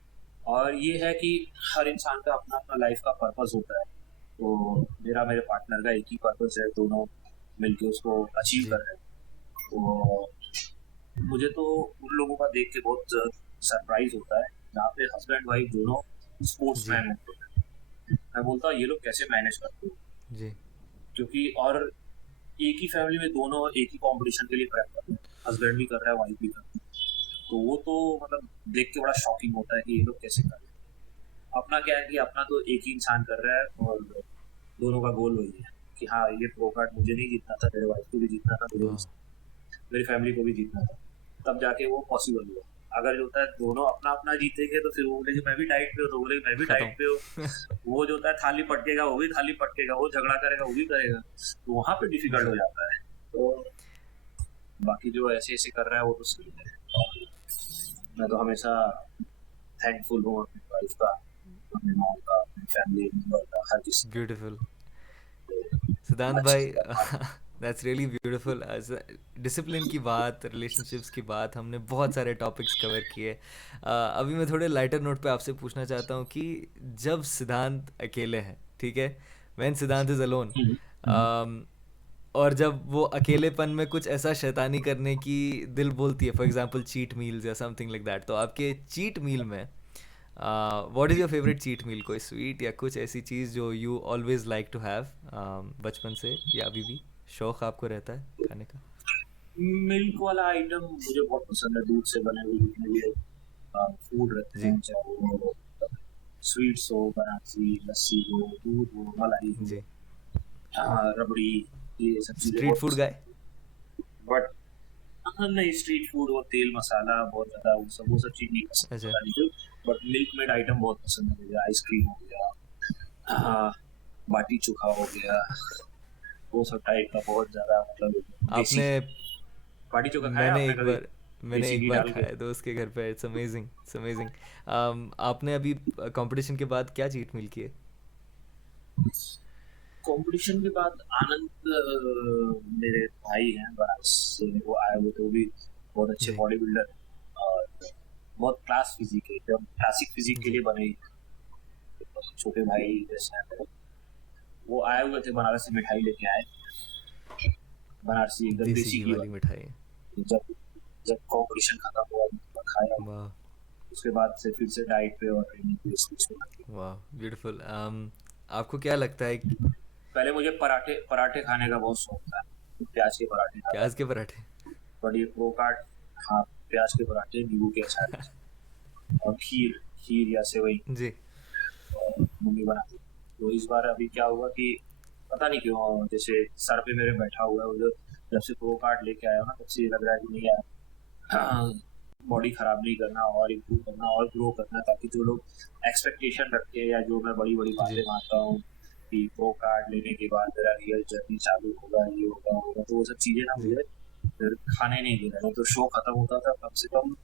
और ये है कि हर इंसान का अपना अपना लाइफ का पर्पस होता है। तो मेरा मेरे पार्टनर का एक ही पर्पस है, दोनों मिलके उसको अचीव जी कर रहे हैं। तो मुझे तो उन लोगों का देख के बहुत सरप्राइज होता है जहाँ पे हस्बैंड वाइफ दोनों जी स्पोर्ट्समैन होते हैं। मैं बोलता हूँ ये लोग कैसे मैनेज करते हो, जी क्योंकि और एक ही फैमिली में दोनों एक ही कंपटीशन के लिए प्रेप कर रहे हैं, हस्बैंड भी कर रहा है, वाइफ भी कर रही है। तो वो तो मतलब देख के बड़ा शॉकिंग होता है कि ये लोग कैसे कर रहे हैं। अपना क्या है कि अपना तो एक ही इंसान कर रहा है, और दोनों का गोल वही है कि हाँ, ये प्रो कार्ड मुझे नहीं जीतना था, मेरे वाइफ को भी जीतना था, मुझे भी, वाह मेरी फैमिली को भी जीतना था, तब जाके वो पॉसिबल हुआ। अगर जो होता है दोनों अपना अपना जीतेंगे तो फिर वो बोलेंगे मैं भी डाइट पे हूँ, तो बोलेंगे मैं भी खत्म। डाइट पे हूँ। वो जो होता है थाली पटकेगा वो भी थाली पटकेगा, वो झगड़ा करेगा वो भी करेगा, तो वहां पे डिफिकल्ट हो जी जाता है। तो बाकी जो ऐसे ऐसे कर रहा है वो तो सही है। और मैं तो हमेशा थैंकफुल हूँ अपनी वाइफ का, अपने मॉम का, अपनी फैमिली मेंबर का, हर किसी का। ब्यूटीफुल तो सिद्धांत अच्छे भाई। से कर पाते दैट्स रियली ब्यूटीफुल। डिसिप्लिन की बात, रिलेशनशिप्स की बात, हमने बहुत सारे टॉपिक्स कवर किए। अभी मैं थोड़े लाइटर नोट पे आपसे पूछना चाहता हूँ कि जब सिद्धांत अकेले हैं, ठीक है, व्हेन सिद्धांत इज अलोन, हैं। हम्म। और जब वो अकेलेपन में कुछ ऐसा शैतानी करने की दिल बोलती है, फॉर एग्जांपल चीट मील्स या समथिंग लाइक दैट, तो आपके चीट मील में what is your favourite cheat meal? कोई स्वीट या कुछ ऐसी चीज़ जो you always like to have, बचपन से या अभी भी शौक आपको रहता है खाने का? मिल्क वाला आइटम मुझे बहुत पसंद है, दूध से बने हुए जितने भी फूड रहते जी हैं, चाहे वो स्वीट्स हो, बनारसी लस्सी हो, दूध हो, मलाई हो, जी। रबड़ी, ये सब चीज़ें स्ट्रीट बहुत फूड गाय? पसंद है। बट नहीं, स्ट्रीट फूड वो तेल मसाला बहुत ज़्यादा, वो सब चीज़ नहीं पसंद, अच्छा। पता नहीं क्यों। बट मिल्क मेड आइटम बहुत पसंद है मुझे, आइसक्रीम हो गया, हाँ, बाटी चोखा हो गया, वो सब टाइप का बहुत ज़्यादा, मतलब देसी। आपने बाटी चोखा खाया मैंने आपने एक कभी, बार मैंने देसी एक घी बार डाल के? खाया है दोस्त के घर पे। It's amazing, it's amazing. आपने अभी कंपटीशन के बाद क्या चीट मील किए? कंपटीशन के बाद आनंद, मेरे भाई हैं बनारस से, वो आए हुए थे, वो भी बहुत अच्छे जी बॉडी बिल्डर हैं, और बहुत क्लास फिजिक है, एकदम क्लासिक फिजिक के जी लिए बने ही हैं। छोटे भाई जैसे हैं, वो आए हुए थे बनारस से, मिठाई लेके आए, बनारसी एकदम देसी देसी घी घी वाली मिठाई। वाली। जब जब कॉम्पिटिशन खत्म हुआ तो खाया, वाह उसके बाद से फिर से डाइट पे और ट्रेनिंग पे स्विच हो गया। वाह ब्यूटीफुल। आपको क्या लगता है पहले मुझे पराठे पराठे खाने का बहुत शौक था, प्याज के पराठे खाता प्याज था, के पराठे? बट ये प्रो कार्ड, हाँ, प्याज के पराठे नींबू के अचार के साथ, और खीर, खीर या सेवई जी मम्मी बनाती थी। तो इस बार अभी क्या हुआ कि पता नहीं क्यों जैसे सर पे मेरे बैठा हुआ है वो, जब से प्रो कार्ड लेके आया हूं ना तब से ये लग रहा है कि नहीं यार, बॉडी खराब नहीं करना और इम्प्रूव करना और ग्रो करना, ताकि जो लोग एक्सपेक्टेशन रखते हैं या जो मैं बड़ी बड़ी बातें जी मानता हूँ कि प्रो कार्ड लेने के बाद मेरा रियल जर्नी चालू होगा, ये होगा होगा, तो वो सब चीजें ना जी मुझे फिर खाने नहीं दे रहा है। तो शो खत्म होता था कम से कम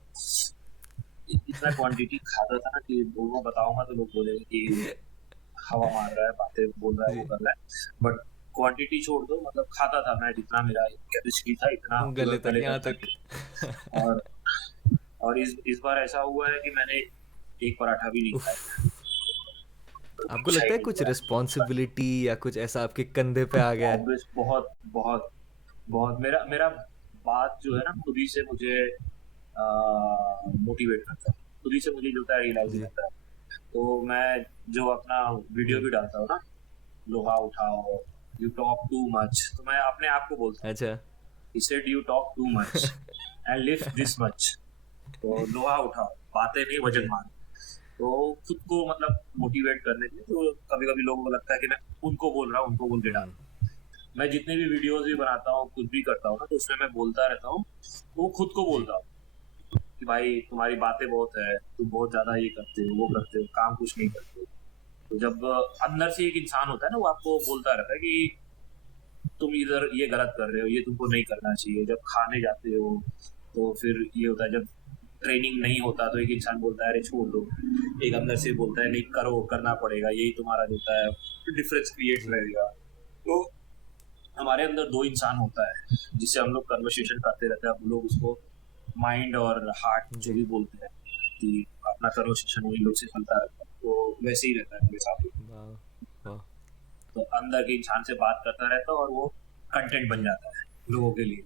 इतना क्वांटिटी खाता था ना कि लोगों को बताऊंगा तो लोग बोलेंगे कि हवा मार रहा है, बातें बोल रहा है, वो जी कर रहा है, बट क्वांटिटी छोड़ दो, मतलब खाता था मैं जितना मेरा कैपेसिटी था इतना गले तक गले यहाँ तक तक। था। और इस बार ऐसा हुआ है कि मैंने एक पराठा भी नहीं उफ। खाया, आपको इच्छा ही लगता है नहीं कुछ हुआ है। रिस्पॉन्सिबिलिटी या कुछ ऐसा आपके कंधे पे आ गया है? ऑब्वियस, बहुत बहुत बहुत मेरा मेरा बात जो है ना खुद ही से मुझे मोटिवेट करता है, खुद ही से मुझे जो है रियलाइज हो जी जाता है। तो मैं जो अपना वीडियो जी भी डालता हूँ ना, लोहा उठाओ, यू टॉक टू मच, तो मैं अपने आप को बोलता हूँ, अच्छा he said you talk too much and lift this much, तो लोहा उठाओ, बातें नहीं वजन जी मारो। तो खुद को मतलब मोटिवेट करने के लिए, तो कभी कभी लोगों को लगता है कि मैं उनको बोल रहा हूँ, उनको बोल के डाल। मैं जितने भी वीडियोस भी बनाता हूँ, कुछ भी करता हूँ ना, तो उसमें मैं बोलता रहता हूँ, वो खुद को जी बोलता हूँ कि भाई तुम्हारी बातें बहुत है, तुम बहुत ज्यादा ये करते हो, वो करते हो, काम कुछ नहीं करते हो। तो जब अंदर से एक इंसान होता है ना, वो आपको बोलता रहता है कि तुम इधर ये गलत कर रहे हो, ये तुमको नहीं करना चाहिए। जब खाने जाते हो तो फिर ये होता है, जब ट्रेनिंग नहीं होता तो एक इंसान बोलता है अरे छोड़ दो, एक अंदर से बोलता है नहीं करो, करना पड़ेगा, यही तुम्हारा जो होता है डिफरेंस क्रिएट जी रहेगा। तो हमारे अंदर दो इंसान होता है जिससे हम लोग कन्वर्सेशन करते रहते हैं, हम लोग उसको माइंड और हार्ट जो जी भी बोलते हैं, कि अपना कन्वर्सेशन वही लोग से चलता रहता है, तो वैसे ही रहता है मेरे साथ भी। वाह वाह तो अंदर के इंसान से बात करता रहता है और वो कंटेंट बन जी। जाता है लोगों के लिए,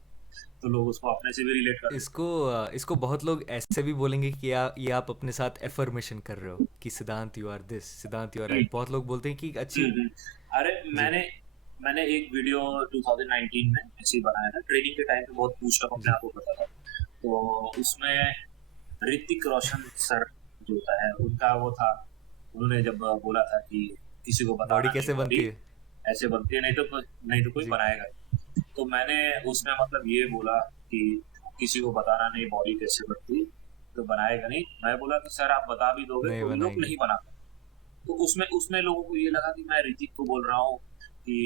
तो लोग उसको अपने से भी रिलेट कर लेते इसको इसको बहुत लोग ऐसे भी बोलेंगे कि ये आप अपने साथ एफर्मेशन कर रहे हो कि सिद्धांत यू आर दिस, सिद्धांत यू आर हैं। राइट। बहुत लोग बोलते हैं कि अच्छी। अरे जी मैंने मैंने एक वीडियो 2019 में ऐसे ही बनाया था, ट्रेनिंग के टाइम पे बहुत पूछता अपने जी आप को करता था। तो उसमें ऋतिक रोशन सर जो होता है उनका वो था, उन्होंने जब बोला था कि किसी को बॉडी बताना नहीं, कैसे बनती बॉडी है? ऐसे बनती है, नहीं तो कोई जी बनाएगा नहीं। तो मैंने उसमें मतलब ये बोला कि किसी को बताना नहीं बॉडी कैसे बनती, तो बनाएगा नहीं। मैं बोला कि सर आप बता भी दोगे नहीं तो भी लोग बनाएंगे। नहीं बना। तो उसमें उसमें लोगों को ये लगा कि मैं ऋतिक को बोल रहा हूँ कि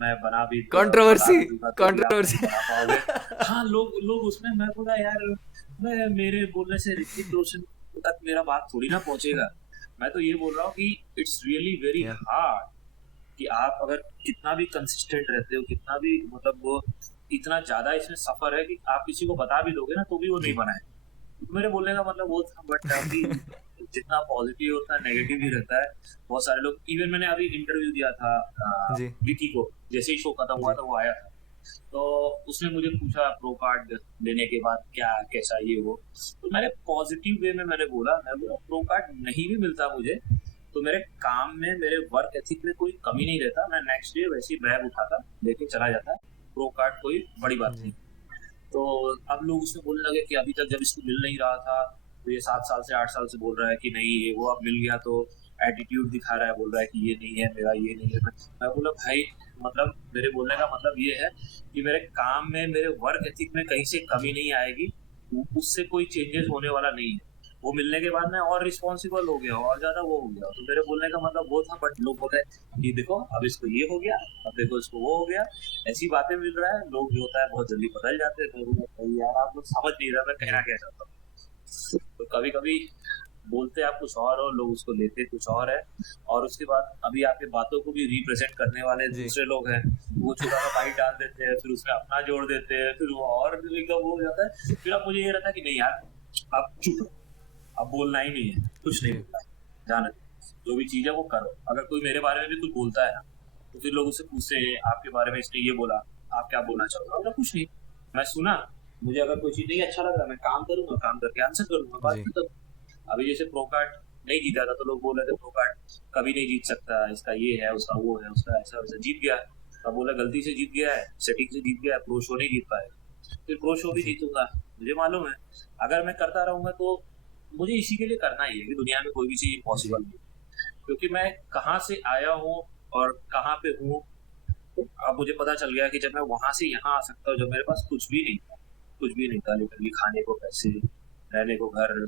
मैं बता कंट्रोवर्सी भी दूंगा तो भी आप नहीं कंट्रोवर्सी। बना पाओगे। हाँ, लोग लोग उसमें, मैं बोला यार, मैं मेरे बोलने से ऋतिक रोशन तक मेरा बात थोड़ी ना पहुंचेगा। मैं तो ये बोल रहा हूँ कि इट्स रियली वेरी या हार्ड कि आप अगर कितना भी कंसिस्टेंट रहते हो, कितना भी मतलब वो इतना ज्यादा इसमें सफर है कि आप किसी को बता भी दोगे ना तो भी वो नहीं जी बनाए। मेरे बोलने का मतलब वो था, बट अभी जितना पॉजिटिव होता है नेगेटिव भी रहता है। बहुत सारे लोग, इवन मैंने अभी इंटरव्यू दिया था जी विकी को, जैसे ही शो खत्म हुआ जी था वो आया था, तो उसने मुझे पूछा प्रो कार्ड लेने के बाद क्या कैसा ये वो, तो मैंने पॉजिटिव वे में मैंने बोला, मैं बोला प्रो कार्ड नहीं भी मिलता मुझे तो मेरे काम में, मेरे वर्क एथिक में कोई कमी नहीं रहता, मैं नेक्स्ट डे वैसी बैग उठाता लेके चला जाता। प्रो कार्ड कोई बड़ी बात जी नहीं। तो अब लोग उसमें बोलने लगे कि अभी तक जब इसको मिल नहीं रहा था तो ये 7 साल से 8 साल से बोल रहा है कि नहीं ये वो, अब मिल गया तो एटीट्यूड दिखा रहा है, बोल रहा है कि ये नहीं है मेरा, ये नहीं है। मैं बोला भाई, मतलब मेरे बोलने का मतलब ये है कि मेरे काम में, मेरे वर्क एथिक में कहीं से कमी जी नहीं आएगी, उससे कोई चेंजेस होने वाला नहीं है। वो मिलने के बाद मैं और रिस्पॉन्सिबल हो गया और ज्यादा वो हो गया। तो मेरे बोलने का मतलब वो था, बट लोग बोल रहे हैं कि देखो अब इसको ये हो गया, अब देखो इसको वो हो गया, ऐसी बातें मिल रहा है। लोग जो होता है बहुत जल्दी बदल जाते हैं। मैं बोला भाई यार आप लोग समझ नहीं रहे मैं कहना जी क्या चाहता हूँ। तो कभी कभी बोलते आप कुछ और लोग उसको लेते कुछ और है। और उसके बाद अभी आपके बातों को भी रिप्रेजेंट करने वाले जी दूसरे लोग हैं, वो छोटा सा बाइट डाल देते हैं, फिर उसमें अपना जोड़ देते हैं, फिर वो और एकदम वो हो जाता है। फिर अब मुझे ये रहता है कि नहीं यार, आप चुप रहो, अब बोलना ही नहीं है, कुछ नहीं जी बोलना है, जाने दो। जो भी चीज है वो करो। अगर कोई मेरे बारे में भी कुछ बोलता है ना, तो फिर लोग उससे पूछते हैं आपके बारे में इसने ये बोला, आप क्या बोलना चाहते हो? मैं बोला, कुछ नहीं, मैं सुना, मुझे अगर कोई चीज नहीं अच्छा लग रहा, मैं काम करूंगा, काम करके आंसर करूंगा, बात जी खत्म। अभी जैसे प्रो कार्ड नहीं जीता था तो लोग बोल रहे थे प्रो कार्ड कभी नहीं जीत सकता, इसका ये है, उसका वो है, उसका ऐसा वैसा, जीत गया। अब बोला गलती से जीत गया है, सेटिंग से जीत गया है, प्रो शो नहीं जीत पाएगा, फिर प्रो शो भी जी जीतूंगा। मुझे मालूम है अगर मैं करता रहूंगा तो मुझे इसी के लिए करना ही है कि दुनिया में कोई भी चीज जी इम्पॉसिबल नहीं है। क्योंकि मैं कहाँ से आया हूँ और कहाँ पे हूँ, अब मुझे पता चल गया कि जब मैं वहां से यहाँ आ सकता हूँ, जब मेरे पास कुछ भी नहीं था, कुछ भी नहीं था, लिटरली खाने को पैसे, रहने को घर,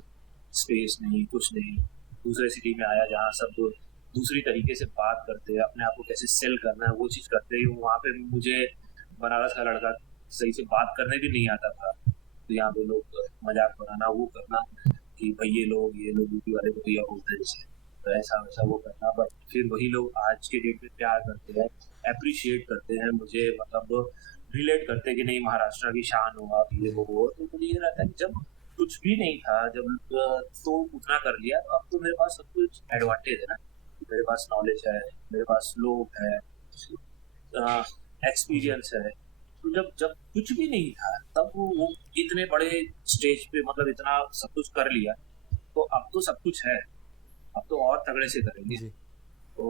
स्पेस नहीं, कुछ नहीं, दूसरे सिटी में आया जहाँ सब दूसरी तरीके से बात करते हैं, अपने आप को कैसे सेल करना है वो चीज़ करते हैं। वहाँ पे मुझे बनारस का लड़का सही से बात करने भी नहीं आता था, तो यहाँ पे लोग मजाक बनाना वो करना कि भाई ये लोग यूपी वाले को भैया बोलते हैं जैसे, तो ऐसा वैसा वो करना। बट फिर वही लोग आज के डेट में प्यार करते हैं, अप्रिशिएट करते हैं मुझे, मतलब रिलेट करते हैं कि नहीं महाराष्ट्र की शान हो आप, ये हो। तो मुझे ये रहता है कि जब कुछ भी नहीं था, जब तो उतना कर लिया, अब तो मेरे पास सब कुछ एडवांटेज है ना, मेरे पास नॉलेज है, मेरे पास लोग है, जी एक्सपीरियंस है। तो जब जब कुछ भी नहीं था तब वो इतने बड़े स्टेज पे मतलब इतना सब कुछ कर लिया, तो अब तो सब कुछ है, अब तो और तगड़े से करेंगे। जी तो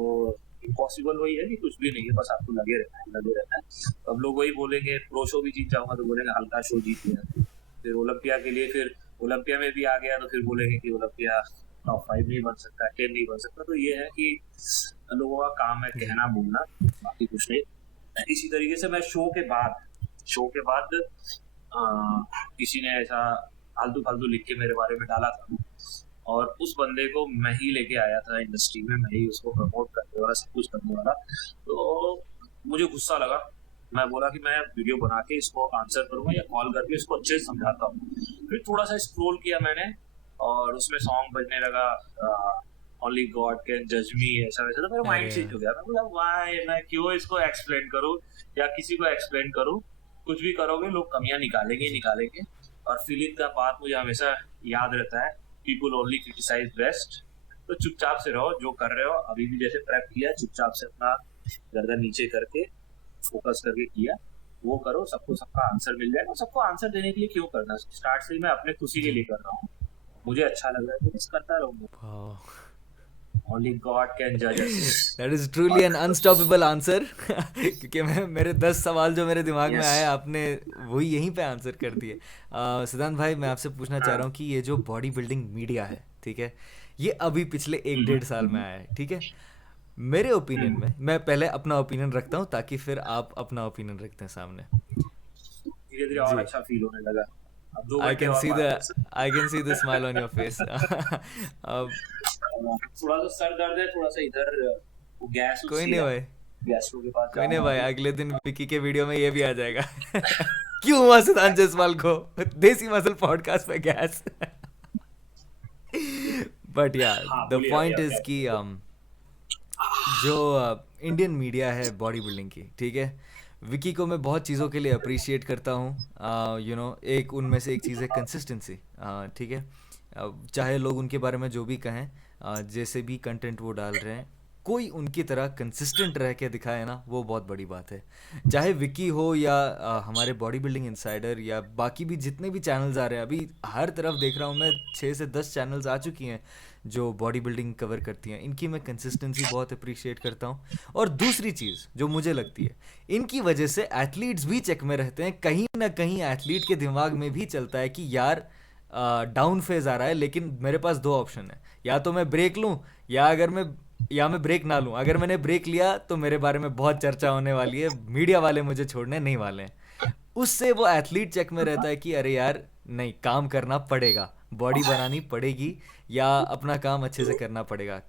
इम्पॉसिबल वही है कि कुछ भी नहीं है, बस आपको लगे रहना है, लगे रहना है। तो अब लोग वही बोलेंगे प्रो शो भी जीत जाऊंगा तो बोलेंगे हल्का शो जीत लिया, फिर ओलंपिया के लिए, फिर ओलंपिया में भी आ गया तो फिर बोलेंगे कि ओलंपिया टॉप 5 नहीं बन सकता, 10 नहीं बन सकता। तो ये है कि लोगों का काम है जी कहना बोलना, बाकी कुछ नहीं। इसी तरीके से मैं शो के बाद किसी ने ऐसा फालतू फालतू लिख के मेरे बारे में डाला था, और उस बंदे को मैं ही लेके आया था इंडस्ट्री में, मैं ही उसको प्रमोट करने वाला, सब कुछ करने वाला। तो मुझे गुस्सा लगा, मैं बोला कि मैं वीडियो बना के इसको आंसर करूंगा या कॉल करके इसको अच्छे से समझाता हूँ। फिर थोड़ा सा स्क्रोल किया मैंने और उसमें सॉन्ग बजने लगा, ओनली गॉड कैन जज मी, ऐसा वैसा। तो मेरा माइंड अरे चेंज हो गया, मैं बोला वाई मैं क्यों इसको एक्सप्लेन करूँ या किसी को एक्सप्लेन करूँ, कुछ भी करोगे लोग कमियां निकालेंगे ही जी निकालेंगे। और फिलिप का बात मुझे हमेशा याद रहता है, पीपल ओनली क्रिटिसाइज बेस्ट। तो चुपचाप से रहो, जो कर रहे हो अभी भी जैसे प्रेप किया, चुपचाप से अपना गर्दन नीचे करके फोकस करके किया, वो करो, सबको सबका आंसर मिल जाएगा। सबको आंसर देने के लिए क्यों करना, स्टार्ट से ही मैं अपने खुशी के जी लिए कर रहा हूँ, मुझे अच्छा लग रहा है तो बस करता रहूंगा। वाह ओनली गॉड कैन जज us. That is truly an unstoppable answer क्योंकि मैं मेरे 10 सवाल जो मेरे दिमाग में यस। आए आपने वही यहीं पे आंसर कर दिए। सिद्धांत भाई मैं आपसे पूछना चाह हाँ। रहा हूँ कि ये जो बॉडी बिल्डिंग मीडिया है ठीक है, ये अभी पिछले एक डेढ़ साल में आया है ठीक है। मेरे ओपिनियन में, मैं पहले अपना ओपिनियन रखता हूँ ताकि फिर आप अपना ओपिनियन रखते हैं सामने। धीरे धीरे और जी अच्छा फील होने लगा, अब 2 घंटे आई और बात कर सकते can see the smile on your face अब हैं। थोड़ा सा सर दर्द है, थोड़ा सा इधर वो गैस कोई उसी नहीं है, भाई, गैस्ट्रो के पास कोई नहीं जाऊंगा भाई, अभी। अगले दिन विकी के वीडियो में ये भी आ जाएगा क्यों हुआ सिद्धांत जायसवाल को देसी मसल पॉडकास्ट पे गैस बट या हाँ द बोलिए अभी पॉइंट आप इज क्या कि बोल जो इंडियन मीडिया है बॉडी बिल्डिंग की ठीक है, विकी को मैं बहुत चीज़ों के लिए अप्रिशिएट करता हूँ। यू नो एक उनमें से एक चीज़ है कंसिस्टेंसी ठीक है। चाहे लोग उनके बारे में जो भी कहें, जैसे भी कंटेंट वो डाल रहे हैं, कोई उनकी तरह कंसिस्टेंट रह के दिखाए ना, वो बहुत बड़ी बात है। चाहे विकी हो या हमारे बॉडी बिल्डिंग इनसाइडर या बाकी भी जितने भी चैनल्स आ रहे हैं, अभी हर तरफ देख रहा हूँ मैं 6 से 10 चैनल्स आ चुकी हैं जो बॉडी बिल्डिंग कवर करती हैं, इनकी मैं कंसिस्टेंसी बहुत अप्रिशिएट करता हूँ। और दूसरी चीज़ जो मुझे लगती है, इनकी वजह से एथलीट्स भी चेक में रहते हैं, कहीं ना कहीं एथलीट के दिमाग में भी चलता है कि यार डाउन फेज आ रहा है, लेकिन मेरे पास दो ऑप्शन है, या तो मैं ब्रेक लूँ या मैं ब्रेक ना लूँ। अगर मैंने ब्रेक लिया तो मेरे बारे में बहुत चर्चा होने वाली है, मीडिया वाले मुझे छोड़ने नहीं वाले हैं। उससे वो एथलीट चेक में रहता है कि अरे यार नहीं, काम करना पड़ेगा, बॉडी बनानी पड़ेगी या अपना काम अच्छे से करना पड़ेगा।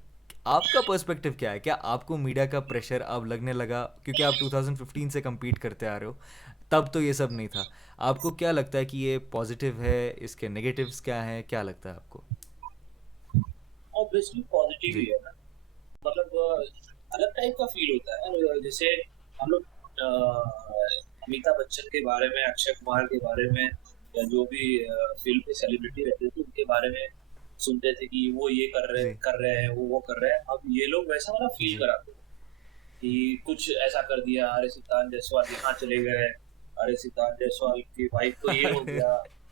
आपका पर्सपेक्टिव क्या है? क्या आपको मीडिया का प्रेशर अब लगने लगा क्योंकि आप 2015 से compete करते आ रहे हो, तब तो ये सब नहीं था। आपको क्या लगता है कि ये पॉजिटिव है, इसके नेगेटिव्स क्या हैं, क्या लगता है आपको? ऑब्वियसली पॉजिटिव ही जी है ना, मतलब अलग टाइप का फील होता है। जैसे हम लोग अमिताभ बच्चन के बारे में, अक्षय कुमार के बारे में, या जो भी फिल्म के सेलिब्रिटी रहते थे उनके बारे में सुनते थे कि वो ये जी कर रहे हैं, वो कर रहे हैं। अब ये लोग वैसा वाला फील जी कराते हैं कि कुछ ऐसा कर दिया, अरे सिद्धांत जायसवाल यहाँ चले गए, अरे सिद्धार्थ जायसवाल की वाइफ को ये हो गया,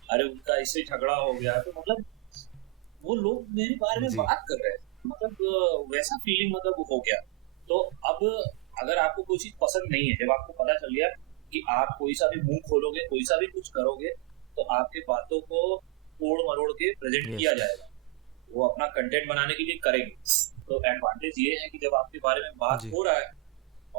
अरे उनका इससे झगड़ा हो गया, तो मतलब वो लोग मेरे बारे में जी बात कर रहे हैं, मतलब वैसा फीलिंग मतलब हो गया। तो अब अगर आपको कोई चीज पसंद नहीं है, जब आपको पता चल गया कि आप कोई सा भी मुंह खोलोगे, कोई सा भी कुछ करोगे, तो आपके बातों को तोड़ मरोड़ के प्रेजेंट यस किया जाएगा, वो अपना कंटेंट बनाने के लिए करेंगे। तो एडवांटेज ये है कि जब आपके बारे में बात जी हो रहा है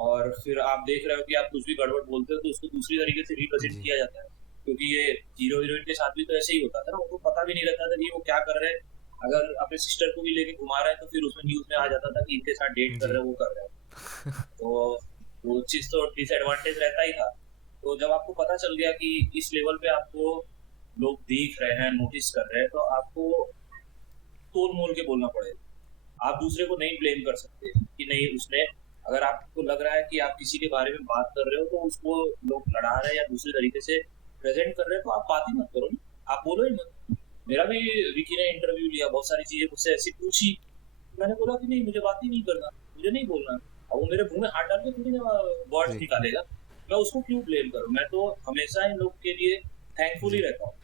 और फिर आप देख रहे हो कि आप कुछ भी गड़बड़ बोलते हो, तो उसको दूसरी तरीके से रिप्रेजेंट जी किया जाता है। क्योंकि ये हीरो हीरोइन के साथ भी तो ऐसे ही होता था ना, उनको पता भी नहीं रहता था कि वो क्या कर रहे हैं। अगर अपने सिस्टर को भी लेके घुमा रहे हैं तो फिर उसमें न्यूज में आ जाता था कि इनके साथ डेट कर जी रहे हैं, वो कर रहे हैं। तो वो चीज तो डिसएडवांटेज रहता ही था। तो जब आपको पता चल गया कि इस लेवल पे आपको लोग देख रहे हैं, नोटिस कर रहे हैं, तो आपको तोल मोल के बोलना पड़ेगा। आप दूसरे को नहीं ब्लेम कर सकते कि नहीं उसने, अगर आपको लग रहा है कि आप किसी के बारे में बात कर रहे हो तो उसको लोग लड़ा रहे हैं या दूसरे तरीके से प्रेजेंट कर रहे हैं, तो आप बात ही मत करो ना, आप बोलो ही मत। मेरा भी विकी ने इंटरव्यू लिया, बहुत सारी चीजें मुझसे ऐसी पूछी, मैंने बोला कि नहीं, मुझे बात ही नहीं करना, मुझे नहीं बोलना। अब वो मेरे मुंह में हाथ डाल के थोड़ी ना वर्ड्स जी निकालेगा, मैं उसको क्यों ब्लेम करूँ। मैं तो हमेशा इन लोग के लिए थैंकफुल ही जी रहता हूँ।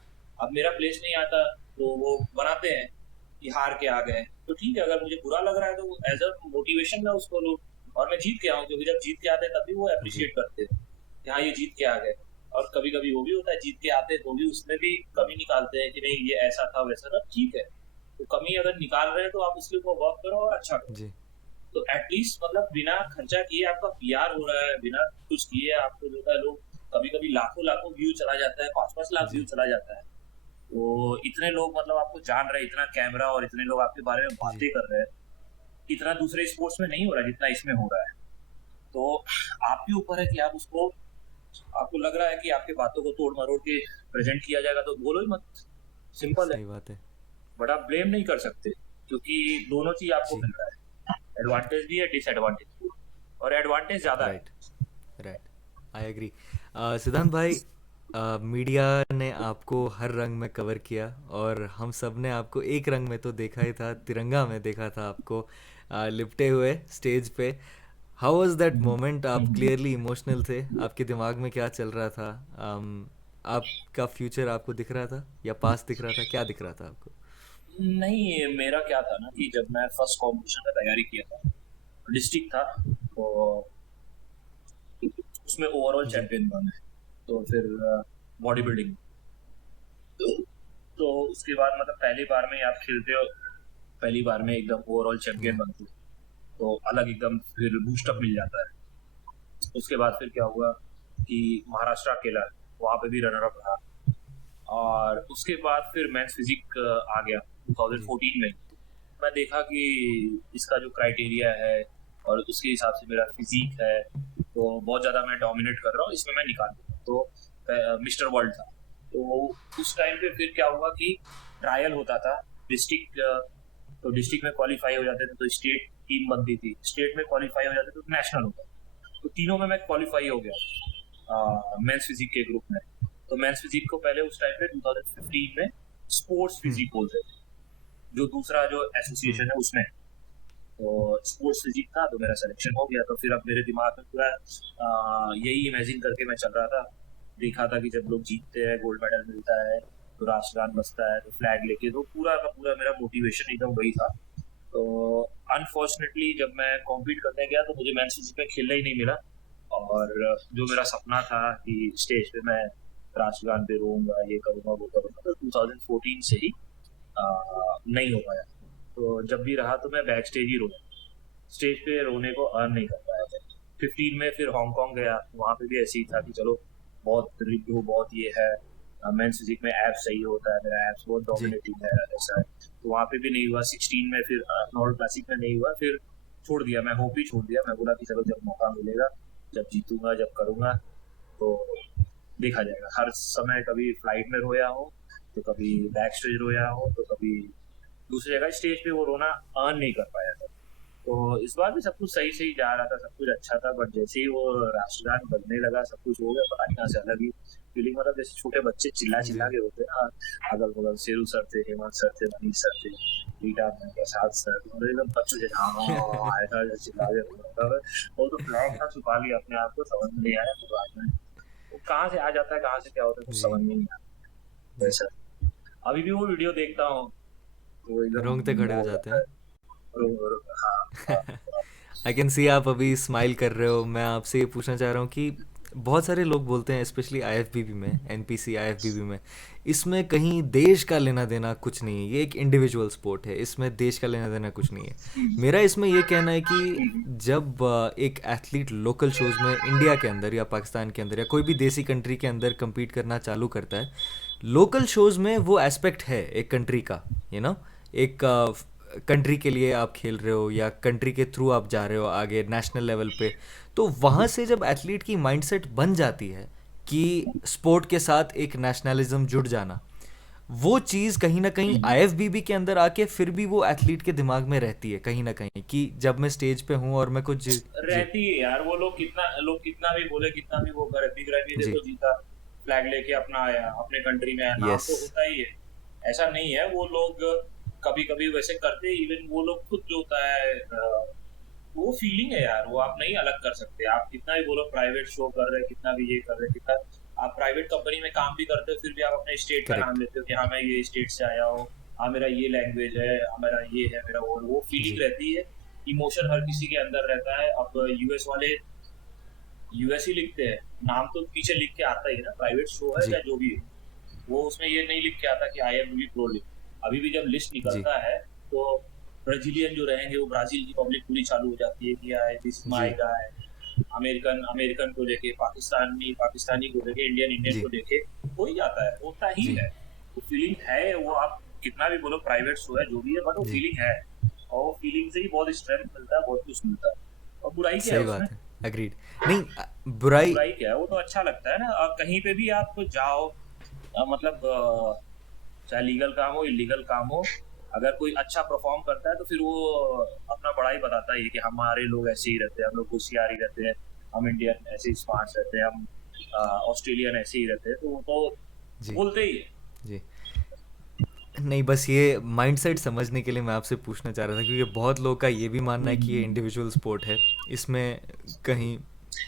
अब मेरा प्लेस नहीं आता तो वो बनाते हैं कि हार के आ गए, तो ठीक है, अगर मुझे बुरा लग रहा है तो एज अ मोटिवेशन मैं उसको लूँ। और मैं जीत के आऊँ, क्योंकि जब जीत के आते हैं तब भी वो जी अप्रिशिएट करते हैं कि हाँ ये जीत के आ गए। और कभी कभी वो भी होता है जीत के आते हैं तो भी उसमें भी कमी निकालते हैं कि नहीं ये ऐसा था वैसा था, ठीक है, तो कमी अगर निकाल रहे हैं तो आप उसके ऊपर वर्क करो और अच्छा करो। जी तो एटलीस्ट मतलब बिना खर्चा किए आपका पीआर हो रहा है, बिना कुछ किए आपको जो है लोग, कभी कभी लाखों लाखों व्यू चला जाता है, 5-5 लाख व्यू जी चला जाता है। तो इतने लोग मतलब आपको जान रहे हैं, इतना कैमरा और इतने लोग आपके बारे में जी बातें कर रहे हैं, इतना दूसरे स्पोर्ट्स में नहीं हो रहा है जितना इसमें हो रहा है। तो आपके ऊपर है कि आप उसको, आपको लग रहा है कि आपके बातों को तोड़ मरोड़ के प्रेजेंट किया जाएगा तो बोलो ही मत, सिंपल है। सही बात है बट आप ब्लेम नहीं कर सकते, क्योंकि दोनों चीज आपको जी मिल रहा है, एडवांटेज भी है, डिसएडवांटेज भी है, और एडवांटेज ज्यादा है। राइट राइट आई एग्री सिद्धांत भाई मीडिया ने आपको हर रंग में कवर किया और हम सब ने आपको एक रंग में तो देखा ही था तिरंगा में देखा था आपको लिपटे हुए स्टेज पे हाउ वाज दैट मोमेंट आप क्लियरली इमोशनल थे आपके दिमाग में क्या चल रहा था आपका फ्यूचर आपको दिख रहा था या पास्ट दिख रहा था क्या दिख रहा था आपको नहीं, मेरा क्या था ना कि जब मैं फर्स्ट कॉम्पिटिशन का तैयारी किया था, डिस्ट्रिक्ट था, तो उसमें ओवरऑल जी चैंपियन बना है। तो फिर बॉडी बिल्डिंग, तो उसके बाद मतलब पहली बार में ही आप खेलते हो, पहली बार में एकदम ओवरऑल चैंपियन या बनते हो, तो अलग एकदम फिर बूस्टअप मिल जाता है। उसके बाद फिर क्या हुआ कि महाराष्ट्र अकेला, वहाँ पे भी रनर अप रहा। और उसके बाद फिर मेंस फिजिक आ गया जी 2014 में। मैं देखा कि इसका जो क्राइटेरिया है और उसके हिसाब से मेरा फिजिक है, तो बहुत ज़्यादा मैं डोमिनेट कर रहा हूँ, इसमें मैं निकाल दूंगा। तो मिस्टर वर्ल्ड था। तो उस टाइम पे फिर क्या हुआ कि ट्रायल होता था डिस्ट्रिक्ट, तो डिस्ट्रिक्ट में क्वालिफाई हो जाते थे तो स्टेट टीम बनती थी, स्टेट में क्वालिफाई हो जाते थे तो नेशनल होता। तो तीनों में मैं क्वालिफाई हो गया मेंस फिजिक के ग्रुप में। तो मेंस फिजिक को पहले उस टाइम पे 2015 में स्पोर्ट्स हम्म फिजिक बोलते थे, जो दूसरा जो हम्म एसोसिएशन है उसमें। तो स्पोर्ट्स फिजिक था, तो मेरा सिलेक्शन हो गया। तो फिर अब मेरे दिमाग में पूरा यही इमेजिन करके मैं चल रहा था, देखा था कि जब लोग जीतते हैं, गोल्ड मेडल मिलता है, तो राष्ट्रगान बजता है, तो फ्लैग लेके, तो पूरा का पूरा मेरा मोटिवेशन एकदम वही था। तो अनफॉर्चुनेटली जब मैं कॉम्पीट करने गया तो मुझे मेंस फिजिक में खेलना ही नहीं मिला। और जो मेरा सपना था कि स्टेज पे मैं राष्ट्रगान पे रोऊंगा, ये करूंगा वो करूंगा, तो 2014 से ही नहीं हो पाया। तो जब भी रहा तो मैं बैक स्टेज ही रोया, स्टेज पे रोने को अर्न नहीं कर पाया था। 15 में फिर हांगकांग गया, वहाँ पे भी ऐसे ही था कि चलो बहुत रिव्यू बहुत ये है, मेंस फिजिक में एब्स सही होता है, मेरा एब्स बहुत जी डोमिनेटिंग है ऐसा है। तो वहाँ पे भी नहीं हुआ। 16 में फिर नॉर्मल क्लासिक में नहीं हुआ, फिर छोड़ दिया, मैं होप ही छोड़ दिया। मैं बोला कि चलो जब मौका मिलेगा, जब जीतूंगा, जब करूंगा, तो देखा जाएगा। हर समय कभी फ्लाइट में रोया हो, तो कभी बैक स्टेज रोया हो, तो कभी दूसरी जगह स्टेज पे वो रोना अर्न नहीं कर पाया था। तो इस बार भी सब कुछ सही सही जा रहा था, सब कुछ अच्छा था, बट जैसे ही वो राष्ट्रगान बजने लगा, सब कुछ हो गया, पता नहीं कहाँ से अलग ही फीलिंग, मतलब जैसे छोटे बच्चे चिल्ला चिल्ला जी के होते हैं ना, अगल बगल शेरू सर थे, हेमंत सर थे, मनीष सर थे, रीटा मैम, प्रसाद सर, तो एकदम बच्चों से हाँ ऐसा चिल्ला के होता था। वो तो फ्लैग था, छुपा लिया अपने आप को, समझ में नहीं आया, तो बाद में वो कहाँ से आ जाता है, कहाँ से क्या होता है, कुछ जी समझ में नहीं आता जी वैसा। अभी भी वो वीडियो देखता हूँ तो एकदम रोंगटे खड़े वो हो हो जाते जाता है। हैं। हाँ हाँ आई कैन सी आप अभी स्माइल कर रहे हो। मैं आपसे ये पूछना चाह रहा हूँ कि बहुत सारे लोग बोलते हैं, स्पेशली आईएफबीबी में, एनपीसी आईएफबीबी में, इसमें कहीं देश का लेना देना कुछ नहीं है, ये एक इंडिविजुअल स्पोर्ट है, इसमें देश का लेना देना कुछ नहीं है। मेरा इसमें ये कहना है कि जब एक एथलीट लोकल शोज़ में इंडिया के अंदर या पाकिस्तान के अंदर या कोई भी देसी कंट्री के अंदर compete करना चालू करता है, लोकल शोज़ में वो एस्पेक्ट है एक कंट्री का, एक कंट्री के लिए आप खेल रहे हो या कंट्री के थ्रू आप जा रहे हो आगे नेशनल लेवल पे, तो वहाँ से जब एथलीट की माइंडसेट बन जाती है कि स्पोर्ट के साथ एक नेशनलिज्म जुड़ जाना, वो चीज़ कहीं ना कहीं आईएफबीबी के अंदर आके फिर भी वो एथलीट के दिमाग में रहती है कहीं ना कहीं, कि जब मैं स्टेज पे हूँ और मैं कुछ जी रहती है यार। वो लोग कितना भी बोले, कितना भी वो करे, बिग रैपी जी देखो जीता, फ्लैग लेके अपना आया, अपने कंट्री में आया, नाम यस तो होता ही है। ऐसा नहीं है, वो लोग कभी कभी वैसे करते, इवन वो लोग खुद जो होता है वो फीलिंग है यार, वो आप नहीं अलग कर सकते। आप कितना भी बोलो प्राइवेट शो कर रहे, कितना भी ये कर रहे, कितना आप प्राइवेट कंपनी में काम भी करते हो, फिर भी आप अपने स्टेट का नाम करेक्ट लेते हो कि हाँ मैं ये स्टेट से आया हूँ, हाँ मेरा ये लैंग्वेज है, हाँ मेरा ये है, मेरा वो फीलिंग जी रहती है। इमोशन हर किसी के अंदर रहता है। अब यूएस वाले यूएस ही लिखते हैं, नाम तो पीछे लिख के आता ही है ना, प्राइवेट शो है जी या जो भी है। वो उसमें ये नहीं लिख के आता कि IFBB प्रो लीग। अभी भी जब लिस्ट जी निकलता है तो ब्राजीलियन जो रहेंगे, वो ब्राजील की पब्लिक पूरी चालू हो जाती है कि आए this my ji guy. American American को लेके, पाकिस्तानी पाकिस्तानी को लेके, इंडियन इंडियन जी को लेके हो ही जाता है, होता ही जी है। वो फीलिंग है, वो आप कितना भी बोलो प्राइवेट शो है जो भी है, बट वो जी फीलिंग है। और वो फीलिंग से ही बहुत स्ट्रेंथ मिलता है, बहुत कुछ मिलता है। और बुराई क्या है सही उसमें? बात है, अग्रीड। नहीं बुराई बुराई क्या है? वो तो अच्छा लगता है ना। अब कहीं पे भी आप जाओ, मतलब चाहे लीगल काम हो, इलीगल काम हो, अगर कोई अच्छा परफॉर्म करता है तो फिर वो अपना बड़ाई बताता ही है कि हमारे लोग ऐसे ही रहते हैं, हम लोग होशियार ही रहते हैं, हम इंडियन ऐसे ही स्मार्ट रहते हैं, हम ऑस्ट्रेलियन ऐसे ही रहते हैं, तो वो तो जी बोलते ही है। जी नहीं, बस ये माइंडसेट समझने के लिए मैं आपसे पूछना चाह रहा था, क्योंकि बहुत लोगों का ये भी मानना है कि ये हम्म। इंडिविजुअल स्पोर्ट है, इसमें कहीं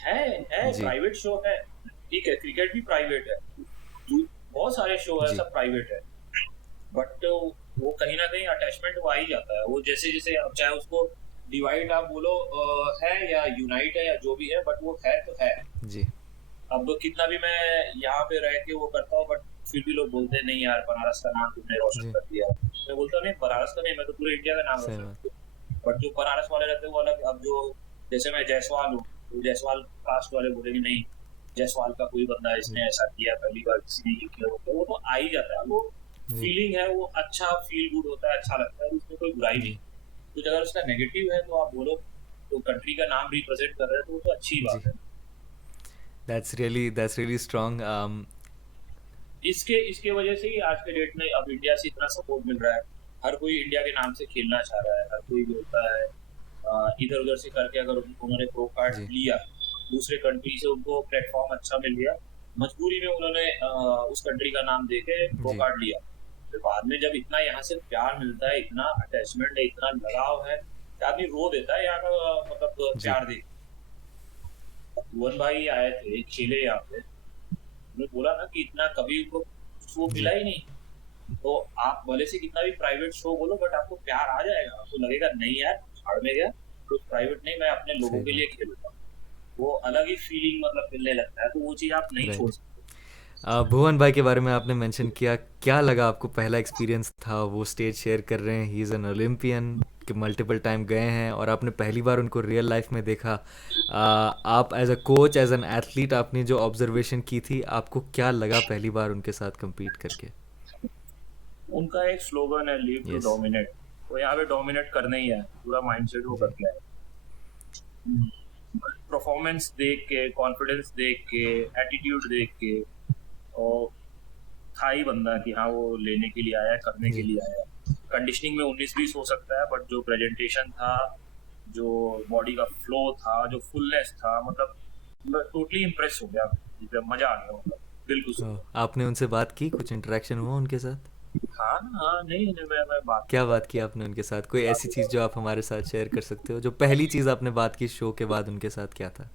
है जी प्राइवेट शो है, ठीक है, क्रिकेट भी प्राइवेट है, बहुत सारे शो है जी सब प्राइवेट है। बट वो कहीं ना कहीं अटैचमेंट वो आ ही जाता है। वो जैसे जैसे अब चाहे उसको डिवाइड आप बोलो है या यूनाइट है या जो भी है, बट वो है तो है। जी अब कितना भी मैं यहाँ पे रह के वो करता हूँ, बट फिर भी लोग बोलते हैं नहीं यार बनारस का नाम तुमने रोशन जी कर दिया। मैं बोलता हूँ नहीं, बनारस का नहीं, मैं तो पूरे इंडिया का नाम सही रोशन बात किया। बट जो बनारस वाले रहते हैं वो अलग। अब जो जैसे मैं जायसवाल हूँ, तो जायसवाल कास्ट वाले बोलेंगे नहीं, जायसवाल का कोई बंदा जी इसने ऐसा किया, पहली बार किसी ने ये किया होता है, वो तो आ ही जाता है। वो जी फीलिंग है, वो अच्छा फील गुड होता है, अच्छा लगता है, उसमें कोई बुराई नहीं। जी तो अगर उसका नेगेटिव है तो आप बोलो, तो कंट्री का नाम रिप्रेजेंट कर रहे हैं तो वो तो अच्छी जी बात है। That's really strong. इसके इसके वजह से ही आज के डेट में अब इंडिया से इतना सपोर्ट मिल रहा है। हर कोई इंडिया के नाम से खेलना चाह रहा है, हर कोई जो होता है इधर उधर से करके, अगर उन्होंने प्रो कार्ड जी लिया दूसरे कंट्री से, उनको प्लेटफॉर्म अच्छा मिल गया, मजबूरी में उन्होंने उस कंट्री का नाम देके प्रो जी कार्ड लिया। फिर बाद में जब इतना यहाँ से प्यार मिलता है, इतना अटैचमेंट है, इतना लगाव है कि आदमी रो देता है यहाँ का, मतलब जी प्यार देख। भुवन भाई आए थे, खेले यहाँ पे, उन्होंने बोला ना कि इतना कभी उनको शो मिला जी ही नहीं। तो आप भले से कितना भी प्राइवेट शो बोलो, बट आपको प्यार आ जाएगा, आपको लगेगा नहीं यार झाड़ में गया तो प्राइवेट नहीं, मैं अपने लोगों सही के लिए बात, खेलूंगा। वो अलग ही फीलिंग मतलब मिलने लगता है, तो वो चीज आप नहीं छोड़ राइट। सकते। भुवन भाई के बारे में आपने मेंशन किया, क्या लगा आपको? पहला एक्सपीरियंस था, वो स्टेज शेयर कर रहे हैं, ही इज़ एन ओलंपियन कि मल्टीपल टाइम गए हैं और आपने पहली बार उनको रियल लाइफ में देखा। आप as a coach, as an athlete, आपने जो ऑब्जर्वेशन की थी, आपको क्या लगा पहली बार उनके साथ compete करके? उनका एक स्लोगन है, लीव टू यस डोमिनेट। तो यहाँ पे डोमिनेट करना ही है, पूरा माइंडसेट वो जी करके आए। परफॉर्मेंस देख के, कॉन्फिडेंस देख के, एटीट्यूड देख के, और था ही बंदा कि हाँ वो लेने के लिए आया, करने के जी लिए आया। कंडीशनिंग में 19-20 हो सकता है, बट जो प्रेजेंटेशन था, जो बॉडी का फ्लो था, जो फुलनेस था, मतलब टोटली इम्प्रेस हो गया, मजा आ गया, मतलब दिल खुश हो गया। आपने उनसे बात की, कुछ इंटरेक्शन हुआ उनके साथ? हाँ हाँ, नहीं नहीं, मैं बात क्या करता बात की आपने उनके साथ? कोई ऐसी चीज़ था। जो आप हमारे साथ शेयर कर सकते हो, जो पहली चीज़ आपने बात की शो के बाद उनके साथ क्या था,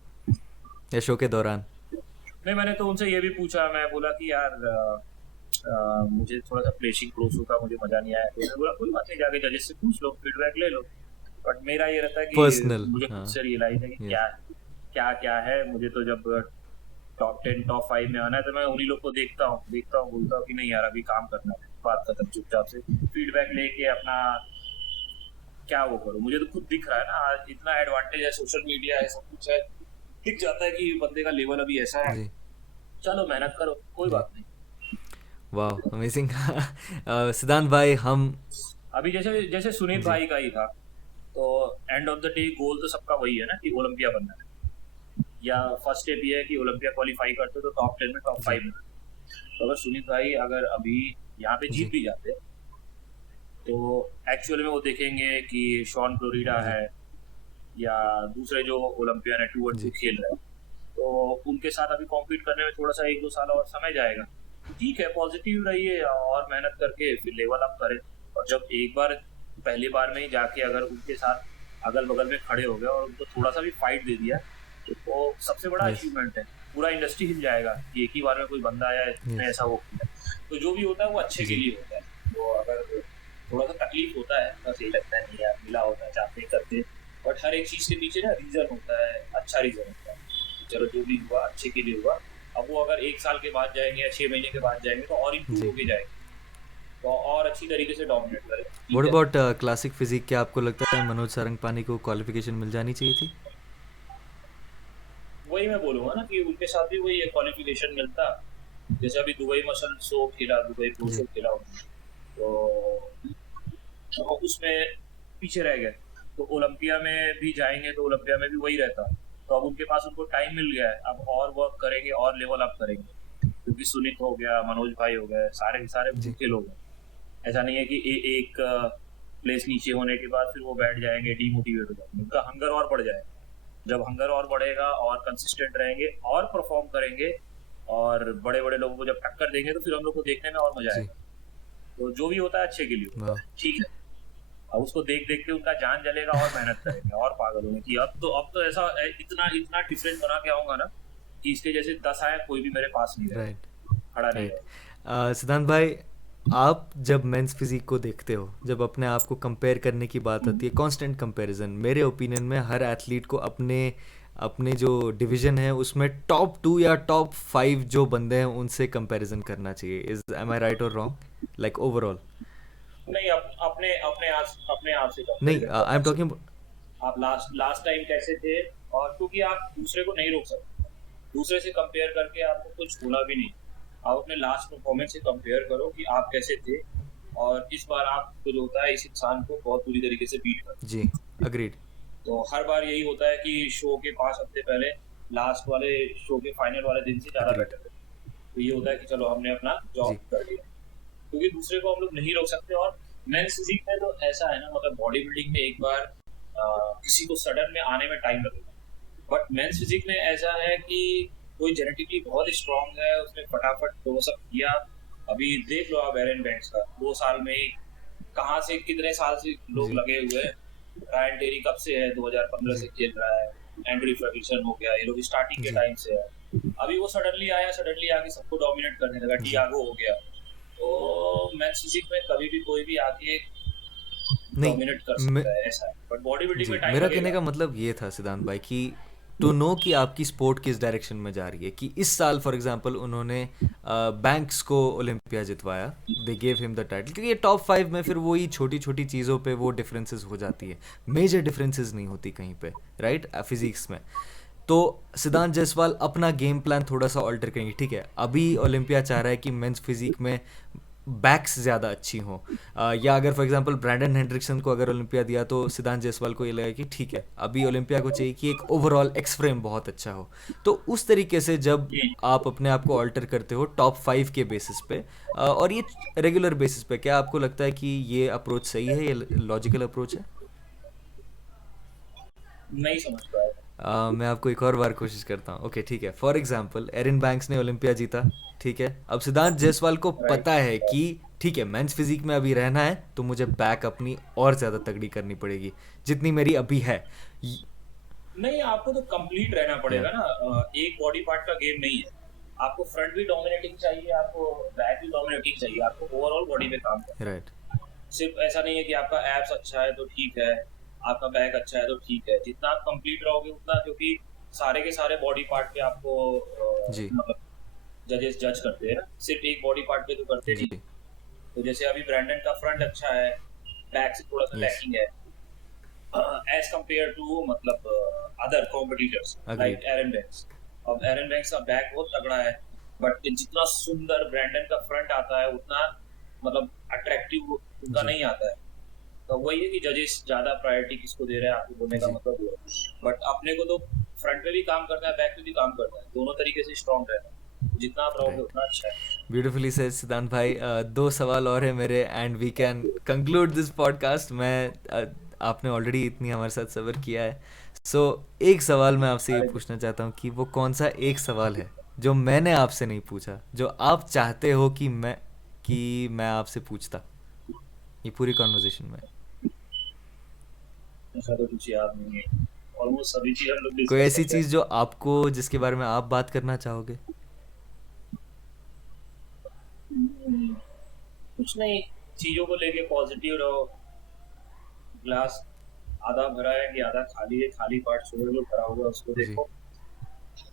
या शो के दौरान? नहीं, मैंने तो उनसे ये भी पूछा, मैं बोला कि यार मुझे थोड़ा सा प्लेशिंग क्लोज का मुझे मजा नहीं आया, तो उन्होंने बोला कोई बात नहीं, जाके जजेस से पूछ लो, फीडबैक ले लो। बट मेरा ये रहता है कि पर्सनल, मुझे खुद हाँ, से रियलाइज है कि यस, क्या क्या क्या है। मुझे तो जब टॉप 10 टॉप 5 में आना है तो मैं उन्हीं लोग को देखता हूँ, बोलता हूँ कि नहीं यार अभी काम करना है, बात खत्म, चुपचाप से फीडबैक लेके अपना क्या वो करो। मुझे तो खुद दिख रहा है ना, आज इतना एडवांटेज है, सोशल मीडिया है, सब कुछ है, दिख जाता है कि बंदे का लेवल अभी ऐसा है, जी, चलो मेहनत करो, कोई जी, बात नहीं। वाह, अमेजिंग। सिद्धांत भाई, हम अभी जैसे जैसे सुनीत जी, भाई का ही था, तो एंड ऑफ द डे गोल तो सबका वही है ना कि ओलंपिया बनना है, या फर्स्ट स्टेप ये है कि ओलंपिया क्वालिफाई करते तो टॉप 10 में टॉप जी, 5 में। तो अगर सुनीत भाई अगर अभी यहाँ पे जीत जी, भी जाते तो एक्चुअल में वो देखेंगे कि शॉन फ्लोरिडा जी, है या दूसरे जो ओलंपियन है 2-on-2 जी, खेल रहे हैं, तो उनके साथ अभी कॉम्पीट करने में थोड़ा सा 1-2 साल और समय जाएगा। ठीक है, पॉजिटिव रहिए और मेहनत करके फिर लेवल अप करें। और जब एक बार पहली बार में ही जाके अगर उनके साथ अगल बगल में खड़े हो गए और उनको थोड़ा सा भी फाइट दे दिया तो सबसे बड़ा यस, अचीवमेंट है। पूरा इंडस्ट्री हिल जाएगा कि एक ही बार में कोई बंदा आया है जिसने यस, ऐसा वो किया। तो जो भी होता है वो अच्छे के जी, लिए होता है। तो अगर थोड़ा सा तकलीफ होता है, बस यही लगता है नहीं यार मिला होता है, चाहते करते, बट हर एक चीज के पीछे ना रीजन होता है, अच्छा रीजन होता है। चलो जो भी हुआ अच्छे के लिए हुआ। अब वो अगर 1 साल के बाद जाएंगे या 6 महीने के बाद जाएंगे तो और इम्प्रूव जी। होके जाएंगे, तो और अच्छी तरीके से डोमिनेट करेंगे, ठीक व्हाट है। अबाउट क्लासिक फिजिक, क्या आपको लगता है मनोज सारंगपानी को क्वालिफिकेशन मिल जानी चाहिए थी? वही मैं बोलूंगा ना कि उनके साथ भी वही क्वालिफिकेशन मिलता, जैसे अभी दुबई मसल शो खेला, दुबई प्रो शो जी, खेला उन्होंने, तो उसमें पीछे रह गए। तो ओलंपिया में भी जाएंगे तो ओलंपिया में भी वही रहता। तो अब उनके पास उनको टाइम मिल गया है, अब और वर्क करेंगे और लेवल अप करेंगे, क्योंकि सुनीत हो गया, मनोज भाई हो गए, सारे के सारे जी, भूखे लोग हैं। ऐसा नहीं है कि एक प्लेस नीचे होने के बाद फिर वो बैठ जाएंगे, डीमोटिवेट हो जाएंगे, उनका हंगर और बढ़ जाएगा। जब हंगर और बढ़ेगा और कंसिस्टेंट रहेंगे और परफॉर्म करेंगे और बड़े बड़े लोगों को जब टक्कर देंगे तो फिर हम लोग को देखने में और मजा जी, आएगा। तो जो भी होता है अच्छे के लिए होता वाह, है, ठीक है। अब उसको देख देख के उनका जान जलेगा और मेहनत करेंगे और पागल होंगे कि अब तो ऐसा इतना इतना डिफरेंट बना के आऊंगा ना कि इसके जैसे 10 आए कोई भी मेरे पास नहीं राइट, रहेगा, खड़ा नहीं राइट। रहेगा। सिद्धांत भाई, आप जब मेंस फिजिक को देखते हो, जब अपने आप को कंपेयर करने की बात आती है, कांस्टेंट कंपैरिजन, मेरे ओपिनियन में हर एथलीट को अपने अपने जो डिवीजन है उसमें टॉप 2 या टॉप 5 जो बंदे हैं उनसे कंपैरिजन करना चाहिए। इज एम आई राइट और रॉन्ग, लाइक ओवरऑल? नहीं, अपने आप से नहीं, कंपेरिजन आई करना एम टॉकिंग। चाहिए। आप लास्ट लास्ट टाइम कैसे थे, और क्योंकि आप दूसरे को नहीं रोक सकते, दूसरे से कंपेयर करके आपको कुछ होना भी नहीं। आप अपने लास्ट परफॉर्मेंस से कंपेयर करो कि आप कैसे थे, और इस बार आपको जो होता है इस इंसान को बहुत बुरी तरीके से बीट कर। जी, अग्रीड। तो हर बार यही होता है कि शो के 5 हफ्ते पहले लास्ट वाले शो के फाइनल वाले दिन से ज़्यादा अग्रीड। बेटर है। तो ये होता है कि चलो हमने अपना जॉब जी, कर लिया, क्योंकि दूसरे को हम लोग नहीं रोक सकते। और मेंस फिजिक में तो ऐसा है ना, मतलब बॉडी बिल्डिंग में एक बार किसी को सडन में आने में टाइम लगेगा, बट मेंस फिजिक में ऐसा है कि कोई जेनेटिकली बहुत स्ट्रांग है, उसने फटाफट तो वो सब किया। अभी देख लो आप एरन बैंक्स का 2 साल में ही कहाँ से कितने साल से लोग जी, लगे हुए हैं। रायन टेरी कब से है, 2015 जी, से खेल रहा है। एंड्री फर्ग्यूसन हो गया, ये लोग स्टार्टिंग के जी, टाइम से है। अभी वो सडनली आया, सडनली आके सबको डोमिनेट करने लगा, जी। टियागो हो गया। तो मेंस फिजिक में कभी भी कोई भी आके नहीं, डोमिनेट कर मैं, सकता है, ऐसा है, बट बॉडी बिल्डिंग जी, में टाइम मेरा कहने लगेगा। का मतलब ये था सिद्धांत भाई कि टू नो कि आपकी स्पोर्ट किस डायरेक्शन में जा रही है, कि इस साल फॉर एग्जांपल उन्होंने बैंक्स को ओलंपिया जितवाया, they gave him the title, क्योंकि ये टॉप 5 में फिर वही छोटी छोटी चीज़ों पे वो डिफरेंसेस हो जाती है, मेजर डिफरेंसेस नहीं होती कहीं पे, राइट, फिजिक्स में। तो सिद्धांत जायसवाल अपना गेम प्लान थोड़ा सा ऑल्टर करेंगे, ठीक है, अभी ओलंपिया चाह रहा है कि मेंस फिजिक में बैक्स ज़्यादा अच्छी हों, या अगर फॉर एग्जांपल ब्रैंडन हेंड्रिक्सन को अगर ओलंपिया दिया तो सिद्धांत जायसवाल को ये लगा कि ठीक है, अभी ओलंपिया को चाहिए कि एक ओवरऑल एक्स फ्रेम बहुत अच्छा हो। तो उस तरीके से जब आप अपने आप को ऑल्टर करते हो टॉप 5 के बेसिस पे, और ये रेगुलर बेसिस पे, क्या आपको लगता है कि ये अप्रोच सही है, ये लॉजिकल अप्रोच है? नहीं समझ पाया। मैं आपको एक और बार कोशिश करता हूँ, ओके ठीक है, फॉर एग्जांपल एरिन बैंक्स ने ओलंपिया जीता, ठीक है, अब सिद्धांत जायसवाल को राइट। पता है कि ठीक है, मेंस फिजिक में अभी रहना है तो मुझे बैक अपनी और ज़्यादा तगड़ी करनी पड़ेगी जितनी मेरी अभी है। नहीं, आपको तो कंप्लीट रहना या पड़ेगा ना, एक बॉडी पार्ट का गेम नहीं है। आपको फ्रंट भी डोमिनेटिंग चाहिए, आपको बैक भी डोमिनेटिंग चाहिए, आपको ओवरऑल बॉडी पे काम करना राइट है। सिर्फ ऐसा नहीं है कि आपका एब्स अच्छा है तो ठीक है, आपका बैक अच्छा है तो ठीक है। जितना आप कंप्लीट रहोगे उतना, क्योंकि सारे के सारे बॉडी पार्ट पे आपको जी मतलब जजेस जज करते हैं ना, सिर्फ एक बॉडी पार्ट पे तो करते जी नहीं। तो जैसे अभी ब्रैंडन का फ्रंट अच्छा है, बैक से थोड़ा सा यस लैकिंग है एज कम्पेयर टू मतलब अदर कॉम्पिटिटर्स अग्रीड लाइक एरन बैंक्स। अब एरन बैंक्स का बैक बहुत तगड़ा है, बट जितना सुंदर ब्रैंडन का फ्रंट आता है उतना मतलब अट्रैक्टिव उनका जी नहीं आता है। तो वही है कि जजेस ज्यादा प्रायोरिटी किसको दे रहे हैं, आपको बोलने का जी मतलब वो है। बट अपने को तो फ्रंट पे भी काम करना है, बैक पे भी काम करना है, दोनों तरीके से स्ट्रांग रहना है। जितना आप रहोगे राइट उतना अच्छा है। ब्यूटिफुली सेड सिद्धांत भाई। दो सवाल और है मेरे and we can conclude this podcast. आपने ऑलरेडी इतनी हमारे साथ सब्र किया है, सो एक सवाल मैं आपसे ये अरे पूछना चाहता हूँ कि वो कौन सा एक सवाल है जो मैंने आपसे नहीं पूछा, जो आप चाहते हो कि मैं आपसे पूछता ये पूरी कॉन्वर्जेशन में। ऐसा तो कुछ याद नहीं है, ऑलमोस्ट सभी चीज हम लोग कोई डिस्कस ऐसी करते चीज़ जो आपको, जिसके बारे में आप बात करना चाहोगे? हैं। कुछ नहीं, चीजों को लेके पॉजिटिव रहो। ग्लास आधा भरा है कि आधा खाली है, खाली पार्ट छोड़ दो, भरा हुआ उसको जी देखो।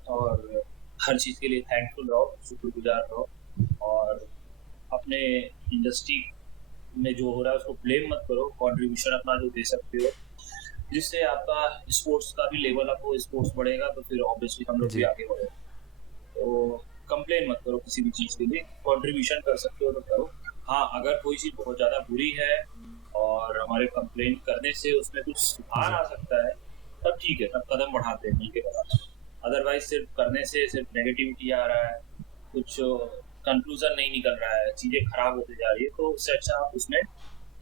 और हर चीज के लिए थैंकफुल रहो, शुक्रगुजार रहो। और अपने इंडस्ट्री में जो हो रहा है उसको ब्लेम मत करो, कंट्रीब्यूशन अपना जो दे सकते हो, जिससे आपका स्पोर्ट्स का भी लेवल अप हो, स्पोर्ट्स बढ़ेगा तो फिर ऑब्वियसली हम लोग भी जी आगे बढ़ेंगे। तो कंप्लेन मत करो किसी भी चीज़ के लिए, कंट्रीब्यूशन कर सकते हो तो करो। हाँ, अगर कोई चीज़ बहुत ज़्यादा बुरी है और हमारे कंप्लेन करने से उसमें कुछ सुधार जी आ सकता है, तब ठीक है, तब कदम बढ़ाते हैं, मिलके बढ़ाते हैं। अदरवाइज सिर्फ करने से सिर्फ नेगेटिविटी आ रहा है, कुछ कंक्लूजन नहीं निकल रहा है, चीज़ें खराब होती जा रही है, तो उससे अच्छा आप उसमें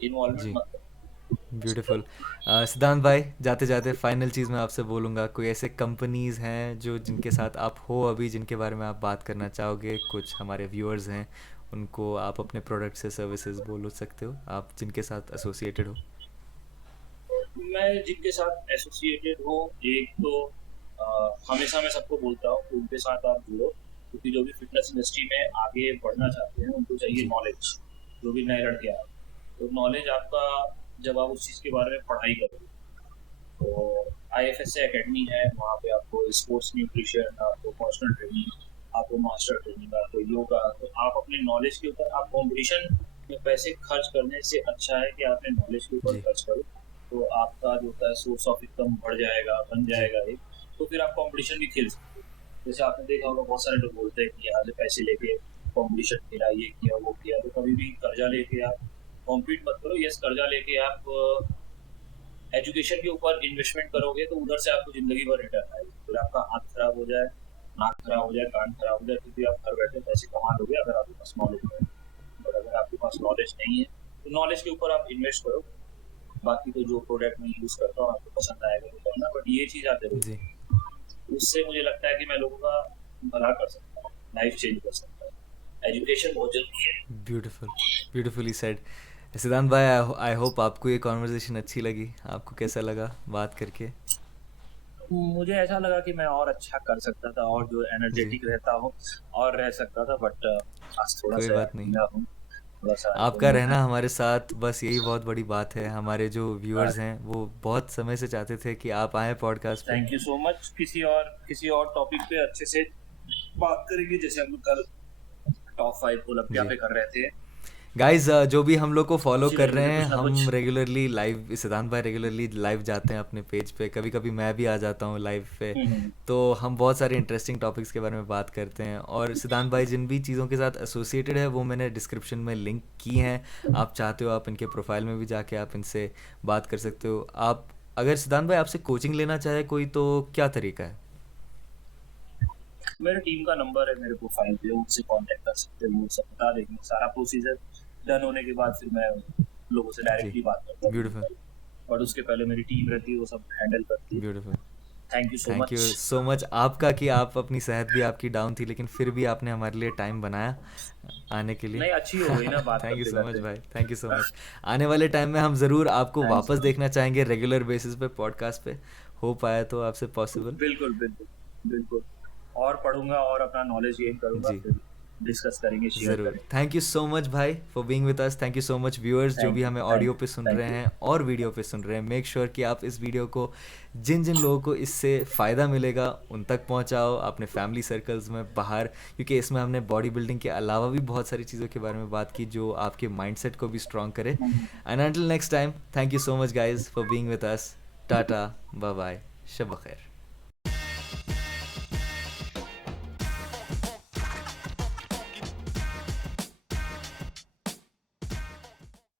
इन्वॉल्वमेंट जी मत करो। ब्यूटीफुल। सिद्धांत भाई, जाते जाते फाइनल चीज़ मैं आपसे बोलूँगा, कोई ऐसे कंपनीज़ हैं जो जिनके साथ आप हो अभी, जिनके बारे में आप बात करना चाहोगे? कुछ हमारे व्यूअर्स हैं, उनको आप अपने प्रोडक्ट से सर्विसेज बोल सकते हो, आप जिनके साथ एसोसिएटेड हो। मैं जिनके साथ एसोसिएटेड हूँ, एक तो हमेशा मैं सबको बोलता हूँ कि उनके साथ आप जुड़ो, क्योंकि जो भी फिटनेस इंडस्ट्री में आगे बढ़ना चाहते हैं उनको चाहिए जी नॉलेज। जो भी नए लड़के आए तो नॉलेज आपका, जब आप उस चीज़ के बारे में पढ़ाई करोगे तो IFSA एकेडमी है, वहाँ पे आपको स्पोर्ट्स न्यूट्रिशन, आपको पर्सनल ट्रेनिंग, आपको मास्टर ट्रेनिंग, आपको योगा। तो आप अपने नॉलेज के ऊपर, आप कॉम्पिटिशन में पैसे खर्च करने से अच्छा है कि आप अपने नॉलेज के ऊपर जी खर्च करो। तो आपका जो होता है सोर्स ऑफ इनकम बढ़ जाएगा, बन जी जाएगा एक। तो फिर आप कंपटीशन भी खेल सकते हो। जैसे आपने देखा होगा बहुत सारे लोग बोलते हैं कि यहाँ से पैसे लेके कंपटीशन खेला, ये किया वो किया। तो कभी भी कर्जा लेके आप कॉम्पीट मत करो। यस, कर्जा लेके आप एजुकेशन के ऊपर इन्वेस्टमेंट करोगे तो उधर से आपको जिंदगी भर रिटर्न आएगी। फिर आपका हाथ खराब हो जाए, नाक खराब हो जाए, कान खराब हो जाए, तो भी आप घर बैठे पैसे कमा लोगे अगर आपके पास नॉलेज है। और अगर आपके पास नॉलेज नहीं है तो नॉलेज के ऊपर आप इन्वेस्ट करो। बाकी तो जो प्रोडक्ट मैं यूज करता हूँ आपको पसंद आएगा तो करना, बट ये चीज आप जरूर, जी उससे मुझे लगता है कि मैं लोगों का भला कर सकता हूँ, लाइफ चेंज कर सकता हूँ। एजुकेशन बहुत जरूरी है। Beautiful beautifully said. सिद्धांत भाई, आई होप आपको ये कॉन्वर्जेशन अच्छी लगी। आपको कैसा लगा बात करके? मुझे ऐसा लगा कि मैं और अच्छा कर सकता था और जो जी एनर्जेटिक रहता हूँ और रह सकता था, बट आज थोड़ा कोई सा बात नहीं, ढीला हूँ, थोड़ा सा आपका तो रहना हमारे साथ बस यही बहुत बड़ी बात है। हमारे जो व्यूअर्स हैं वो बहुत समय से चाहते थे कि आप आएँ पॉडकास्ट पे। Thank you so much. किसी और टॉपिक पे अच्छे से बात करेंगे, जैसे हम लोग कल टॉप 5 ओलंपिया जी पे कर रहे थे। गाइज, जो भी हम लोग को फॉलो उसी कर तरीके रहे से हैं, कुछ ना हम कुछ। रेगुलरली लाइव, सिद्धांत भाई रेगुलरली लाइव जाते हैं अपने पेज पे, कभी कभी मैं भी आ जाता हूँ लाइव पे। हम्म। तो हम बहुत सारे इंटरेस्टिंग टॉपिक्स के बारे में बात करते हैं, और सिद्धांत भाई जिन भी चीज़ों के साथ एसोसिएटेड है वो मैंने डिस्क्रिप्शन में लिंक की हैं। आप चाहते हो आप इनके प्रोफाइल में भी जाके आप इनसे बात कर सकते हो। आप, अगर सिद्धांत भाई आपसे कोचिंग लेना चाहे कोई, तो क्या तरीका है? मेरे टीम का नंबर है मेरे प्रोफाइल पे, उनसे कांटेक्ट कर सकते हो, वो सब बता देंगे। सारा प्रोसीजर डन होने के बाद फिर मैं लोगों से जी डायरेक्टली बात करता ब्यूटीफुल हूँ, बट उसके पहले मेरी टीम रहती है, वो सब हैंडल करती है। Beautiful. Thank you so thank you much. So much आपका, कि आप, अपनी सेहत भी आपकी डाउन थी लेकिन फिर भी आपने हमारे लिए टाइम बनाया आने के लिए। नहीं, अच्छी हो गई ना बात थैंक यू करते सो मच करते। भाई, थैंक यू सो मच। आने वाले टाइम में हम ज़रूर आपको थैंक्स। वापस देखना चाहेंगे रेगुलर बेसिस पे पॉडकास्ट पे, हो पाया तो आपसे पॉसिबल। बिल्कुल बिल्कुल बिल्कुल। और पढ़ूंगा और अपना नॉलेज गेन करूंगा, जी। फिर डिस्कस करेंगे, शेयर ज़रूर। करेंगे। थैंक यू सो मच भाई for being with us. Thank you so much viewers जो थैंक भी यू, हमें थैंक ऑडियो यू, पे सुन थैंक रहे यू। हैं और वीडियो पे सुन रहे हैं, मेक श्योर कि आप इस वीडियो को जिन जिन लोगों को इससे फ़ायदा मिलेगा उन तक पहुंचाओ, अपने फैमिली सर्कल्स में, बाहर, क्योंकि इसमें हमने बॉडी बिल्डिंग के अलावा भी बहुत सारी चीज़ों के बारे में बात की जो आपके माइंडसेट को भी स्ट्रॉन्ग करे। And until next time, thank you so much guys for being with us. Tata, bye bye, शब बखैर।